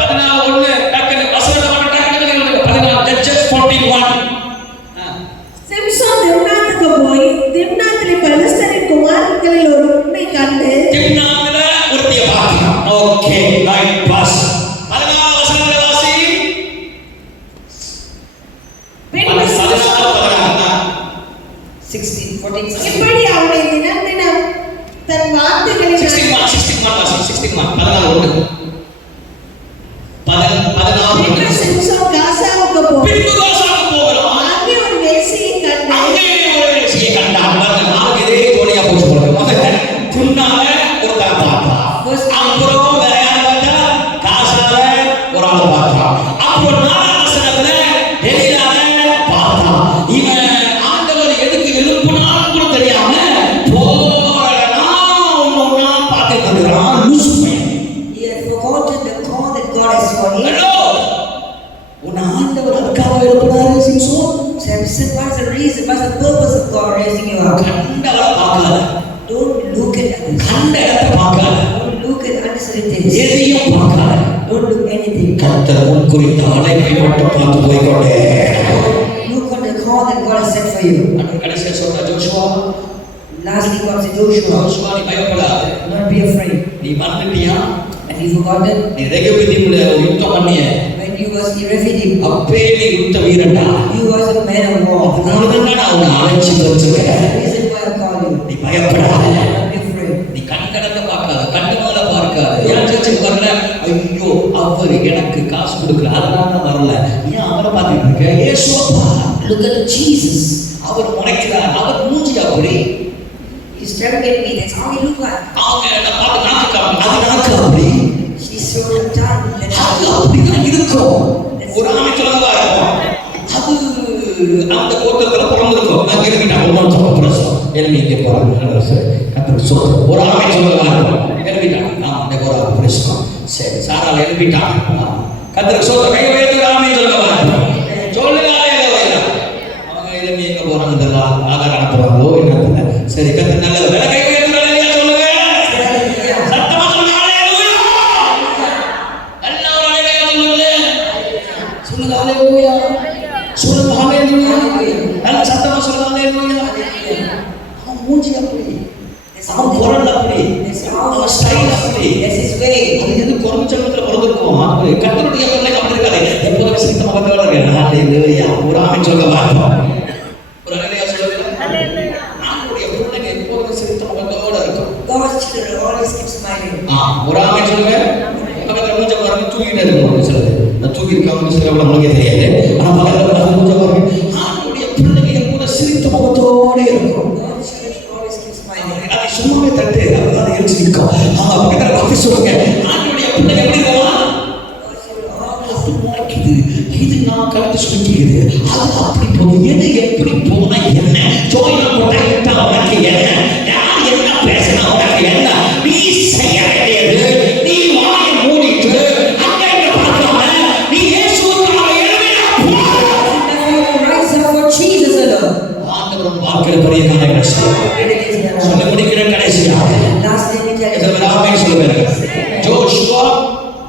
14 டக்குனு வசனத்தை மட்டும் டக்குனு எழுதுங்க 14 Judges 14:1 சிம்சோன் திம்னாத்துக்கு போய் திம்னாத்திலே பலஸ்தீனின் குமாரர்களில் ஒருவனை கண்டு திம்னாத்துல ஒருத்திய பார்த்தான் ஓகே ரைட் பாஸ் 14 வசனத்தை வாசி பின்பு 16, 14, 16. இப்படி அவனை தினம் தினம் தன் வார்த்தைகளில் 16 வாசி 16 14 பின்பு சிம்சோன் காசாவுக்கு போய் பின்பு காசாவுக்கு போகிறான் அங்கே ஒரு வேசியை கண்டு அங்கே ஒரு விஷயம் கண்டான் நாளைக்கு இதே தோணியா போச்சு போறது முதல்ல துண்ணால ஒருத்தர் பார்த்தா அப்புறம் வேற யாரை பார்த்தா காசால ஒரு ஆள் பார்த்தா அப்புறம் 4ஆம் வசனத்துல எலியால பார்த்தா இவன் ஆண்டவர் எதுக்கு எழுப்புனான்னு கூட தெரியாம போறனா ஒன்னொன்னா பார்த்துட்டு இருக்கிறான் லூசு பையன் He had forgotten the call that God has for him. Hello உன் ஆண்டவர் அதுக்காக எழுப்புனாரு Samson Samson, what is the reason? What's the purpose of God raising you up? கண்டவளை பார்க்காத Don't look at others. கண்ட இடத்தை பார்க்காத Don't look at unnecessary things. எதையும் பார்க்காத Don't look anything. கர்த்தர் உன் குறித்த அழைப்பை மட்டும் பார்த்து போய்கொண்டே Look on the call that God has set for you. கடைசியா சொல்ற Joshua Lastly, God said, Joshua, Joshua நீ பயப்படாத do not be afraid. நீ மறந்துட்டியா Have you forgotten நீ ரெகபிதிமுல யுத்தம் பண்ணிய when you was in Rephidim? அப்பே நீ யுத்த வீரன்டா You was a man of war. அதனாலதான் நான் உன்னை அழைச்சி வச்சிருக்கேன் That's the reason why I call you. நீ பயப்படாத Do not be afraid. நீ கண்கடக்க பார்க்காத கண்ணு மேல பார்க்காத ஏன் சர்ச்சுக்கு வரல ஐயோ அவர் எனக்கு காசு கொடுக்கல அதனால நான் வரல ஏன் அவரை பார்த்துட்டு இருக்க ஏசுவப்பா Look at Jesus. அவர் முனைக்கிறார் அவர் மூஞ்சி அப்படி He's staring at me. That's how he look like. அவங்க என்ன பார்த்து நாக்கு காமி அது நாக்கு அப்படி She's so done. அது அப்படிதான் இருக்கும் ஒரு அமைச்சரவா இருக்கும் அது அந்த கோட்டத்துல பிறந்திருக்கும் நான் கேள்விட்டேன் ஒவ்வொரு பிரசம் எழுதி இங்கே போறாங்க கத்திர சோத்து ஒரு அமைச்சரவா இருக்கும் கேள்விட்டாங்க நான் அந்த ஒரு பிரசம் சரி, சாரால் எழுப்பிட்டாங்க. கர்த்தருக்கு சோத்திரம். கை உயர்த்தி ஆமென் சொல்லுங்க. சொல்லுங்க ஹalleluya. அவங்க எழுப்பி எங்க போறாங்க தெரியல. ஆதார் அனுப்புறாங்களோ என்ன? சரி, கர்த்தர் நல்லது. வேற கை உயர்த்தி ஹalleluya சொல்லுங்க. சத்தமா சொல்லுங்க ஹalleluya. எல்லாரும் ஹalleluya சொல்லுங்க. சொல்லுங்க ஹalleluya. சொல்லுங்க ஹalleluya. நல்ல சத்தமா சொல்லுங்க ஹalleluya. அவன் மூஞ்சி அப்படி, அவன் குரல் அப்படி, அவன் ஸ்டைல் அப்படி. அது எது குறைஞ்சபட்சத்துல பிறந்திருக்கும். கர்த்தருடைய பிள்ளைங்க அப்படி இருக்காது. எப்போதுமே சிரித்த முகத்தோட இருக்கு. ஹalleluya. ஒரு ஆமென் சொல்ல மாட்டோம். ஒரு ஹalleluya சொல்லுங்க. நம்முடைய பிள்ளைங்க எப்போதுமே சிரித்த முகத்தோட இருக்கும். God's children always keep smiling. ஒரு ஆமென் சொல்லுங்க. பக்கத்துல மூஞ்ச பாருங்க, தூங்கிட்டே இருக்கும் சொல்லுது. நான் தூங்கி இருக்காங்க சொல்ல நமக்கு தெரியாது. ஆனா பக்கத்துல மூஞ்ச பாருங்க. நம்முடைய பிள்ளைங்க எப்போதும் சிரித்த முகத்தோட இருக்கும். God's children always keep smiling. அதை சும்மாவே தட்டு அதான் எழுச்சி நிற்கும். பக்கத்துல காஃபி சொல்லுங்க. நம்முடைய பிள்ளைங்க எப்படி இருக்கும்? இது நான் கருத்து சொல்லிக்கிறது. அது அப்படி போகும். எது எப்படி போனா என்ன? ஜோயினா போட்டா உனக்கு என்ன? யார் என்ன பேசினா உனக்கு என்ன? நீ செய்ய வேண்டியது, நீ வாயை மூடிட்டு அங்க பார்க்காம நீ இயேசுவுக்காக எழுதினா Rise up for Jesus alone. ஆண்டவரும் பார்க்கிற பெரிய காரியங்களை செய்வார். சொல்ல முடிக்கிற கடைசியாக Last thing we tell you. இதெல்லாம் ஆமென் சொல்லுங்க. ஜோஷுவா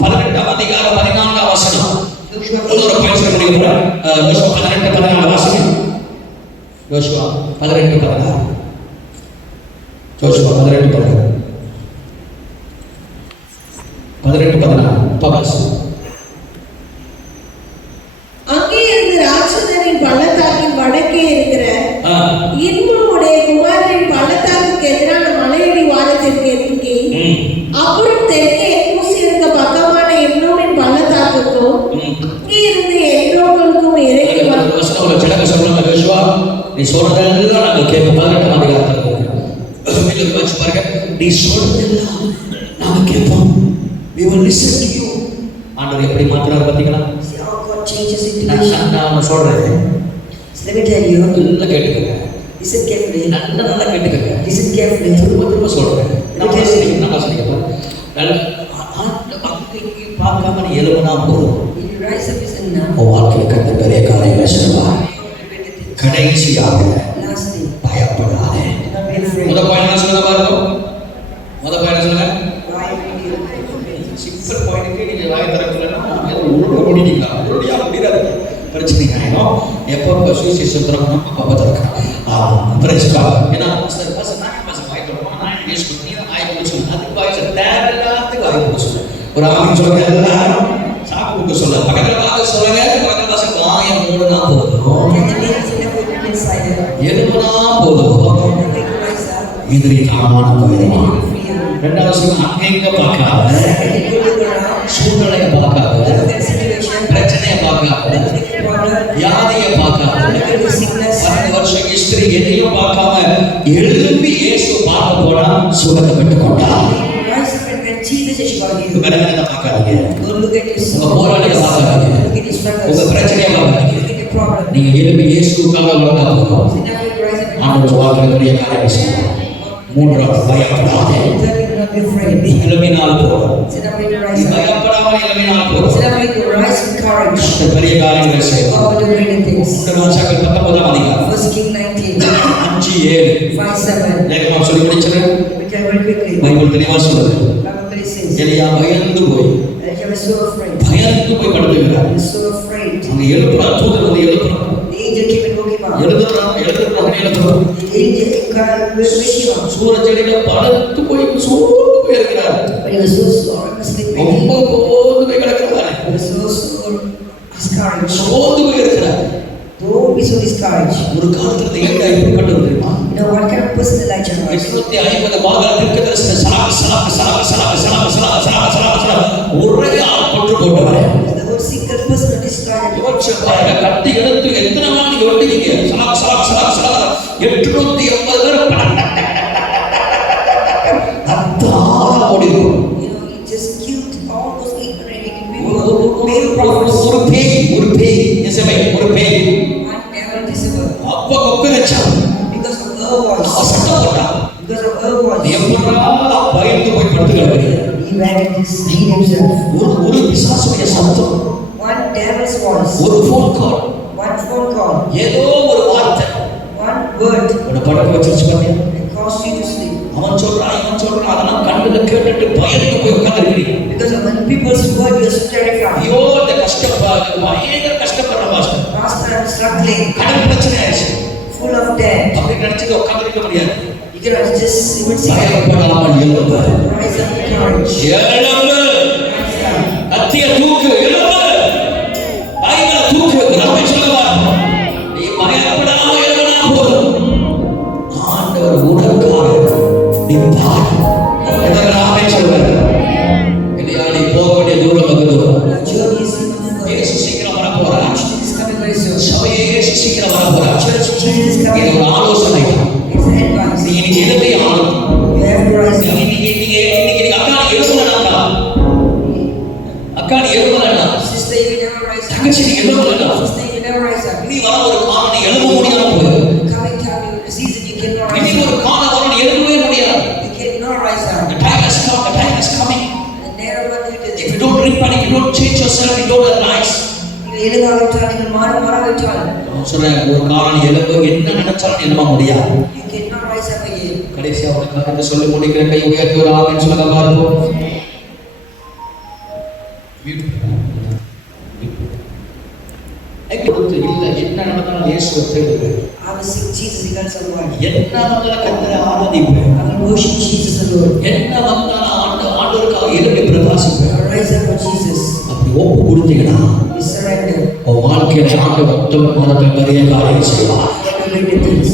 18ஆம் அதிகாரம் 14ஆம் வசனம். இன்னொரு பாயிண்ட் சொல்ல முடியும். யோசுவா 18:14 வாசிங்க. யோசுவா 18:14. யோசுவா 18:14. 18:14 பபாஸ். அங்கே இருந்து ராட்சதனின் பள்ளத்தாக்கின் வடக்கே இருக்கிற இன்பமுடைய குமாரனின் பள்ளத்தாக்குக்கு எதிரான மலையடி வாரத்திற்கு நெருங்கி அப்புறம் தெற்கே பூசி இருந்த பக்கமான எண்ணோமின் பள்ளத்தாக்குக்கும் இங்கே இருந்து எண்ணோக்களுக்கும் இறங்கி வசனம் சிலக சொல்லுங்க. யோசுவா நீ சொல்றதெல்லாம் நாங்க கேட்போம். 18ஆம் அதிகாரத்தில் வச்சு பாருங்க. நீ சொல்றதெல்லாம் நாங்க கேட்போம். we will listen to you. ஆண்டவர் எப்படி மாத்துறாரு பாத்தீங்களா? See how God changes situation. நான் சொல்றேன். Let me tell you. நல்லா கேட்டுக்கங்க. Listen carefully. நல்லா கேட்டுக்கங்க. Listen carefully. திரும்ப சொல்றேன். நான் வாசிக்க போறேன். அன்னைக்கு பார்க்காம நீ எழுபனா போதும். When you rise up as a now. உன் வாழ்க்கையில் கத்த பெரிய காரியங்களை செய்வார். கடைசியாக Lastly, பயப்படாதே. do not be afraid. முத பாயிண்ட் சொல்லுங்க பாருங்க. முத பாயிண்ட் சொல்லுங்க. Why will you? சிம்பிள் பாயிண்ட்க்கு நீங்க வாய திறக்கலன்னா ஏதோ உருள முடிக்கலாம். உருளையா முடியாது. பிரச்சனை ஆயிடும். எப்போ சுவிசேஷம் திறக்கணும் அப்போ திறக்கணும். பிரச்சனை. ஏன்னா சார் நான் வாய் திறப்போம். நான் இங்கிலீஷ் பண்ணி வாய் கொடுத்து அதுக்கு வாய் தேவையில்லாத வாய் கொடுத்து ஒரு ஆமென் சொல்லுங்க. எல்லாரும் சாப்பிட்டு சொல்ல பக்கத்துல பார்த்து சொல்லுங்க. பக்கத்துல பார்த்து வாயை மூடுனா போதும். எழுபனா போதும். எதிரி தாமான போயிடுவான். ரெண்டாவது சொல்லுங்க. அங்கங்க பார்க்காத, சூழ்நிலையை பார்க்காத, பிரச்சனையை பார்க்காத, வியாதியை பார்க்காத, 10 வருஷம் ஹிஸ்டரி எதையும் பார்க்காம எழும்பி இயேசு பார்க்க போனா சுகத்தை பெற்றுக் கொண்டார். Rise up and when Jesus is God you. வேதனை பார்க்காதீங்க. Don't look at your உங்க போராளியை பார்க்காதீங்க. Look at your struggles. உங்க பிரச்சனையை பார்க்காதீங்க. Look at your problem. நீங்க எழும்பி இயேசுக்காக வந்தா போதும். So now you rise up and ஆண்டவர் வாழ்க்கையில் பெரிய காரியம் செய்வார். மூன்றாவது பயப்படாதே. thirdly, do not be afraid. நீ எழும்பினால் போதும். So now you நீ rise up. பயப்படாமல் எழும்பினால் So போதும். now you rise with courage. பெரிய காரியங்களை செய்வார். God will do great things. 19ஆம் அதிகாரம் 1 King 19, 5:7 5:7. லேఖனம் சொல்லி முடிச்சிரு. We tell very quickly. Bible தெளிவா சொல்லுது. Bible says, எலியா பயந்து போய் Elijah was so afraid. பயந்து போய் படுத்துகிறார். He was so afraid. அங்க எழுப்புறார். தூதன் வந்து எழுப்புறார். The angel came and woke him up. எழுதுறான். எழுதுறான். The angel came and woke him up. சூரச்செடியில படுத்து போய் சோர்ந்து போய் இருக்கிறார். But he was so sore and sleeping. ரொம்ப போது போய் கிடக்கிறார். He was so sore, discouraged. சோர்ந்து போய் இருக்கிறார். Don't be so discouraged. ஒரு காலத்துல எங்க எப்படிப்பட்டது தெரியுமா? You know what kind of person Elijah was? 850 பாகால் தீர்க்கதரிசன ஒரே ஆள் கொன்று போட்டவர். The whole single person of described. யோசிச்சு பாருங்க. கட்டி எடுத்து எத்தனை நாள் யோட்டிங்க? 880 பேர் அத்தால ஓடிடும். You know, he just killed all those 880 people. Male prophets. ஒரு பேய் எசபை ஒரு பேய் One devil Jezebel. அப்ப கொக்கரச்சான். Because of her voice. சத்தம் போட்டான். Because of her voice. எப்படா பயந்து போய் படுத்து கிடக்குறீங்க? You back and just hid himself. ஒரு பிசாசுடைய சத்தம், One devil's voice, ஒரு phone call, one phone call, ஏதோ ஒரு வார்த்தை one word உன்னை படுக்க வச்சிருச்சு பாத்தியா? that caused you to sleep. அவன் சொல்றான் இவன் சொல்றான் அதெல்லாம் கண்ணுல கேட்டுட்டு பயந்து போய் உட்கார்ந்திருக்கீங்க. Because of the people's word, you're so terrified. ஐயோ இந்த பயங்கர கஷ்டப்படுற மாஸ்டர், Pastor, I'm struggling, கடன் பிரச்சனை ஆயிடுச்சு full of debt. அப்படி நினைச்சு உட்கார்ந்திருக்க முடியாது. You cannot just even say, பயப்படாமல் எழும்பு, rise up in courage. எழும்பு, Rise up. அத்திய தூக்கு, எழும்பு, பைபிளை தூக்கு. கிராம சொல்லுவா நீ பயப்படாம எழும்பினா போதும், ஆண்டவர் உனக்காக நிற்பார். கிராம சொல்லுவார் இல்லையா? நீ போக வேண்டிய தூரம் வெகு தூரம். Your journey is enough for you. இயேசு சீக்கிரம் வர போறார். Jesus is coming very soon. சபையே இயேசு சீக்கிரம் வர போறார். Church, Jesus is இது coming. ஒரு ஆலோசனை. It's an advice. நீ இன்னைக்கு எழுப்பி ஆகணும். You have to rise up. இன்னைக்கு அக்கா நீ எழுப்பலனாக்கா, அக்கா நீ எழுப்பலனா, Sister, if you never rise up. தங்கச்சி நீ எழுப்பலனா, Sister, if you never rise up. நீ வர ஒரு காலம் நீ எழுப்ப முடியாம போயிடும். Coming time, the season you cannot rise இன்னைக்கு up. ஒரு காலம் வரும் நீ எழுப்பவே முடியாது. You cannot rise up. The time has come, the time is coming. And never what you If did. you don't repent, if you don't change yourself, you don't arise. You எழுகாவிட்டால் நீங்கள் மாறாவிட்டால் நான் சொல்றேன் ஒரு காலம் நீ எழுப்ப என்ன நினைச்சாலும் எழுப்ப முடியாது. you cannot rise up again. கடைசியா ஒரு காரியத்தை சொல்லி முடிக்கிற கை உயர்த்தி ஒரு ஆமென் சொல்லுங்க பார்ப்போம். இல்ல என்ன நடந்தாலும் இயேசுவை தேடுங்க. I will seek Jesus regardless of what. என்ன வந்தாலும் கர்த்தரை ஆராதிப்பேன். I will worship Jesus alone. என்ன வந்தாலும் ஆண்டவருக்காக எழுப்பி பிரகாசிப்பேன். I will rise up for Jesus. அப்படி ஒப்பு கொடுத்தீங்கன்னா You surrender. உன் வாழ்க்கையில ஆண்டவர் மொத்த மதத்தை பெரிய காரியம் செய்வார். You will do things.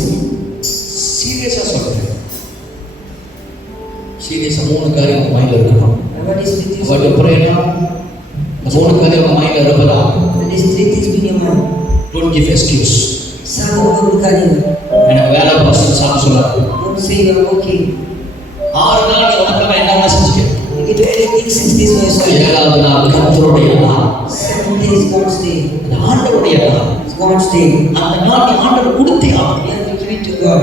சீரியஸா சொல்றேன். சீரியஸா 3 காரியம் உங்க மைண்ட்ல இருக்கணும். And what is with you? அவர்கிட்ட பிரேனா இந்த 3 காரியம் உங்க மைண்ட்ல இருப்பதா? And these 3 things be in your mind. Don't give excuse. சாதாரண ஒரு காரியம். எனக்கு வேலை பர்சன் சாப்பிட சொல்லாது. Don't say you are okay. 6 நாள் நீ உனக்காக என்ன வேலை செஞ்சுக்க. You can do anything 6 days for yourself. 7வது நாள் கர்த்தருடைய நாள். 7 days God's day. அது ஆண்டவருடைய நாள். It's God's day. அந்த நாள் நீ ஆண்டவர் கொடுத்தே ஆகணும். You have to give it to God.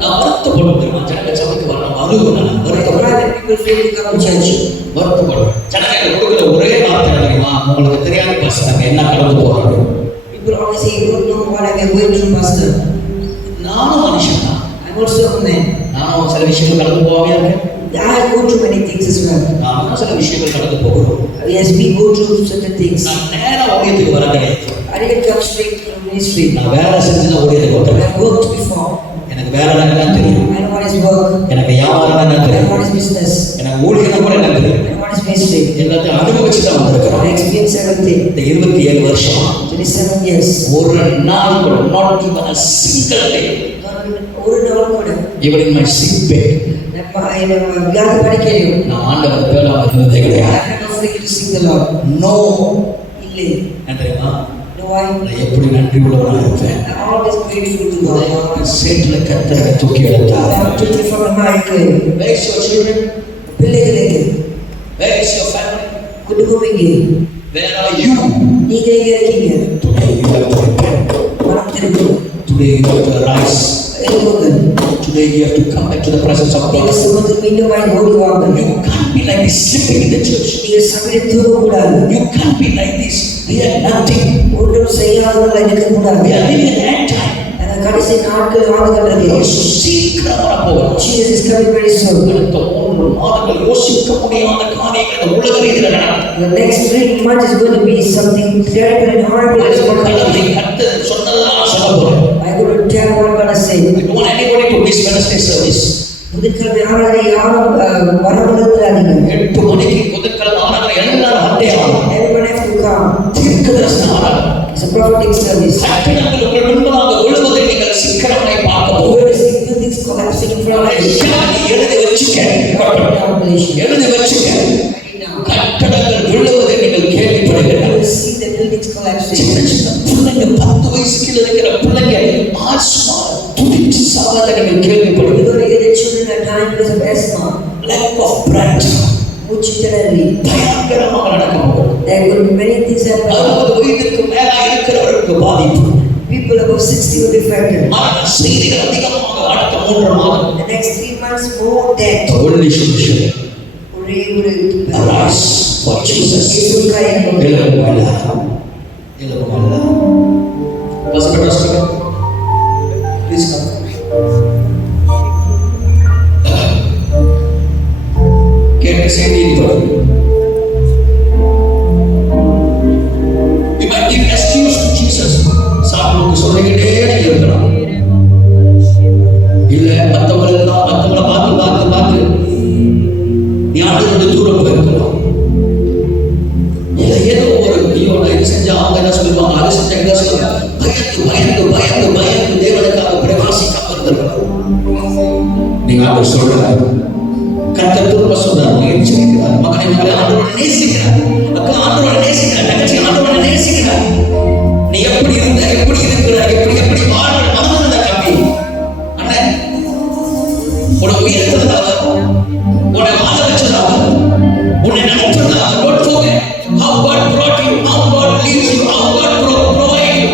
நான் வருத்தப்படுவேன் தெரியுமா? ஜனங்க சபைக்கு வரணும் அழுகுவேன். Why வருத்தப்படுவேன். the people fail to come to church? வருத்தப்படுவேன். ஜனங்க கொடுக்குற ஒரே வார்த்தை தெரியுமா? உங்களுக்கு தெரியாத பஸ் நாங்கள் என்ன கடந்து போகிறோம். People always say, you don't know what I am going through, Pastor. நானும் மனுஷன் தான். I'm also a man. நானும் சில விஷயங்கள் கடந்து போகாமே இருக்கேன். I go through many things as well. நானும் சில விஷயங்கள் கடந்து போகிறோம். Yes, we go through certain things. நான் நேரா ஊழியத்துக்கு வர கிடையாது. I didn't come straight from ministry. நான் வேலை செஞ்சு தான் ஊழியத்துக்கு I வந்தேன். worked before. எனக்கு வேலை என்ன தெரியும். I know what is work. எனக்கு வியாபாரம் என்ன I know தெரியும். what is business. எனக்கு ஊழியம் கூட என்ன தெரியும். I know what is ministry. எல்லாத்தையும் அனுபவிச்சு தான் வந்திருக்கிறோம். I experienced everything. இந்த 27 வருஷமா 27 years. ஒரு நாள் கூட not even a single day ஒரு நாள் கூட even in my sick bed வியாதி படிக்கையும் நான் ஆண்டவர் பேராம இருந்ததே I கிடையாது. had no free to sing the Lord. No. இல்லை. என்ன தெரியுமா? No, I நான் எப்படி நன்றி உள்ளவனா இருப்பேன். always grateful to God. சேட்ல கர்த்தரை தூக்கி எடுத்தார். I took it from my clay. Where is your children? பிள்ளைகளுக்கு Where is your family? குடும்பமிங்க. Where are you? நீங்க எங்க இருக்கீங்க? Today you have to repent. மனம் திரும்பு. Today you have to arise. எழும்புங்கள். Today you have to come back to the presence of நீங்க God. சுமந்து மீண்டும் ஓடி வாங்க. You can't be like this sleeping in the church. நீங்க சபையில் தூங்கக்கூடாது. You can't be like this. We are nothing. ஒன்றும் செய்யாதவர்கள் இருக்கக்கூடாது. We are living in end time. கடைசி நாட்கள் வாழ்ந்துகிட்டு சீக்கிரம் வரப்போகிறோம். Jesus is coming very soon. அடுத்த 3 மாதங்கள் யோசிக்க முடியாத காரியங்கள் உலக ரீதியில் நடக்கும். The next 3 months is going to be something terrible and horrible. It's going to happen. கர்த்தர் சொன்னதெல்லாம் சொல்ல போறேன். I'm going to tell what I'm going to say. I don't want anybody to miss Wednesday service. புதுக்கிழமை ஆராதனை யாரும் வரவிருக்கிறார்கள். 8 மணிக்கு புதுக்கிழமை ஆராதனை எல்லாரும் வந்தே ஆகணும். Everyone has to come. தீர்க்கதரிசன ஆராதனை. It's a prophetic service. கட்டணங்கள் உங்கள் முன்பாக விழுவதை நீங்கள் சீக்கிரமாய் பார்க்க You're போகிறீர்கள். going to see buildings collapsing in front of you. எழுதி வச்சுக்க. Revelation. எழுதி வச்சுக்க. Right now. கட்டடங்கள் விழுவதை நீங்கள் You கேள்விப்படுகிறீர்கள். will see the buildings collapsing. சின்ன சின்ன பிள்ளைங்க 10 வயசுக்கு இருக்கிற பிள்ளைங்க ஆஸ்மா துடிச்சு சாவதை நீங்கள் You're கேள்விப்படுகிறீர்கள். going to get the children at time because of asthma. Lack of breath. மூச்சுத்திணறி. பயங்கரமாக நடக்க போகுது. There will be many things happen. 60 வயதுக்கு மேல இருக்கிறவர்களுக்கு பாதிப்பு. People above 60 will be affected. மரண செய்திகள் அதிகமாக அடுத்த 3 மாதம். The next 3 months more death. only solution. ஒரே ஒரே ஒரு Arise for Jesus. இயேசுவுக்காய் எழும்பு. எழும்புவாயாக. எழும்புவாயாக. Pastor, please come. கேட்ட செய்தியை தொடரும். You might give excuse to Jesus. சாப்பிட்டு சொல்லிக்கிட்டே இருக்கலாம். இல்ல மற்றவங்களை பார்த்து நீ ஆண்டவரோட தூரம் போயிருக்கலாம். இல்ல ஏதோ ஒரு ஐயோ நான் இது செஞ்சா அவங்க என்ன சொல்லுவாங்க, அதை செஞ்சா என்ன சொல்லுவாங்க, பயந்து தேவனுக்காக பிரகாசிக்காம இருந்திருக்கலாம். நீங்க ஆண்டவர் சொல்றாரு, கர்த்தர் திரும்ப சொல்றாரு, எச்சரிக்கிறார், மகனை ஆண்டவரை நேசிக்கிறார், அக்கா ஆண்டவரை நேசிக்கிறார், தங்கச்சி ஆண்டவரை நேசிக்கிறார். நீ எப்படி இருந்த, எப்படி இருக்கிறார், எப்படி வாழ்ற மகன் காப்பி அண்ணன் உன்னை உயர்த்ததாக, உன்னை வாழ வச்சதாக, உன்னை நடத்துறதாக. Don't forget how God brought you, how God leads you, how God provide you.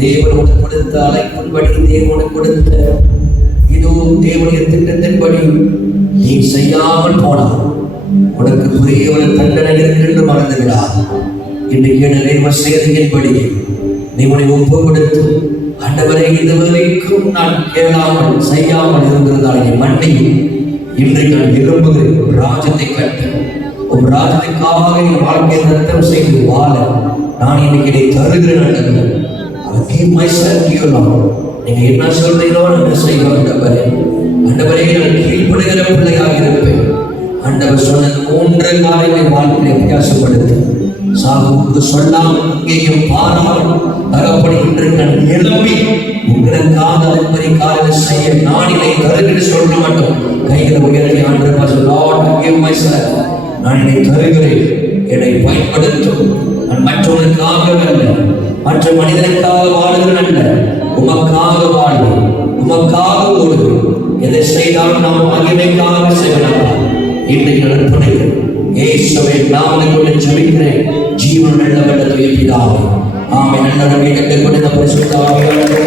தேவனுக்கு கொடுத்த அழைப்பின்படி, தேவனுக்கு கொடுத்த இதுவும் தேவனுடைய திட்டத்தின்படி நீ செய்யாமல் போனார் உனக்கு புரிய ஒரு தண்டனை என்று மறந்து விடாது. இன்றைக்கு நிறைய செய்தியின்படி நீ உன்னை ஒப்பு கொடுத்து ஆண்டவரை இதுவரைக்கும் நான் கேளாமல் செய்யாமல் இருந்திருந்தால் என் மண்ணையும் இன்றைக்கு நான் விரும்புகிறேன் ராஜ்யத்தை கட்ட உம் ராஜ்யத்துக்காக என் வாழ்க்கையை ரத்தம் செய்து வாழ நான் இன்னைக்கு இதை தருகிறேன். I give myself to you, Lord. நீங்க என்ன சொல்றீங்களோ நான் செய்வேன் ஆண்டவரே. ஆண்டவரே நான் கீழ்ப்படுகிற பிள்ளையாக இருப்பேன். ஆண்டவர் சொன்ன 3 காரியங்களை வாழ்க்கையை வித்தியாசப்படுத்து. சாகுக்கு சொல்லாமல் இங்கேயும் பாராமல் தகப்படி இன்று நான் எழும்பி உங்களுக்காக அதன்படி காரியத்தை செய்ய நான் இதை தருகிறேன் சொல்ல மாட்டோம். கைகளை உயர்த்தி ஆண்டவர் Lord, I give myself. நான் இதை தருகிறேன், என்னை பயன்படுத்தும். நான் மற்றவனுக்காக அல்ல, மற்ற மனிதனுக்காக வாழ்கிறேன் அல்ல, உமக்காக வாழ்வேன், உமக்காக ஓடுவேன். எதை செய்தாலும் நாம் மகிமைக்காக செய்யலாம். இன்றைக்கு நற்பணிகள் இயேசுவின் நாமத்தில் கொண்டு ஜெபிக்கிறேன். ஜீவன் நல்ல வெள்ளத்தை பிதாவே. ஆமென். நல்ல நம்பிக்கை கொண்டு பரிசுத்த ஆவியானவரே